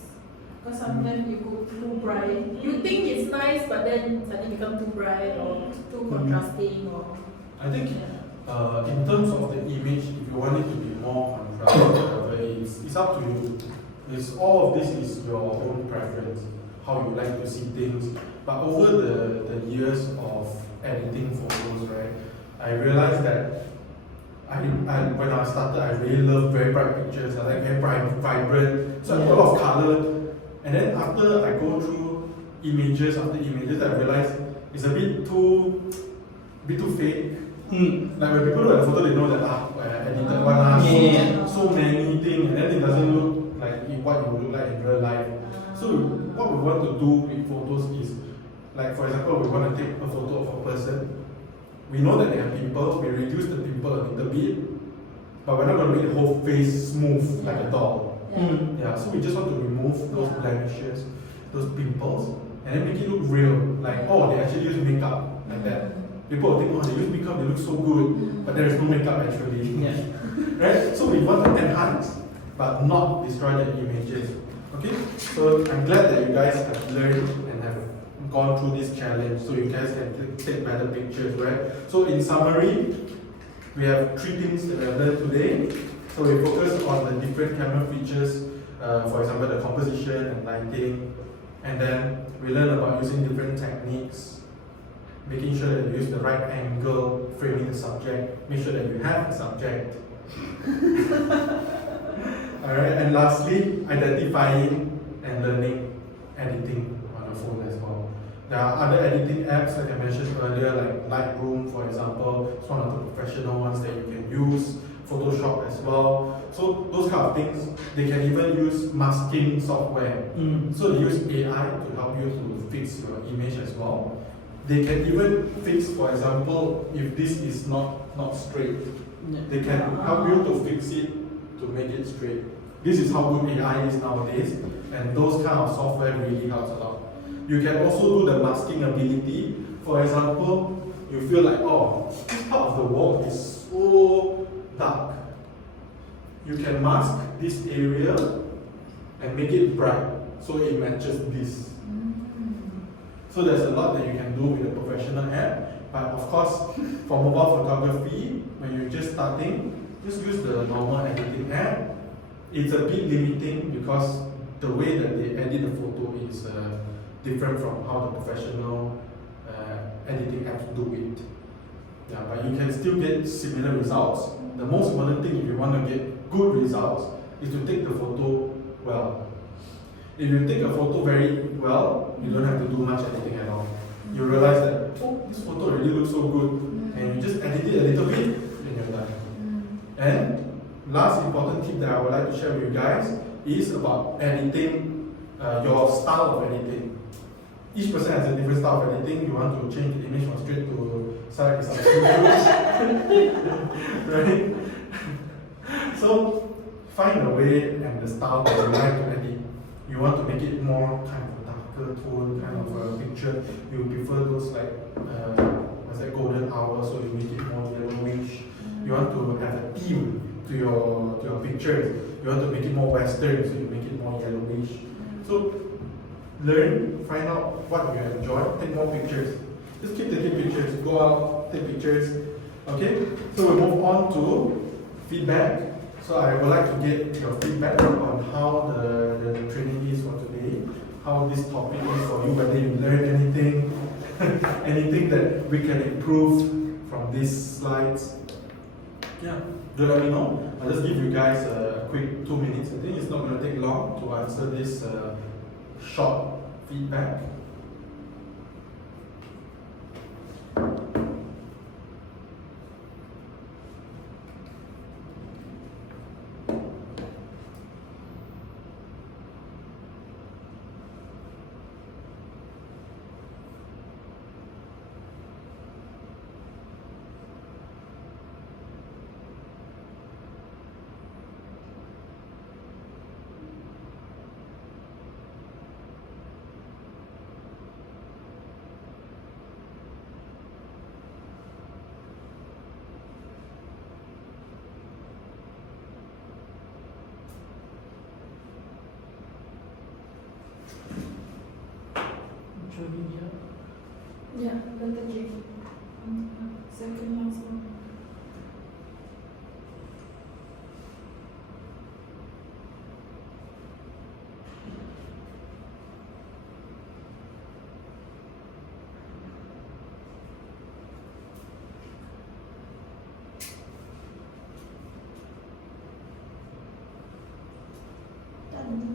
Because sometimes you go too bright. You think it's nice, but then suddenly become too bright or too contrasting or. I think in terms of the image, if you want it to be more contrasting, it's up to you. All of this is your own preference, how you like to see things. But over the years of editing photos, right, I realized that when I started, I really love very bright pictures. I like very bright, vibrant, so a lot of color. And then after I go through images after images, I realized it's a bit too fake. Like when people look at the photo, they know that edited one, so many things, and then it doesn't look like what it would look like in real life. So what we want to do with photos is, like for example, we want to take a photo of a person. We know that they have pimple, we reduce the pimple a little bit, but we're not going to make the whole face smooth like a doll. Yeah, so we just want to remove those blemishes, those pimples, and then make it look real. Like, oh, they actually use makeup, like that. People will think, oh, they use makeup, they look so good, but there is no makeup actually. Right? So we want to enhance, but not destroy the images. Okay? So I'm glad that you guys have learned and have gone through this challenge so you guys can take better pictures, right? So in summary, we have 3 things that we have learned today. So we focus on the different camera features, for example, the composition and lighting, and then we learn about using different techniques, making sure that you use the right angle, framing the subject, make sure that you have the subject. Alright, and lastly, identifying and learning editing on the phone as well. There are other editing apps like I mentioned earlier, like Lightroom, for example. It's one of the professional ones that you can use. Photoshop as well. So those kind of things, they can even use masking software. So they use AI to help you to fix your image as well. They can even fix, for example, if this is not straight, they can help you to fix it to make it straight. This is how good AI is nowadays, and those kind of software really helps a lot. You can also do the masking ability. For example, you feel like, oh, this part of the wall is so dark. You can mask this area and make it bright so it matches this. So there's a lot that you can do with a professional app. But of course, for mobile photography, when you're just starting, just use the normal editing app. It's a bit limiting because the way that they edit the photo is different from how the professional editing apps do it. Yeah, but you can still get similar results. The most important thing if you want to get good results is to take the photo well. If you take a photo very well, you don't have to do much editing at all. You realize that, oh, this photo really looks so good, and you just edit it a little bit, and you're done. And last important tip that I would like to share with you guys is about editing, your style of editing. Each person has a different style of editing. You want to change the image from straight to side is up to you. Right? So find a way and the style that you like to edit. you want to make it more kind of a darker tone kind of a picture, you prefer those like what's that, golden hour, so you make it more yellowish. You want to have a theme to your pictures. You want to make it more western, so you make it more yellowish. So learn, find out what you enjoy, take more pictures. Just keep taking pictures, go out, take pictures. Okay? So we move on to feedback. So I would like to get your feedback on how the training is for today, how this topic is for you, whether you learned anything, anything that we can improve from these slides. Yeah, do let me know. I'll just give you guys a quick 2 minutes. I think it's not going to take long to answer this short feedback. Yeah, better give. Second last one. Done.